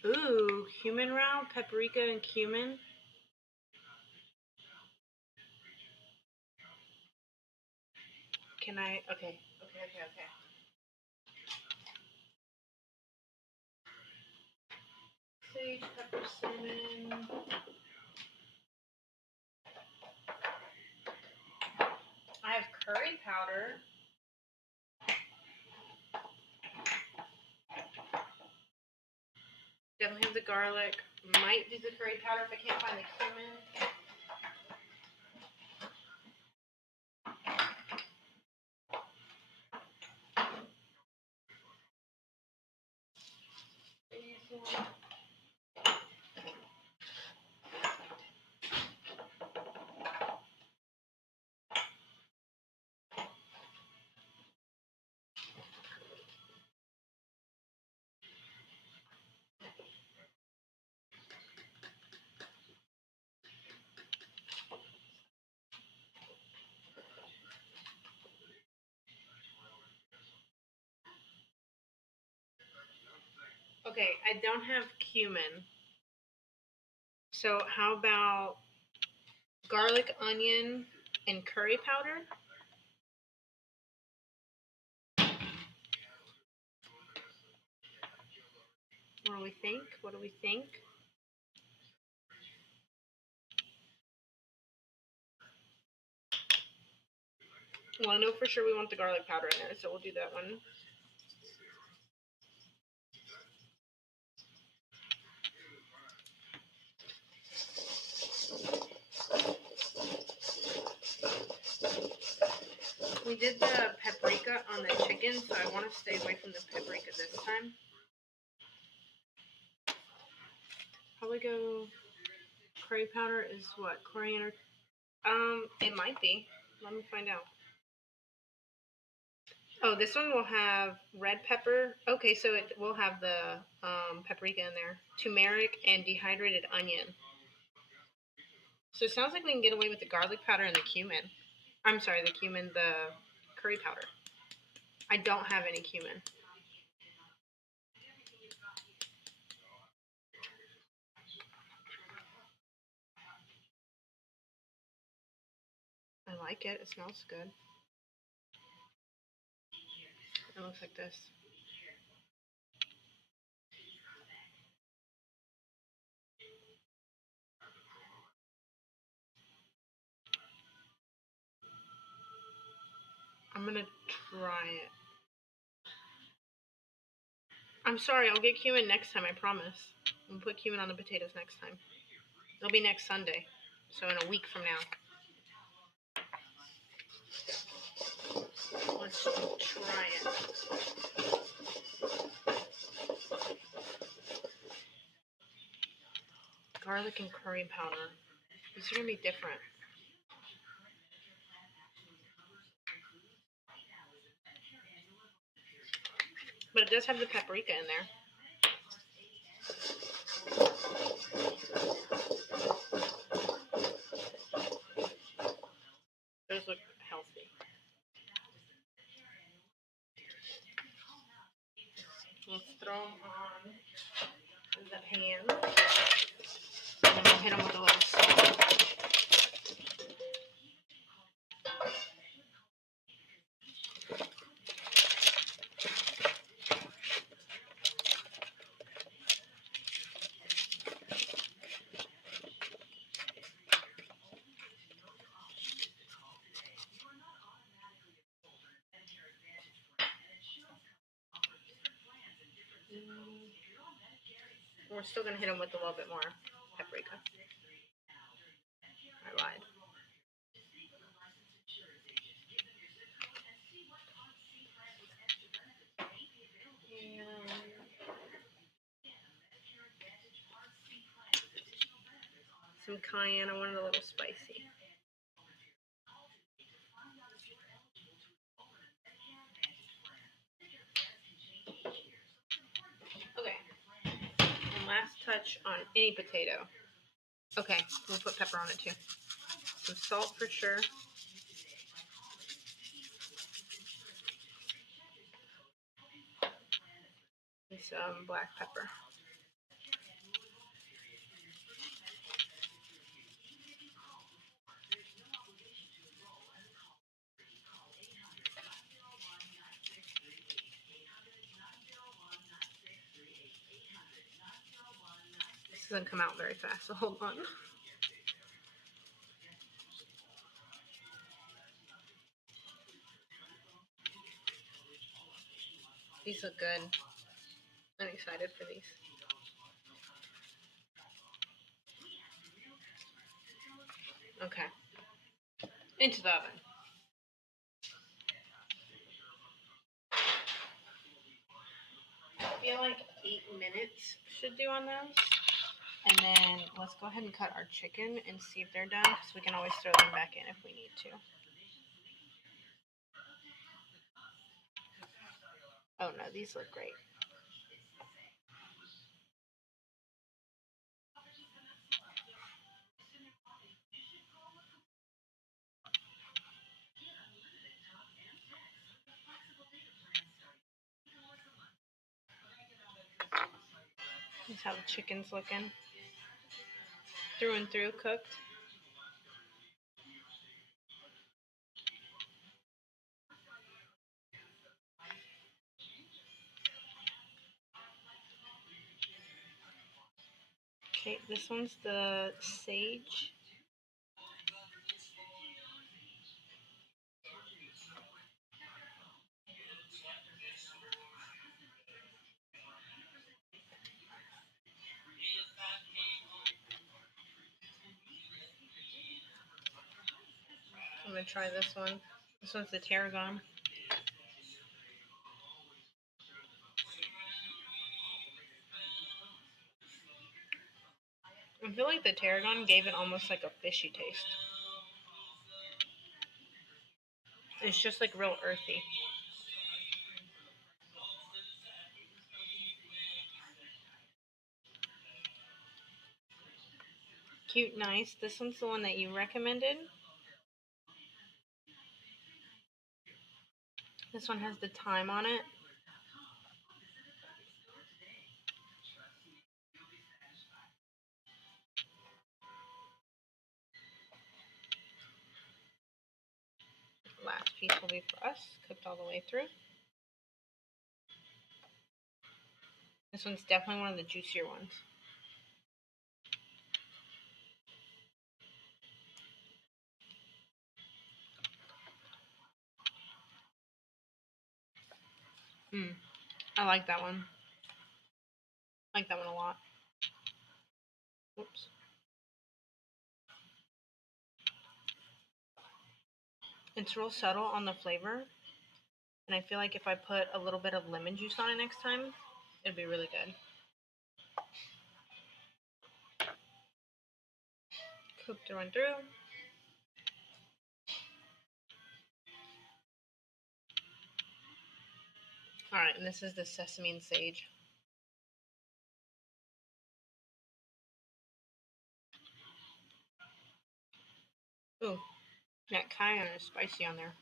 Ooh, cumin roux, paprika, and cumin. Can I? Okay. Sage, pepper, cinnamon. I have curry powder. Definitely have the garlic. Might do the curry powder if I can't find the cumin. Okay, I don't have cumin. So how about garlic, onion, and curry powder? What do we think? What do we think? Well, I know for sure we want the garlic powder in there, so we'll do that one. We did the paprika on the chicken, so I want to stay away from the paprika this time. Probably go curry powder is what? Coriander? It might be. Let me find out. Oh, this one will have red pepper. Okay, so it will have the paprika in there. Turmeric and dehydrated onion. So it sounds like we can get away with the garlic powder and the cumin. I'm sorry, the cumin, the curry powder. I don't have any cumin. I like it. It smells good. It looks like this. I'm gonna try it. I'm sorry, I'll get cumin next time, I promise. I'll put cumin on the potatoes next time. It'll be next Sunday, so in a week from now. Let's try it. Garlic and curry powder. These are gonna be different. But it does have the paprika in there. Those look healthy. Let's throw them on the pan. And then we'll hit them with a little salt. We're still gonna hit them with a little bit more paprika. I lied. Some cayenne. I want it a little spicy. Okay. And last touch on any potato. Okay, we'll put pepper on it too. Some salt for sure. And some black pepper. This doesn't come out very fast, so hold on. These look good. I'm excited for these. Okay. Into the oven. I feel like 8 minutes should do on those. And then let's go ahead and cut our chicken and see if they're done, because we can always throw them back in if we need to. Oh no, these look great. This is how the chicken's looking. Through and through cooked. Okay, this one's the sage. I'm gonna try this one. This one's the tarragon. I feel like the tarragon gave it almost like a fishy taste. It's just like real earthy. Cute, nice. This one's the one that you recommended. This one has the thyme on it. Last piece will be for us, cooked all the way through. This one's definitely one of the juicier ones. I like that one. I like that one a lot. Oops. It's real subtle on the flavor, and I feel like if I put a little bit of lemon juice on it next time, it'd be really good. Cook through and through. Alright, and this is the sesame and sage. Ooh, that cayenne is spicy on there.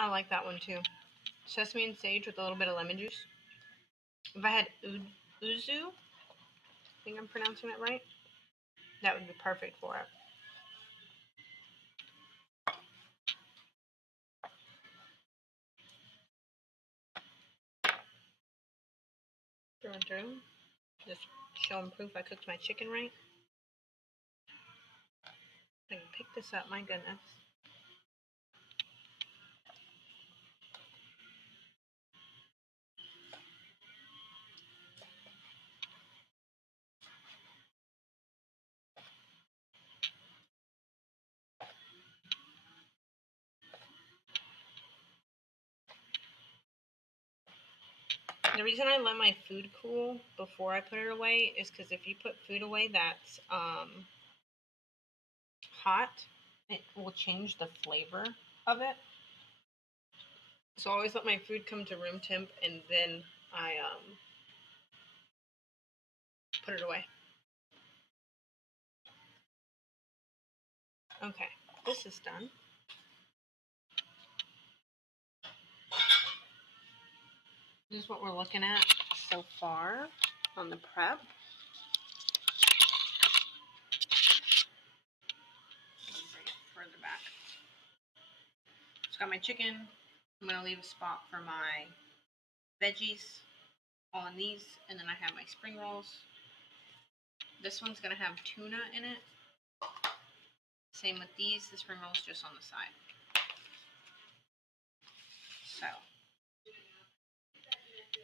I like that one too. Sesame and sage with a little bit of lemon juice. If I had uzu, I think I'm pronouncing that right, that would be perfect for it. Through and through. Just showing proof I cooked my chicken right. I can pick this up, my goodness. The reason I let my food cool before I put it away is because if you put food away that's hot, it will change the flavor of it. So I always let my food come to room temp and then I put it away. Okay, this is done. This is what we're looking at so far on the prep. Bring it further back. It's got my chicken. I'm gonna leave a spot for my veggies on these, and then I have my spring rolls. This one's gonna have tuna in it. Same with these. The spring rolls just on the side. So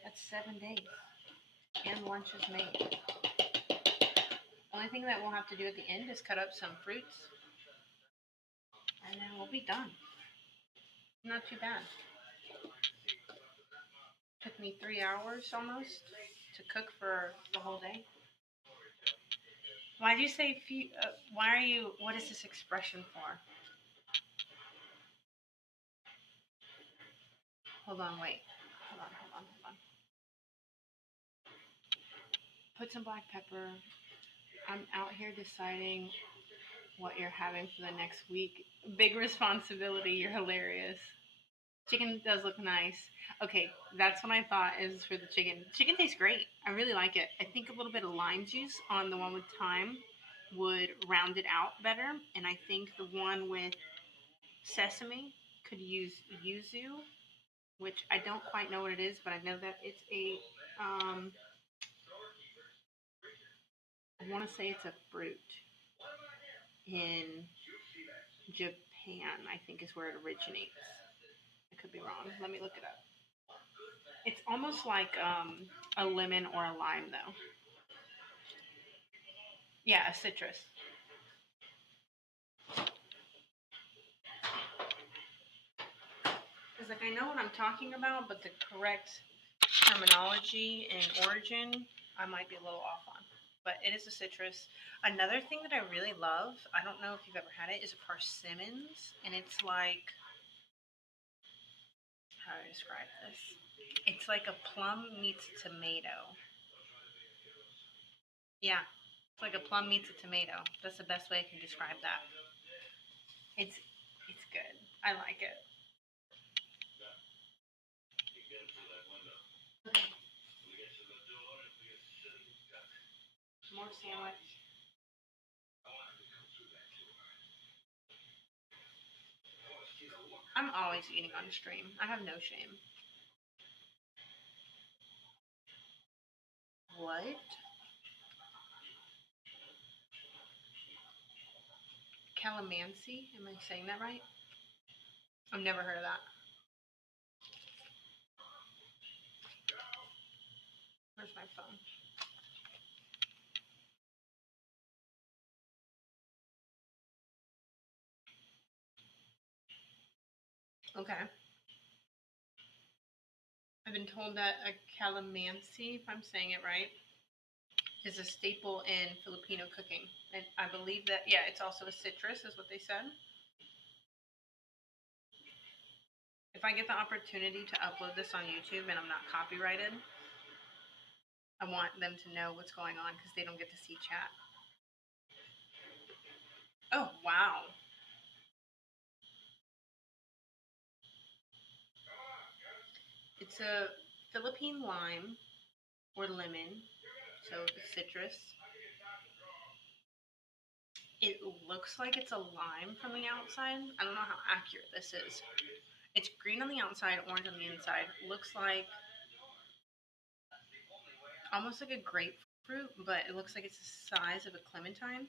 that's 7 days, and lunch is made. Only thing that we'll have to do at the end is cut up some fruits, and then we'll be done. Not too bad. Took me 3 hours almost to cook for the whole day. Why do you say few? Why are you? What is this expression for? Hold on, wait. Hold on. Put some black pepper. I'm out here deciding what you're having for the next week. Big responsibility. You're hilarious. Chicken does look nice. Okay, that's what I thought is for the chicken. Chicken tastes great. I really like it. I think a little bit of lime juice on the one with thyme would round it out better. And I think the one with sesame could use yuzu, which I don't quite know what it is, but I know that it's a, I want to say it's a fruit in Japan, I think is where it originates. I could be wrong. Let me look it up. It's almost like a lemon or a lime, though. Yeah, a citrus. Because, like, I know what I'm talking about, but the correct terminology and origin, I might be a little off on. But it is a citrus. Another thing that I really love, I don't know if you've ever had it, is persimmons. And it's like, how do I describe this? It's like a plum meets a tomato. Yeah, it's like a plum meets a tomato. That's the best way I can describe that. It's good. I like it. Okay, more sandwich. I'm always eating on stream. I have no shame. What? Calamansi? Am I saying that right? I've never heard of that. Where's my phone? Okay. I've been told that a calamansi, if I'm saying it right, is a staple in Filipino cooking. And I believe that, yeah, it's also a citrus, is what they said. If I get the opportunity to upload this on YouTube and I'm not copyrighted, I want them to know what's going on because they don't get to see chat. Oh, wow. It's a Philippine lime or lemon, so it's citrus. It looks like it's a lime from the outside. I don't know how accurate this is. It's green on the outside, orange on the inside. Looks like almost like a grapefruit, but it looks like it's the size of a clementine.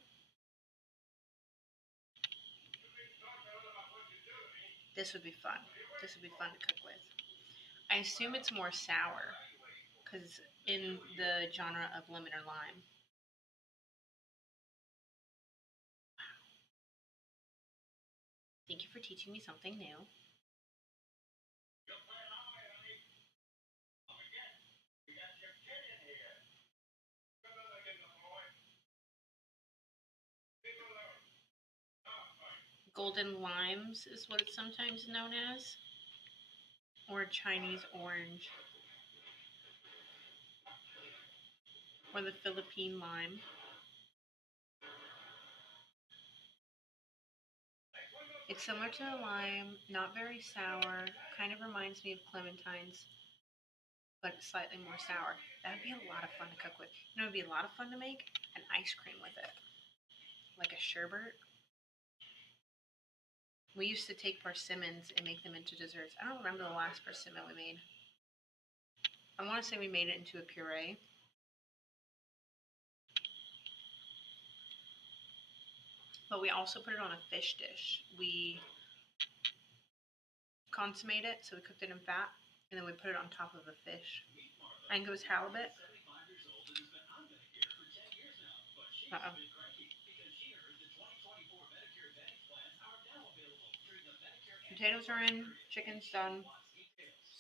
This would be fun. This would be fun to cook with. I assume it's more sour because in the genre of lemon or lime. Thank you for teaching me something new. Golden limes is what it's sometimes known as, or Chinese orange, or the Philippine lime. It's similar to a lime, not very sour, kind of reminds me of clementines, but slightly more sour. That would be a lot of fun to cook with. You know, it would be a lot of fun to make an ice cream with it, like a sherbet. We used to take persimmons and make them into desserts. I don't remember the last persimmon we made. I want to say we made it into a puree. But we also put it on a fish dish. We consommate it, so we cooked it in fat, and then we put it on top of a fish. I think it was halibut. Uh-oh. Potatoes are in, chicken's done,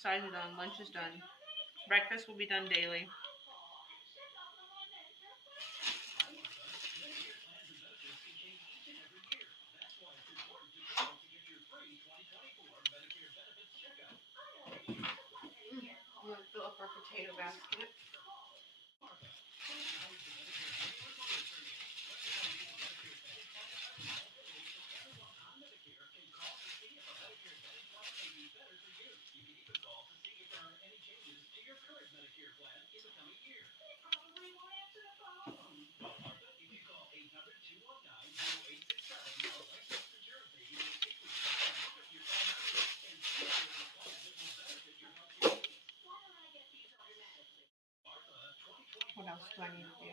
sides are done, lunch is done. Breakfast will be done daily. We'll fill up our potato basket. What else do I need to do?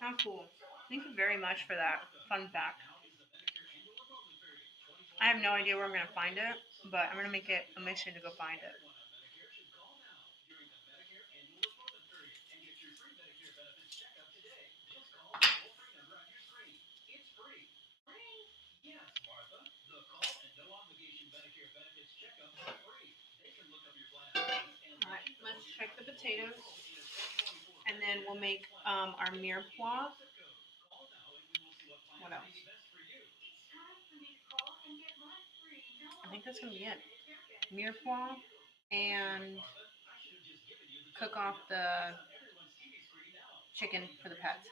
How cool. Thank you very much for that fun fact. I have no idea where I'm going to find it, but I'm going to make it a mission to go find it. Let's check the potatoes, and then we'll make our mirepoix. What else? I think that's gonna be it. Mirepoix and cook off the chicken for the pets.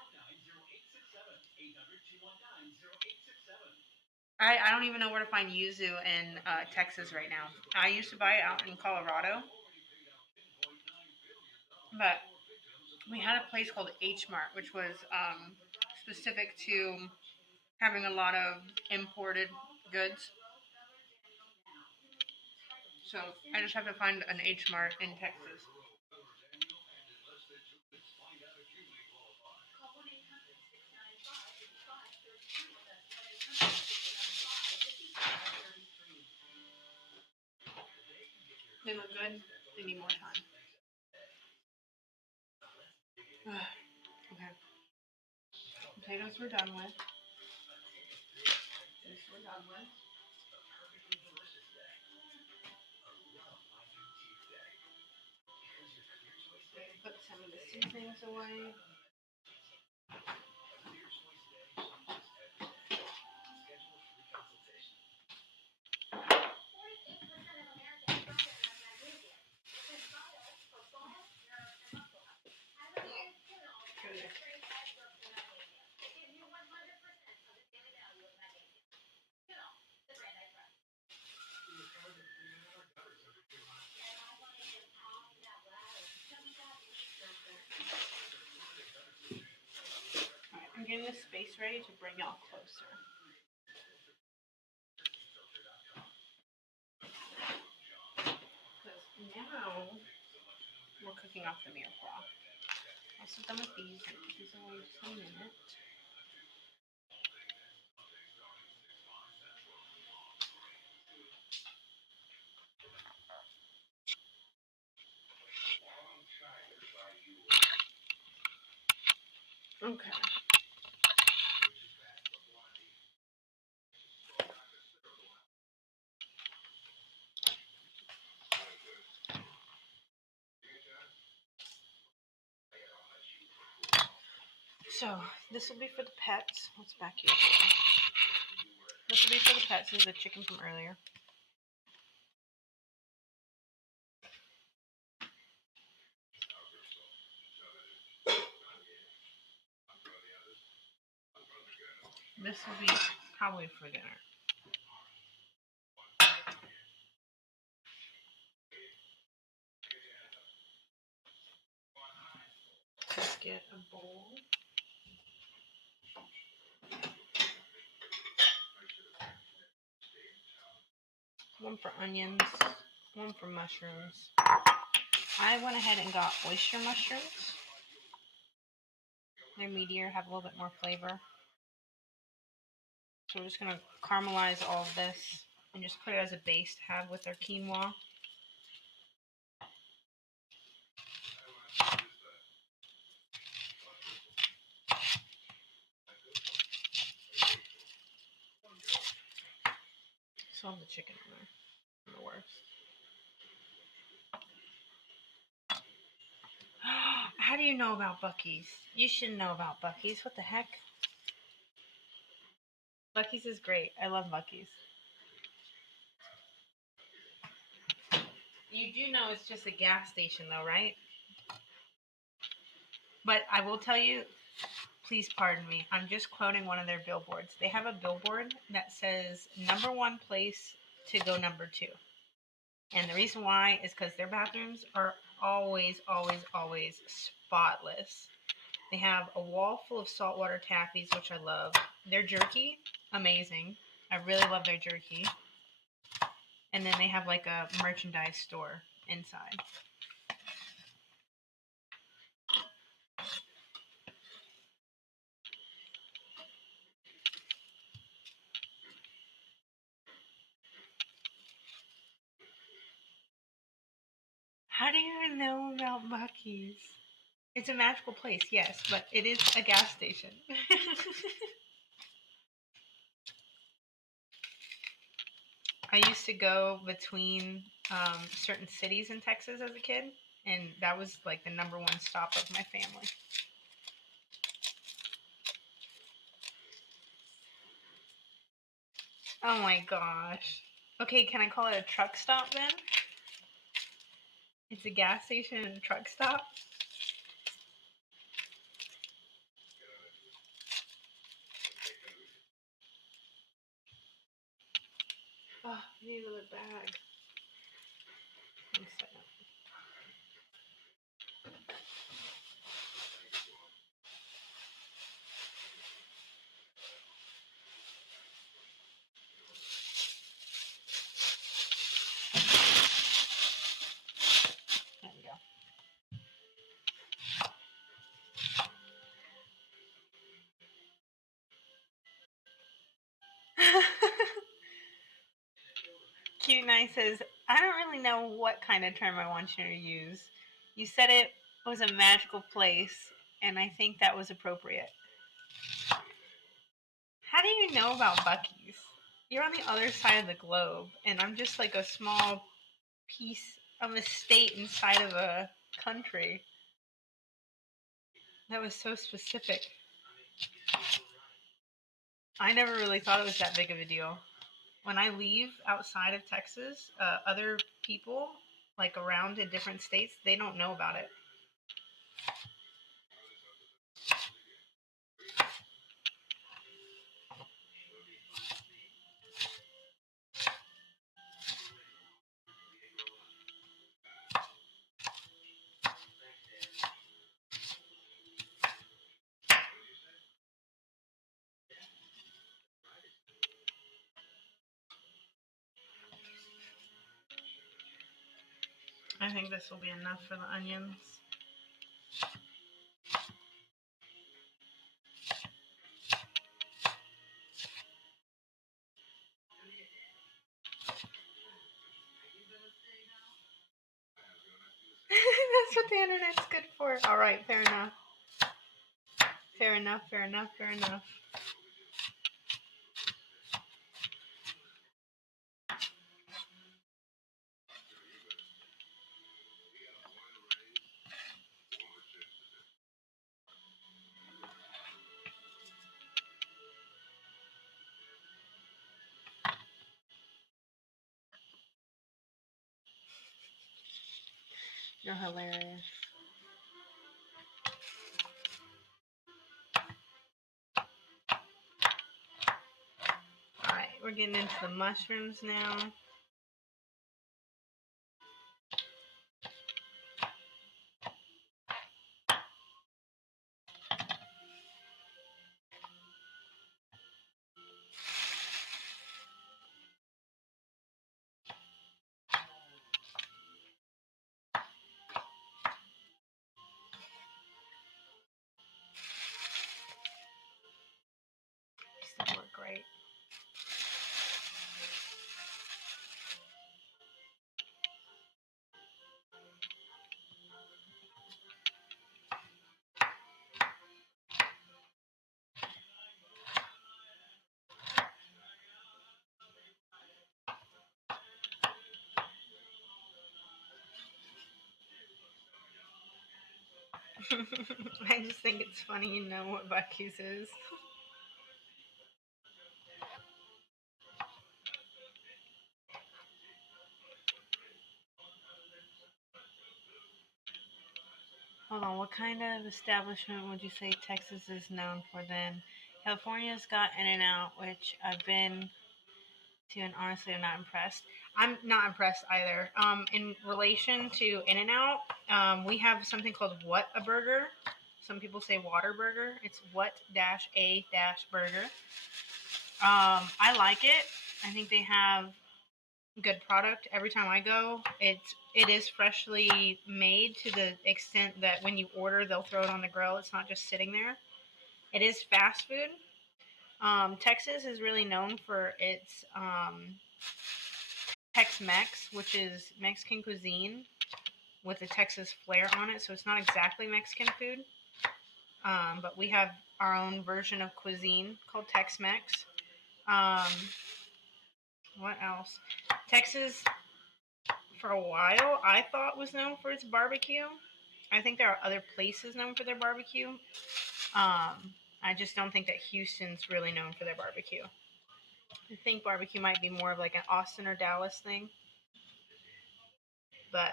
I don't even know where to find yuzu in Texas right now. I used to buy it out in Colorado, but we had a place called H Mart, which was specific to having a lot of imported goods. So I just have to find an H Mart in Texas. They look good. They need more time. Okay. Potatoes we're done with. This we're done with. Put some of the seasonings away. Alright, I'm getting this space ready to bring y'all closer. Because now we're cooking off the mirepoix. Also done with these. I'll put these away just a minute. Okay. So this will be for the pets. What's back here? This will be for the pets. This is the chicken from earlier. This will be probably for dinner. Let's get a bowl. One for onions, one for mushrooms. I went ahead and got oyster mushrooms. They're meatier, have a little bit more flavor. So we're just going to caramelize all of this and just put it as a base to have with our quinoa. Still have the chicken in there. I'm the worst. How do you know about Buc-ee's? You should know about Buc-ee's. What the heck? Buc-ee's is great. I love Buc-ee's. You do know it's just a gas station though, right? But I will tell you, please pardon me, I'm just quoting one of their billboards. They have a billboard that says #1 place to go #2. And the reason why is because their bathrooms are always, always, always spotless. They have a wall full of saltwater taffies, which I love. Their jerky, amazing. I really love their jerky. And then they have like a merchandise store inside. How do you know about Buc-ee's? It's a magical place, yes, but it is a gas station. I used to go between certain cities in Texas as a kid, and that was like the number one stop of my family. Oh my gosh. Okay, can I call it a truck stop then? It's a gas station and a truck stop? Oh, I need another bag. One second. There we go. Cute Nice says, I don't really know what kind of term I want you to use. You said it was a magical place, and I think that was appropriate. How do you know about Buc-ee's? You're on the other side of the globe, and I'm just like a small piece of a state inside of a country. That was so specific. I never really thought it was that big of a deal. When I leave outside of Texas, other people, like around in different states, they don't know about it. I think this will be enough for the onions. That's what the internet's good for. All right, fair enough. Fair enough, fair enough, fair enough. You're hilarious. Alright, we're getting into the mushrooms now. These look great. I just think it's funny you know what Buc-ee's is. Hold on, what kind of establishment would you say Texas is known for then? California's got In-N-Out, which I've been to, and honestly, I'm not impressed. I'm not impressed either. In relation to In-N-Out, we have something called What a Burger. Some people say Water Burger. It's What dash a dash Burger. I like it. I think they have good product every time I go. It is freshly made to the extent that when you order, they'll throw it on the grill. It's not just sitting there. It is fast food. Texas is really known for its Tex-Mex, which is Mexican cuisine with a Texas flair on it. So it's not exactly Mexican food, but we have our own version of cuisine called Tex-Mex. Um, what else? Texas for a while, I thought was known for its barbecue. I think there are other places known for their barbecue. I just don't think that Houston's really known for their barbecue. I think barbecue might be more of like an Austin or Dallas thing. But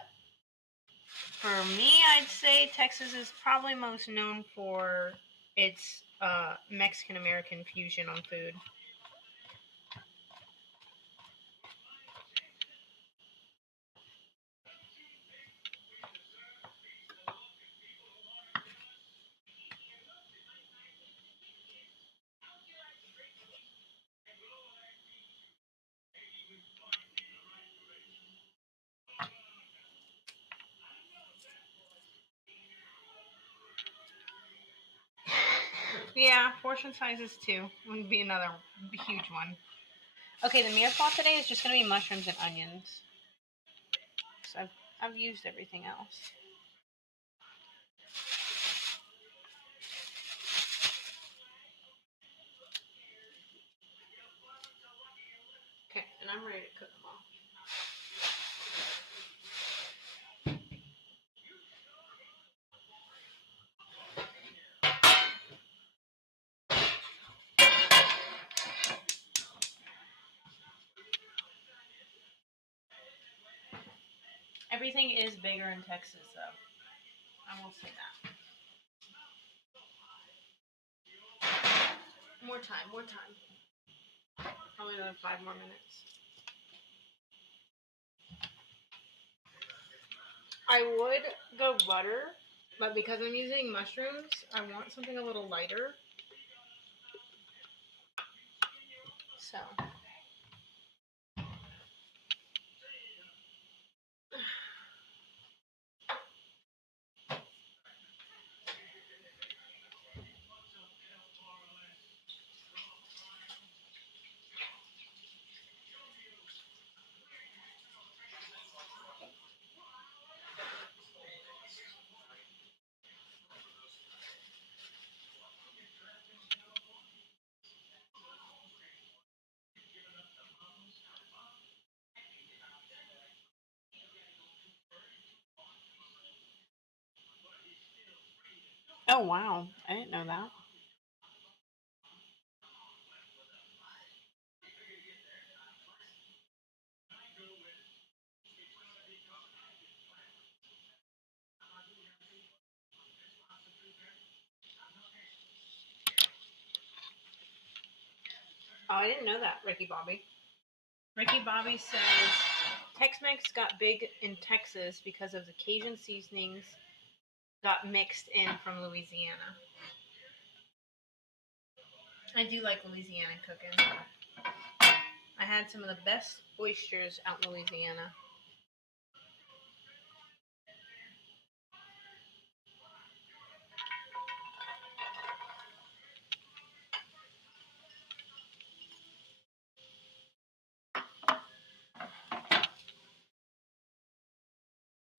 for me, I'd say Texas is probably most known for its Mexican American fusion on food. Yeah, portion sizes too would be another huge one. Okay, the mirepoix today is just gonna be mushrooms and onions. So I've used everything else. Okay, and I'm ready to cook them all. Everything is bigger in Texas, though. I will say that. More time, more time. Probably another 5 more minutes. I would go butter, but because I'm using mushrooms, I want something a little lighter. So. Oh, wow. I didn't know that. Oh, I didn't know that, Ricky Bobby. Ricky Bobby says Tex-Mex got big in Texas because of the Cajun seasonings got mixed in from Louisiana. I do like Louisiana cooking. I had some of the best oysters out in Louisiana.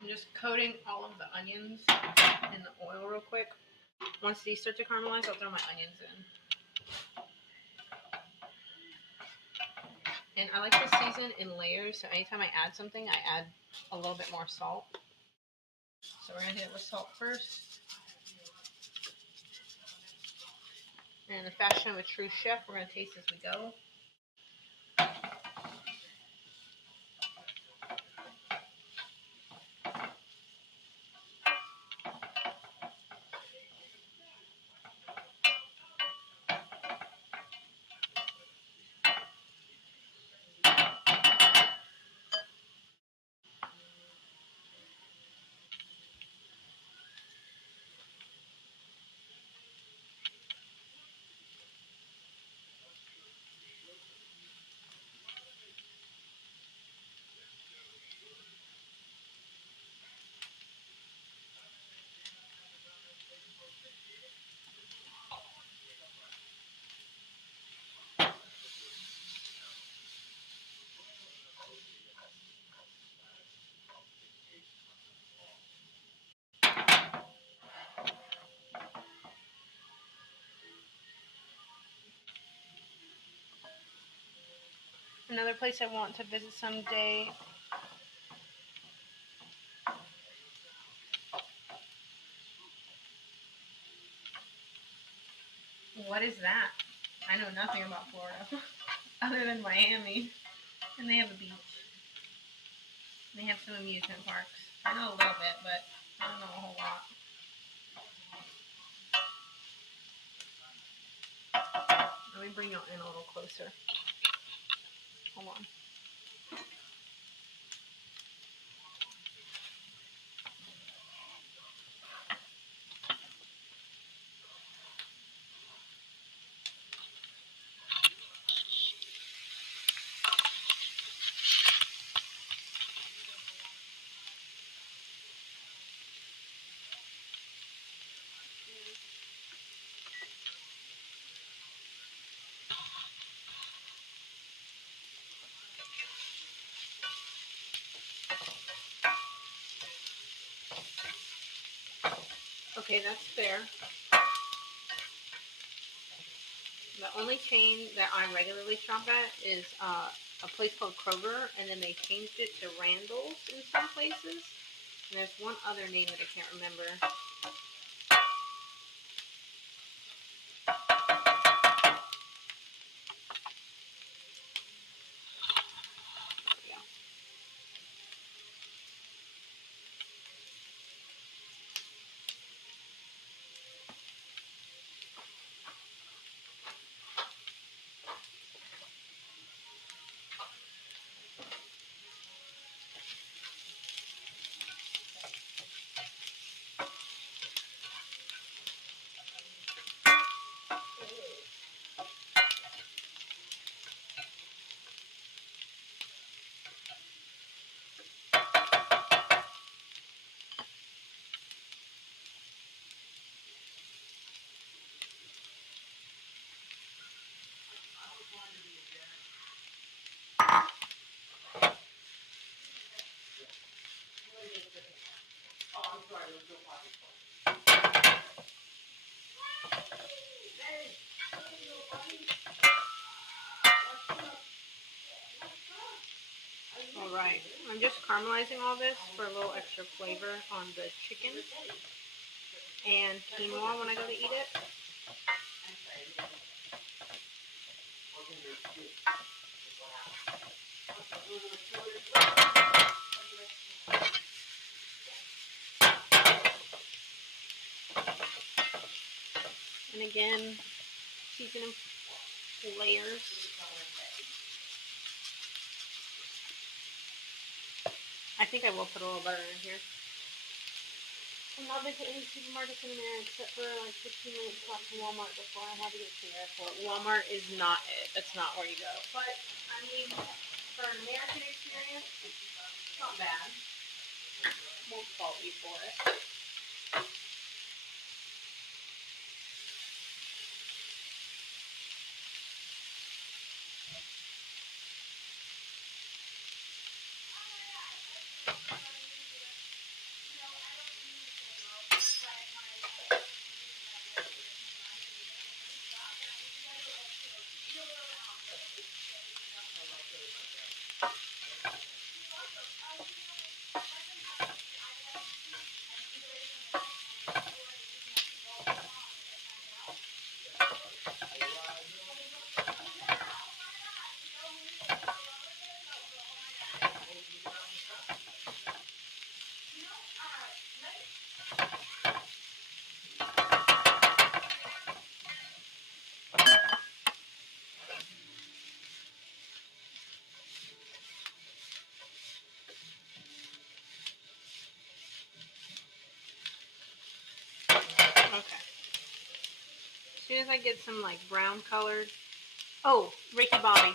I'm just coating all of the onions in the oil real quick. Once these start to caramelize, I'll throw my onions in. And I like to season in layers, so anytime I add something, I add a little bit more salt. So we're going to hit it with salt first. And in the fashion of a true chef, we're going to taste as we go. Another place I want to visit someday What is that? I know nothing about Florida other than Miami, and they have a beach. They have some amusement parks. I know a little bit, but I don't know a whole lot. Let me bring you in a little closer. Hold on. Okay, that's fair. The only chain that I regularly shop at is a place called Kroger, and then they changed it to Randall's in some places. And there's one other name that I can't remember. Alright, I'm just caramelizing all this for a little extra flavor on the chicken and quinoa when I go to eat it. And again, season in layers. I think I will put a little butter in here. I've not been to any supermarkets in there except for like 15 minutes walk to Walmart before I had to get to the airport. Walmart is not it. That's not where you go. But, I mean, for an American experience, it's not bad. Won't fault you for it. Okay. As soon as I get some like brown colored. Oh, Ricky Bobby.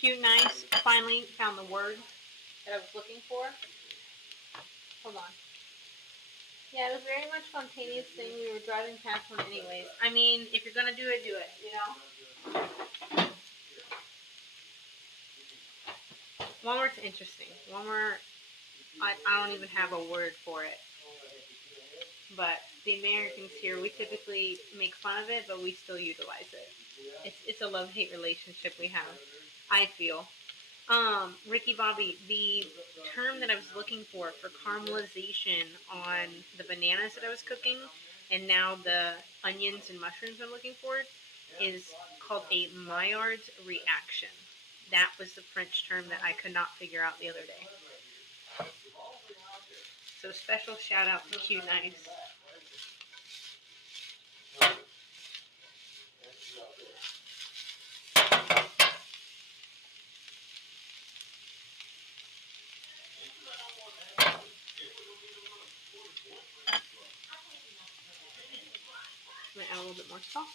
Cute, nice. Finally found the word that I was looking for. Hold on. Yeah, it was very much spontaneous thing. We were driving past one anyways. I mean, if you're gonna do it, you know? Walmart's interesting. Walmart, I don't even have a word for it. But the Americans here, we typically make fun of it, but we still utilize it. It's a love-hate relationship we have, I feel. Ricky Bobby, the term that I was looking for caramelization on the bananas that I was cooking, and now the onions and mushrooms I'm looking for is called a Maillard's reaction. That was the French term that I could not figure out the other day. So special shout out to Q Nice. I'm gonna add a little bit more salt.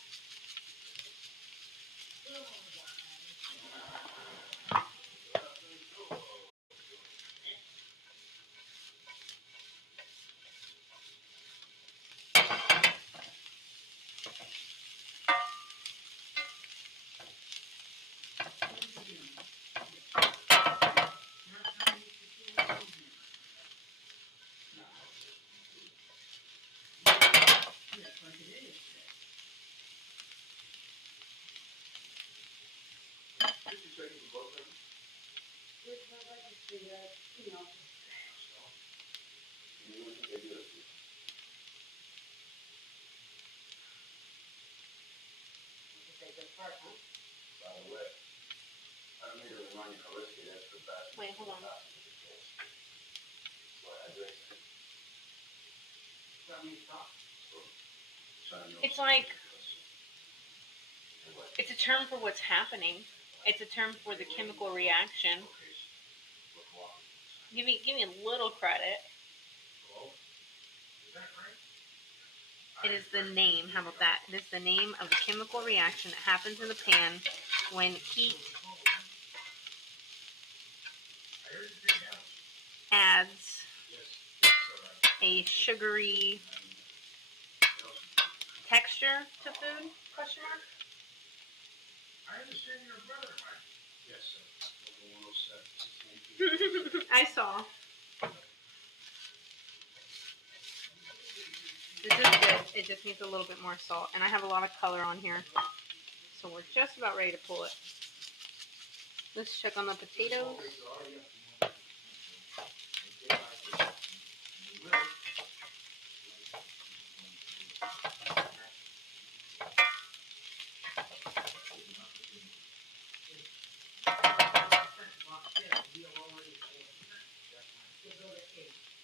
Wait, hold on. It's like, it's a term for what's happening. It's a term for the chemical reaction. Give me a little credit. It is the name. How about that? It is the name of the chemical reaction that happens in the pan when heat adds a sugary texture to food? Question mark. I understand you're a brother. Yes, sir. I saw. This is good. It just needs a little bit more salt. And I have a lot of color on here. So we're just about ready to pull it. Let's check on the potatoes.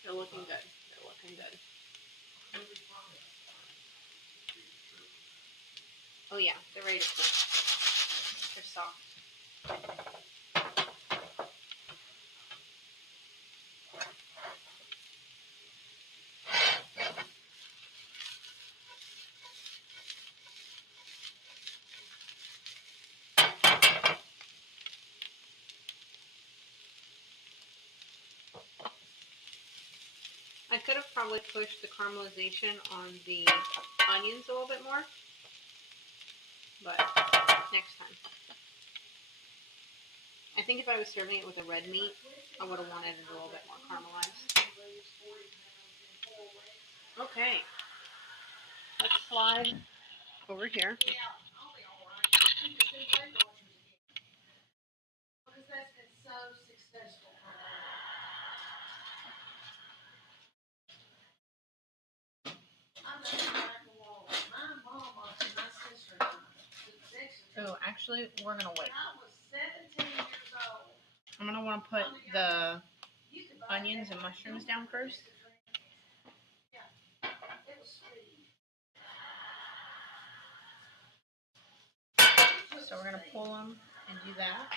They're looking good. They're looking good. Oh yeah, they're ready to cool. They're soft. I could have probably pushed the caramelization on the onions a little bit more, but next time. I think if I was serving it with a red meat, I would have wanted it a little bit more caramelized. Okay. Let's slide over here. Oh, actually, we're going to wait. I'm going to want to put the onions and mushrooms down first. So we're going to pull them and do that.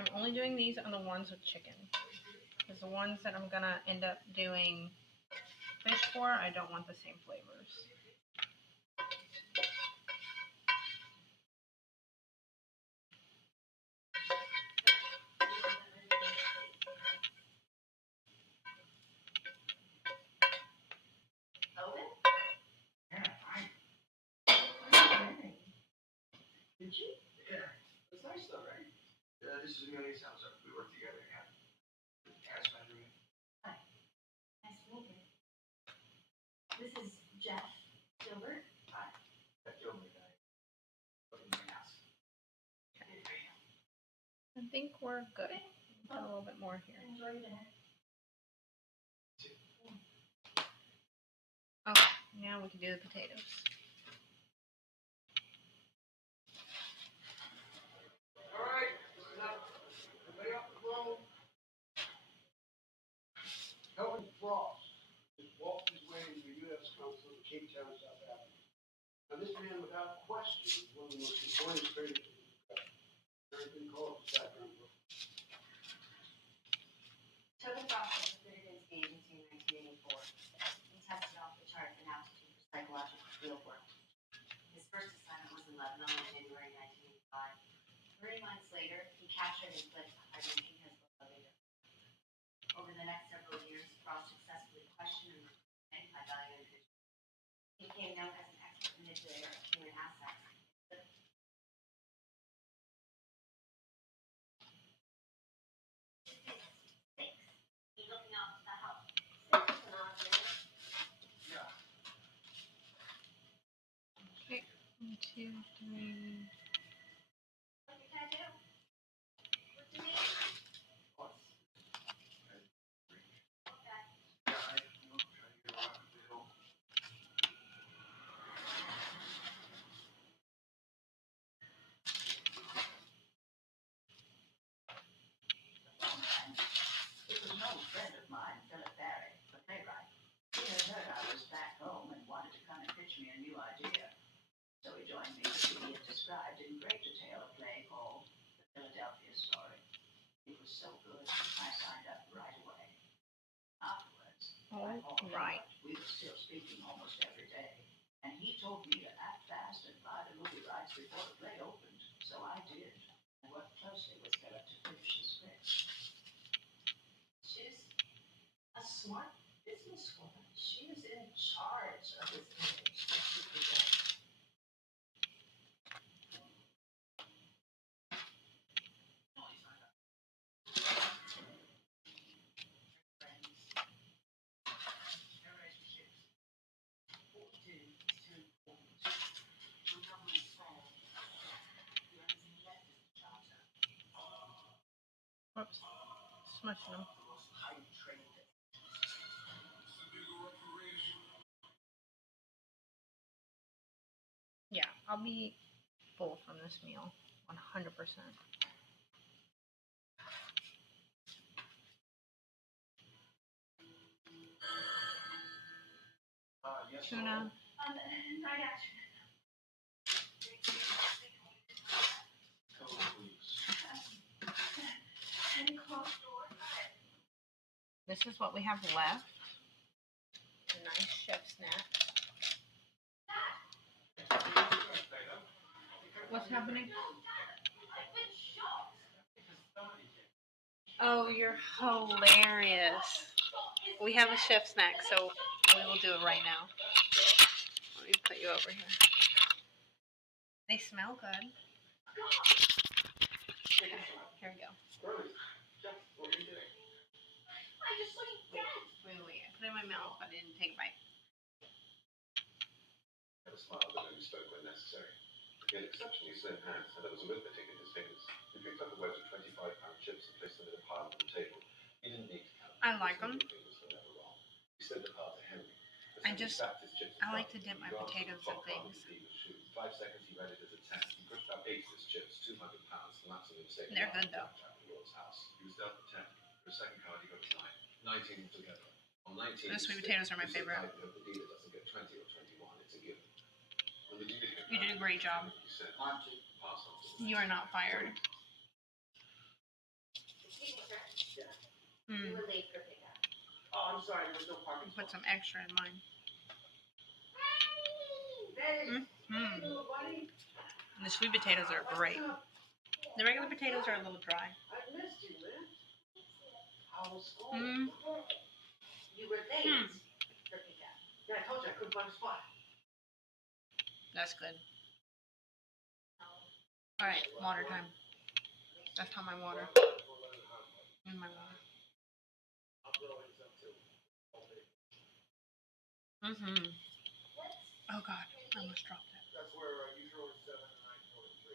I'm only doing these on the ones with chicken. Because the ones that I'm going to end up doing fish for, I don't want the same flavors. Did you? Yeah. It's nice though, right? This is Amelia's house. We work together. Yeah. think we're good. Put a little bit more here. Okay, now we can do the potatoes. All right, everybody off the phone. Kelvin Frost has walked his way into the U.S. Consulate in Cape Town, South Africa. Now, this man, without question, is one of the most important strangers we've got. There's been called his background book. Kelvin Frost was recruited into the agency in 1984. He tested off the charts in aptitude for psychological field work. His first assignment was in Lebanon in January 1985. 3 months later, he captured and fled the high-ranking Hezbollah leader. Over the next several years, Frost successfully questioned and recruited many high-value individuals. He became known as an expert manipulator of human assets. Keep looking out for the help. Yeah. Okay, 1, 2, 3. What can I do? What do you need? What? Okay. Guy, you know, trying to get around the deal. It was an old friend of mine, Philip Barry, the playwright. He had heard I was back home and wanted to come and pitch me a new idea. So he joined me because he had described in great detail a play called The Philadelphia Story. It was so good, I signed up right away. Afterwards, I called Right. Howard. We were still speaking almost every day. And he told me to act fast and buy the movie rights before the play opened. So I did. I worked closely with Philip to finish the script. She's a smart businesswoman. She is in charge of this image. Whoops. Smushing them. Yeah, I'll be full from this meal. 100%. Yes. Tuna. Not yet. Come on, please. 10 o'clock door. This is what we have left. A nice chef snack. What's happening? I've been shot. Oh, you're hilarious. We have a chef snack, so we will do it right now. Let me put you over here. They smell good. Here we go. What are you doing? I just saw you dead. Wait. I put it in my mouth, but I didn't take a bite. Never smiled and only spoke when necessary. He had exceptionally slim hands, and there was arithmetic in his fingers. He picked up a wedge of 25-pound chips and placed them in a pile on the table. He didn't need to count. I like them. His fingers were never wrong. He said the pile to Henry. I like to dip my potatoes in things. 5 seconds he read it as a 10. He pushed out 8 of his chips, 200 pounds, the maximum mistake. They're good though. Lord's house. He was dealt a 10. For a second card, he got a 9. 19 together. On 19, The sweet potatoes are my favorite. I hope the dealer doesn't get 20 or 21. It's a given. When the dealer came You did a great job. He said, On to. pass on to the You are not fired. Excuse me, sir. Mm. You were late for pickup. Oh, I'm sorry, there was no parking. Put some extra in mine. Hey, Mm. little buddy. And the sweet potatoes are great. The regular potatoes are a little dry. I missed you, man. How was school? Mm. You were late for pickup. Yeah, I told you I couldn't find a spot. That's good. Alright, water time. That's not my water. In my water. Mm-hmm. Oh god, I almost dropped it. That's where you throw in 7 and I throw in 3.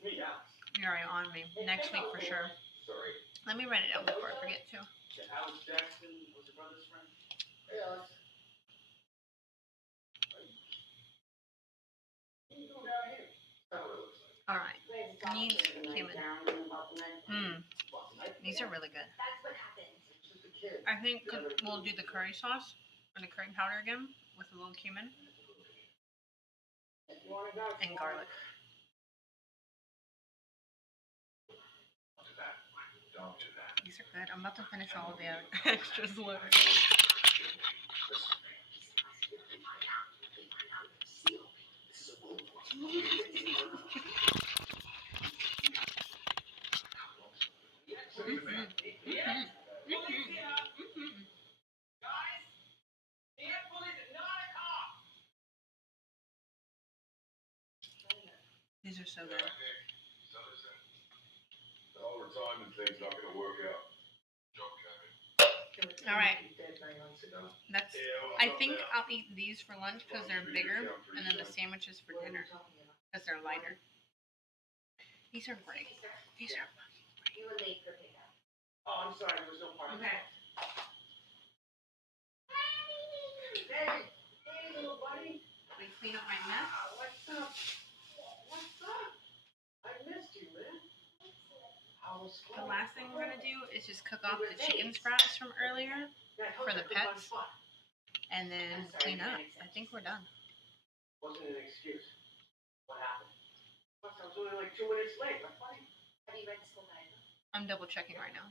You're already on me. Next week for sure. Sorry. Let me write it down before I forget to. Alex Jackson was your brother's friend? Hey, Alex. What are you doing down here? That's what it looks like. Alright. Needs cumin. These are really good. That's what happened. It's just a kid. I think we'll do the curry sauce or the curry powder again with a little cumin You wanna go? and garlic. Don't do that. Don't do that. These are good. I'm about to finish all the extras. Look. These are so good. So listen. The whole retirement thing's not gonna work out. All right. Ago. That's. I think I'll eat these for lunch because they're bigger, and then the sandwiches for dinner because they're lighter. These are great. These are. You were late for pickup. Oh, I'm sorry, there was no parking. Okay. Hey, little buddy. We clean up my mess. What's up? What's up? I missed you, man. How was school? The last thing we're gonna do is just cook off the chicken sprouts from earlier, Yeah, I told for you the I couldn't find a pets. spot. and then I'm sorry, clean up. that makes I sense. think we're done. Wasn't an excuse. What happened? Plus, I was only like 2 minutes late. That's funny. Have you read the school guide? I'm double checking right now.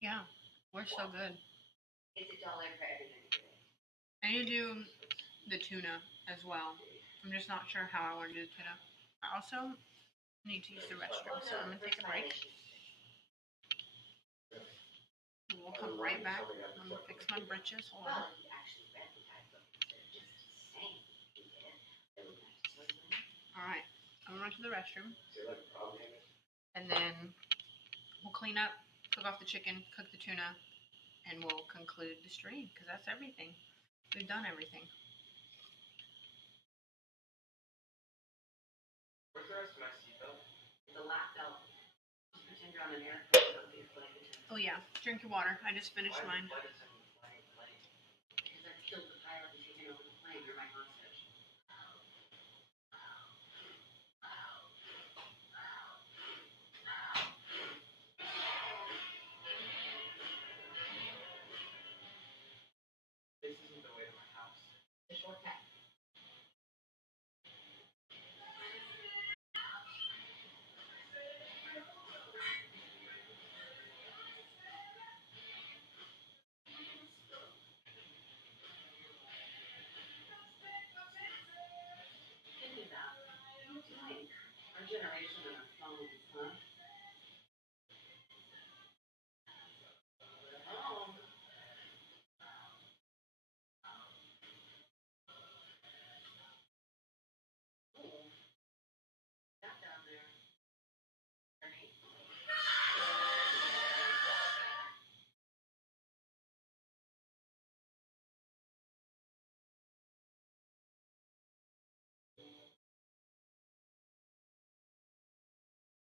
Yeah, we're so good. It's $1 for every 90 minutes. I need to do the tuna as well. I'm just not sure how I want to do the tuna. I also need to use the restroom, so I'm gonna take a break. And we'll come right back. I'm gonna fix my britches. Hold Well, on. if you actually read the guidebook instead of just saying you did, I would have to tell you when. All right, I'm going to the restroom, See, like, the problem here is, and then we'll clean up, cook off the chicken, cook the tuna, and we'll conclude the stream because that's everything. We've done everything. Where's the rest of my seatbelt? It's a lap belt. Just pretend you're on an airplane, it'll be a flight attendant. Oh yeah, drink your water. I just finished Why mine. is the flight attendant flying a plane? Because I've killed the pilot and taken over the plane. You're my hostage. This isn't the way to my house. The shortcut. Thinking about what are you doing? Our generation and our phones, huh? We're home. Ooh. That down there. Ernie?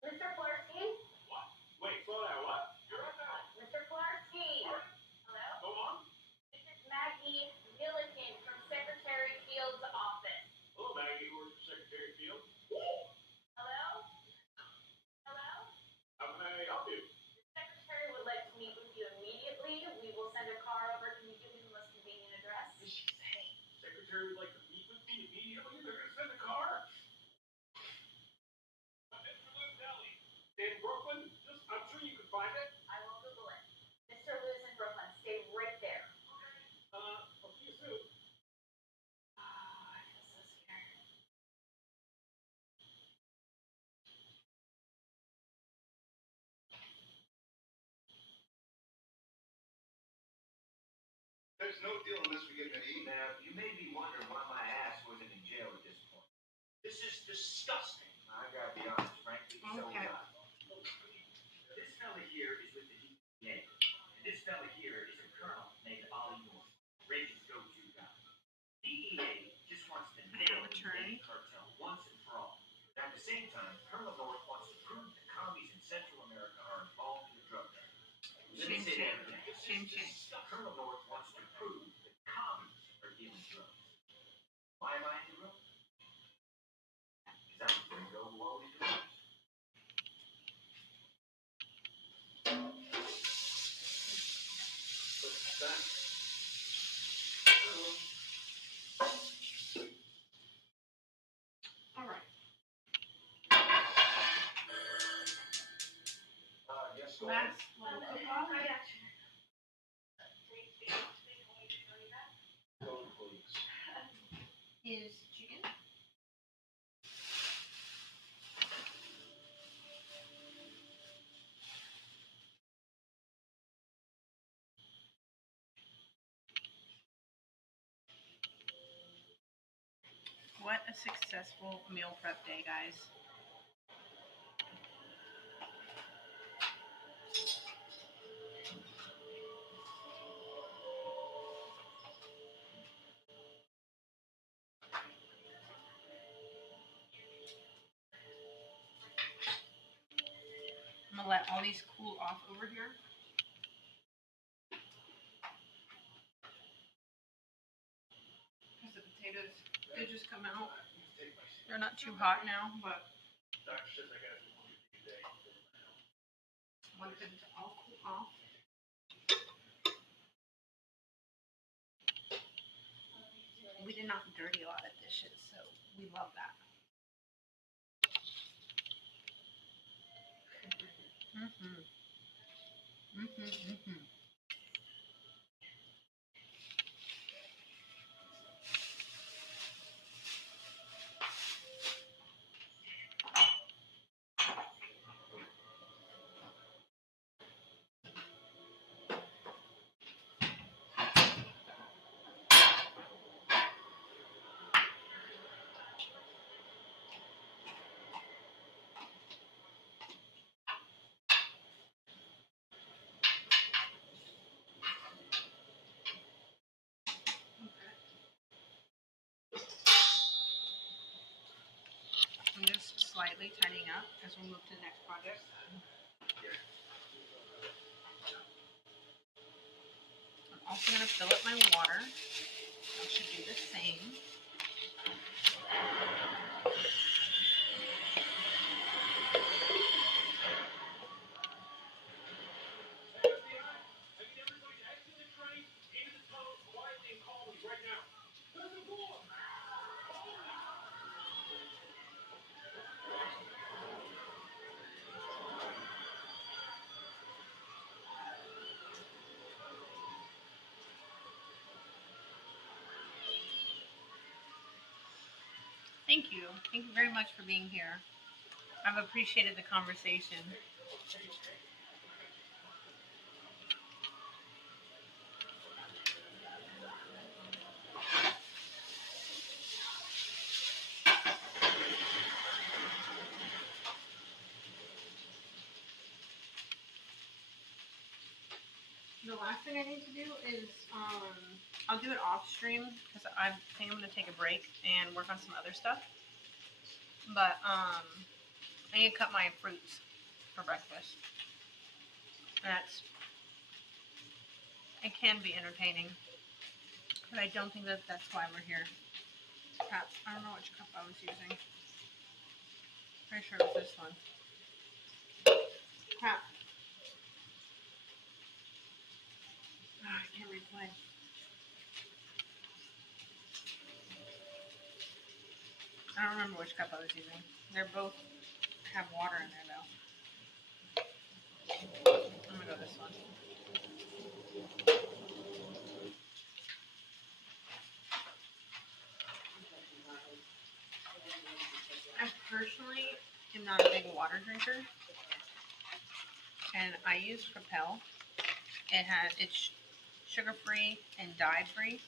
Mr. Flarsky? Wait, slow down, what? You're at that. Mr. Flarsky? Hello? Go on. This is Maggie Milliken from Secretary Field's office. Hello, Maggie, who works for Secretary Field. Hello? Hello? How can I help you? The secretary would like to meet with you immediately. We will send a car over. Can you give me the most convenient address? What did she say? Secretary would like to meet with me immediately? They're gonna send a car? In Brooklyn? I'm sure you could find it. I will Google it. Mr. Lewis in Brooklyn. Stay right there. I'll see you soon. I feel so scared. there's no deal unless we get that email. Now, you may be wondering why my ass wasn't in jail at this point. This is disgusting. I gotta be honest, frankly, so Okay. not. This fella here is with the DEA, and this fella here is a colonel named Ollie North, Reagan's go-to guy. DEA They say shame. everything. Shame, shame. Colonel North wants to prove that commies are dealing drugs. Why am I in the room? Because I'm a gringo who always delivers. What's that? All right. Yes, go Last little cook off Go, please. is chicken. What a successful meal prep day, guys. I'm gonna let all these cool off over here. Because the potatoes did just come out. They're not too hot now, but want them to all cool off. We did not dirty a lot of dishes, so we love that. Mm-hmm. Mm-hmm. Mm-hmm. I'm just slightly tidying up as we move to the next project. I'm also going to fill up my water. I should do the same. I need everybody to exit the train into the tunnel quietly and calmly right now. There's a bomb! Thank you. Thank you very much for being here. I've appreciated the conversation. The last thing I need to do is, I'll do it off stream because I think I'm going to take a break and work on some other stuff. But, I need to cut my fruits for breakfast. It can be entertaining, but I don't think that's why we're here. Crap, I don't know which cup I was using. Pretty sure it was this one. Crap. Oh, I can't replay. I don't remember which cup I was using. They're both have water in there though. I'm gonna go this one. I personally am not a big water drinker, and I use Propel. It's sugar-free and dye-free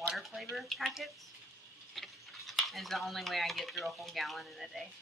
water flavor packets. And it's the only way I get through a whole gallon in a day.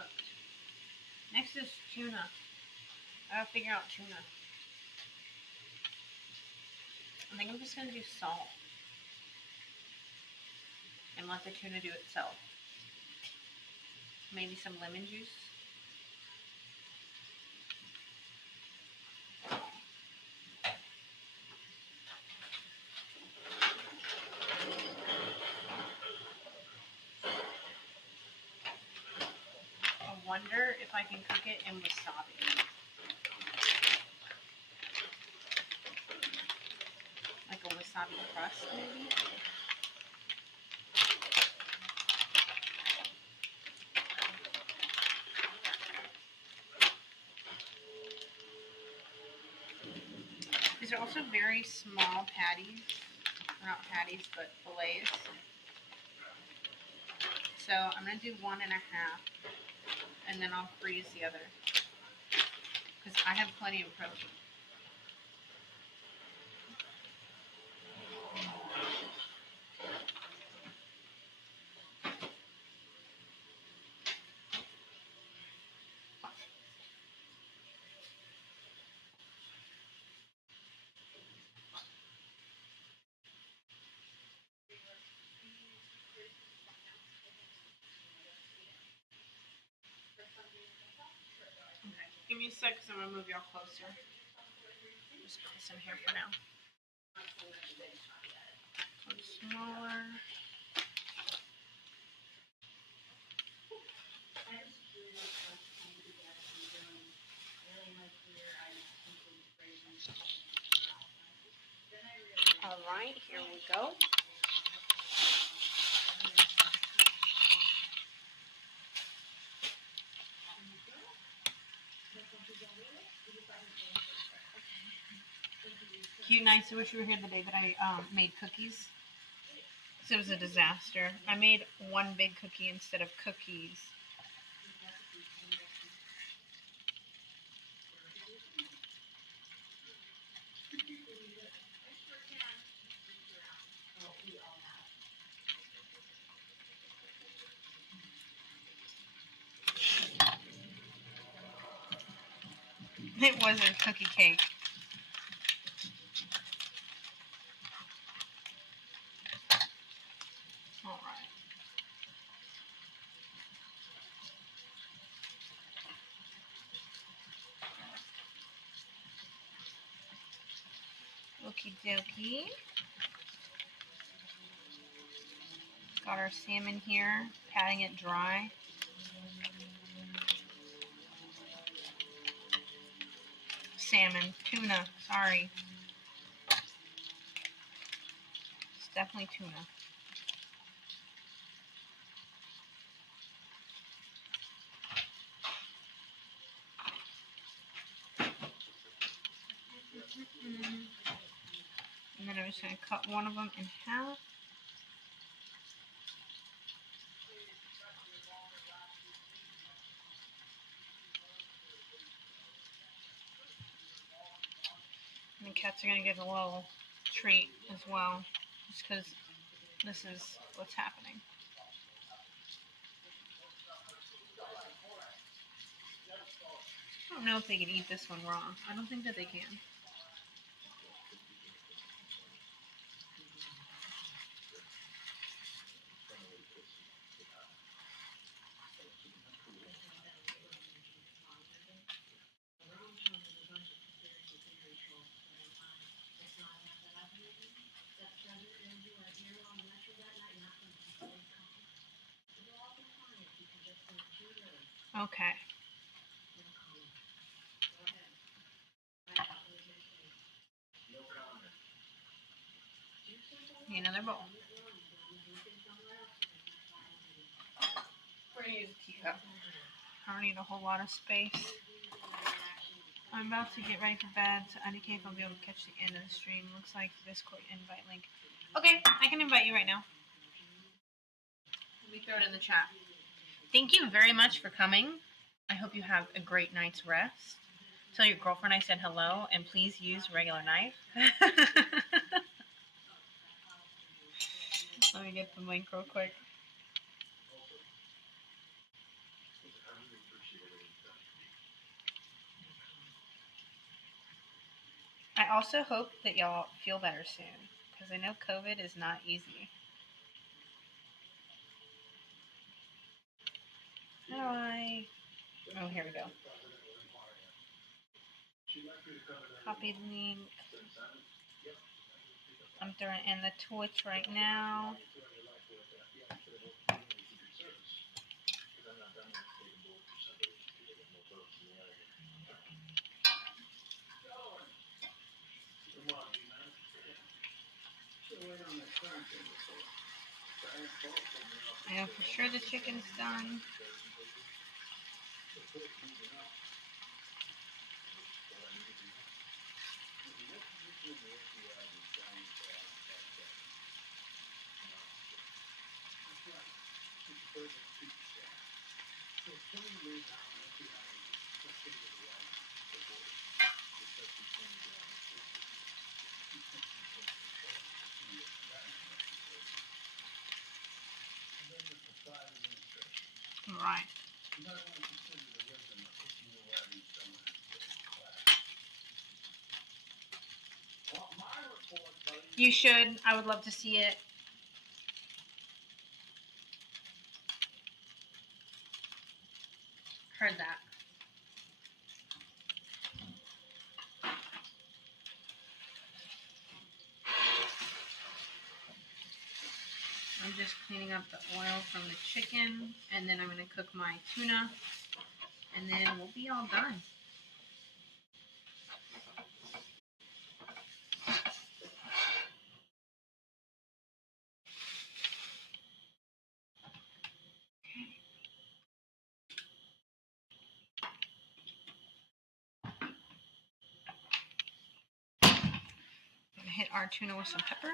cooked. Next is tuna. I gotta figure out tuna. I think I'm just gonna do salt. And let the tuna do itself. Maybe some lemon juice. I wonder if I can cook it in wasabi. Like a wasabi crust, maybe? These are also very small patties. Not patties, but fillets. So I'm going to do 1.5. And then I'll freeze the other. Because I have plenty of protein. Give me a sec, because I'm going to move y'all closer. Just put this in here for now. One smaller. Alright, here we go. Cute nights. I wish you were here the day that I made cookies. So it was a disaster. I made one big cookie instead of cookies. It was a cookie cake. Alright. Okie dokie. Got our salmon here, patting it dry. Salmon, tuna, sorry. It's definitely tuna. And then I'm just going to cut one of them in half. And the cats are going to get a little treat as well, just because this is what's happening. I don't know if they can eat this one raw. I don't think that they can. Okay. Need another bowl. We're going to use a teacup. I don't need a whole lot of space. I'm about to get ready for bed, so I indicate if I'll be able to catch the end of the stream. Looks like Discord invite link. Okay, I can invite you right now. Let me throw it in the chat. Thank you very much for coming. I hope you have a great night's rest. Tell your girlfriend I said hello, and please use regular knife. Let me get the link real quick. also hope that y'all feel better soon, because I know COVID is not easy. How do I... Oh, here we go. Copy the link. I'm throwing in the Twitch right now. I know for sure the chicken's done. Right. You should. I would love to see it. Heard that. I'm just cleaning up the oil from the chicken, and then I'm going to cook my tuna, and then we'll be all done. I'm going to hit our tuna with some pepper.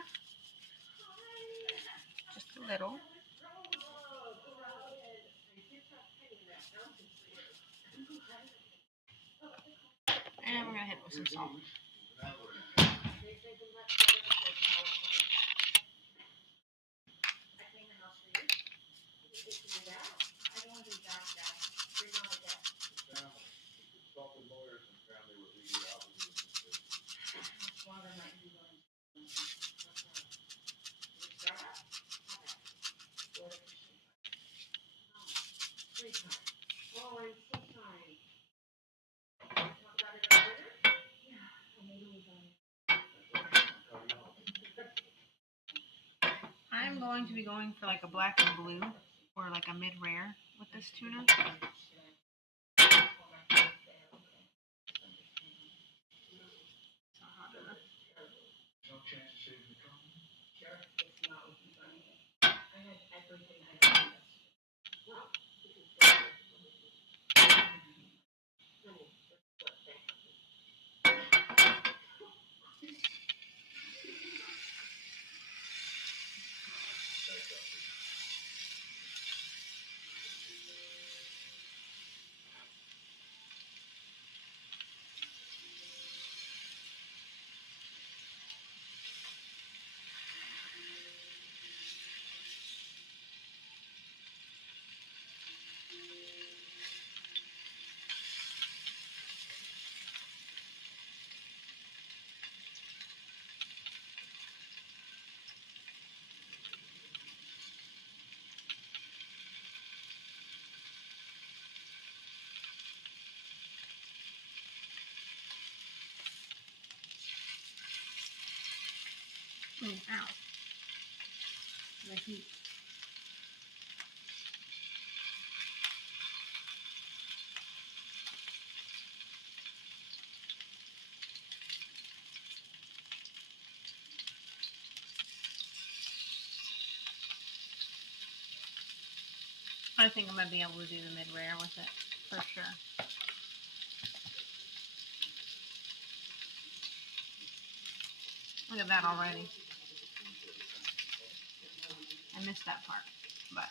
Just a little. And we're going to hit it with some salt. I'm going to be going for like a black and blue or like a mid-rare with this tuna. Oh, ow. The heat. I think I'm going to be able to do the mid-rare with it, for sure. Look at that already. I missed that part, but...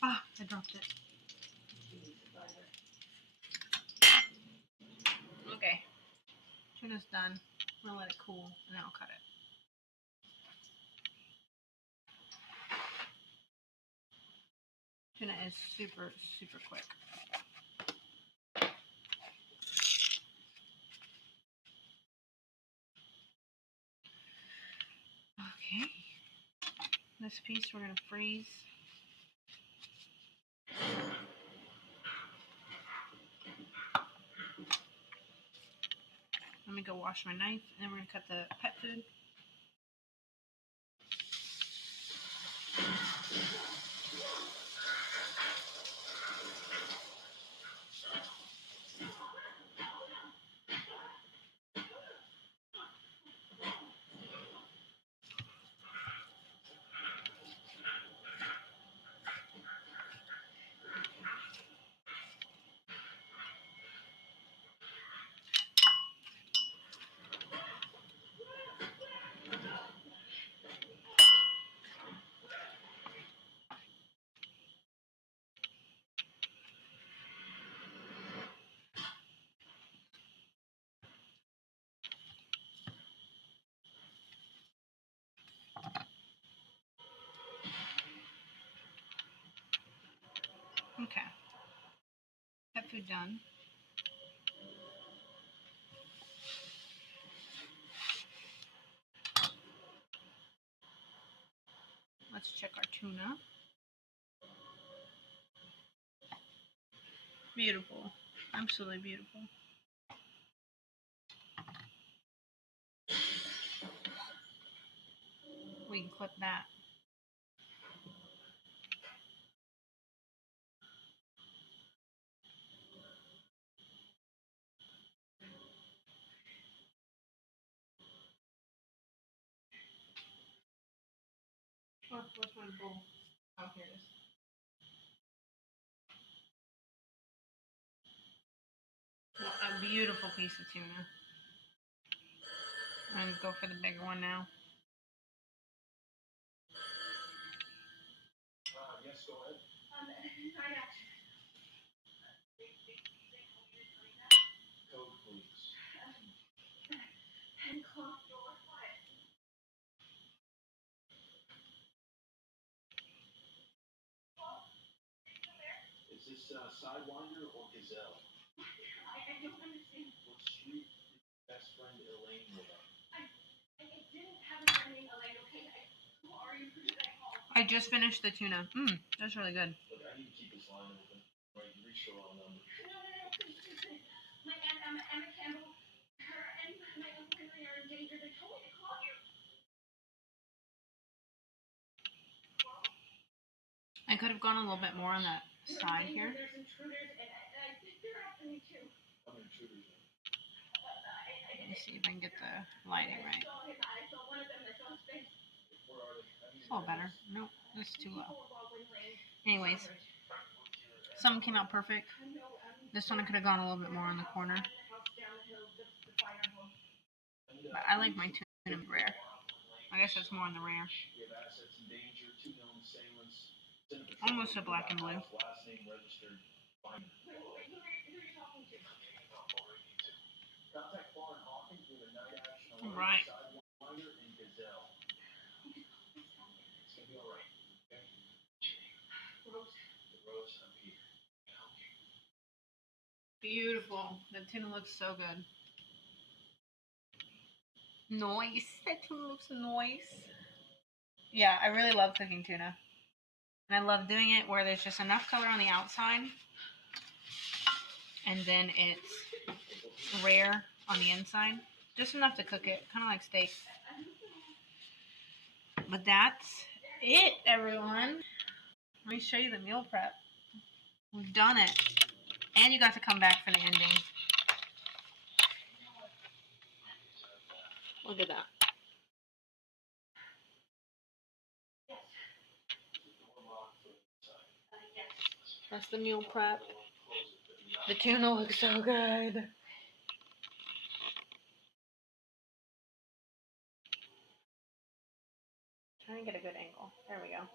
Ah, I dropped it. Okay, tuna's done. I'm gonna let it cool and then I'll cut it. Tuna is super, super quick. Okay, this piece we're gonna freeze. Let me go wash my knife and then we're gonna cut the pet food. Okay, pet food done. Let's check our tuna. Beautiful, absolutely beautiful. We can clip that. Oh, where's my bowl? Oh, here it is. Well, a beautiful piece of tuna. I'm gonna go for the bigger one now. Yes, go ahead. Code, please. Is this Sidewinder or Gazelle? I don't understand. What street did your best friend Elaine live on? I didn't have a friend named Elaine, okay? Who are you? Who did I call? I just finished the tuna. That's really good. Look, I need to keep this line open. Right, reach the wrong number. No, please. My Aunt Emma Campbell, her and my Uncle Henry are in danger. They told me to call you. I could have gone a little bit more on that side here. There's intruders, and I think they're after me too. How many intruders are Let me see if I can get the lighting right. I saw one of them. I saw his face. Where are they? It's a little better. Nope, that's too low. Anyways, some came out perfect. This one I could have gone a little bit more on the corner. But I like my tuna rare. I guess it's more in the rare. We have assets in danger, 2 known assailants. Almost a black and blue. Last name registered. Fine. Who are you talking to? Contact Foreign Hawkins with a night action alert. Right. Sidewinder and Gazelle. It's gonna be all right. Okay? Rose. Rose, I'm here. Beautiful. The tuna looks so good. Nice. That tuna looks nice. Yeah, I really love cooking tuna. And I love doing it where there's just enough color on the outside and then it's rare on the inside. Just enough to cook it, kind of like steak. But that's it, everyone. Let me show you the meal prep. We've done it. And you got to come back for the ending. Look at that. That's the meal prep. The tuna looks so good. Trying to get a good angle. There we go.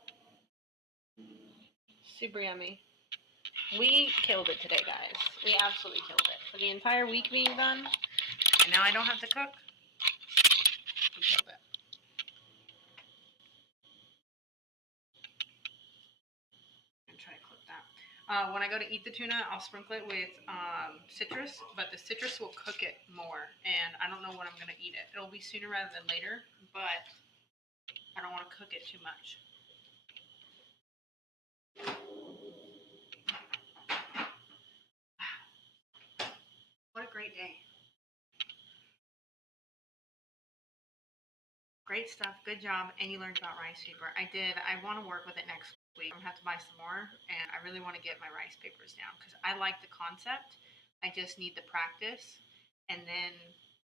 Super yummy. We killed it today, guys. We absolutely killed it. For the entire week being done, and now I don't have to cook. We killed it. I'm gonna try to clip that. When I go to eat the tuna, I'll sprinkle it with citrus, but the citrus will cook it more, and I don't know when I'm gonna eat it. It'll be sooner rather than later, but I don't want to cook it too much. What a great day. Great stuff. Good job. And you learned about rice paper. I did. I want to work with it next week. I'm going to have to buy some more. And I really want to get my rice papers down because I like the concept. I just need the practice. And then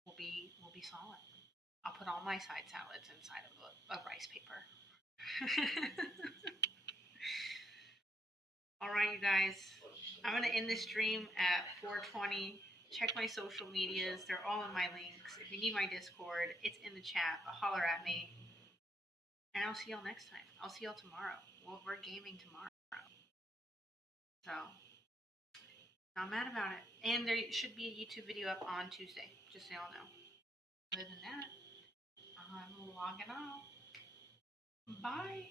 we'll be solid. I'll put all my side salads inside of rice paper. All right, you guys. I'm going to end this stream at 4:20. Check my social medias. They're all in my links. If you need my Discord, it's in the chat. Holler at me. And I'll see y'all next time. I'll see y'all tomorrow. Well, we're gaming tomorrow. So, not mad about it. And there should be a YouTube video up on Tuesday, just so y'all know. Other than that, I'm logging off. Bye.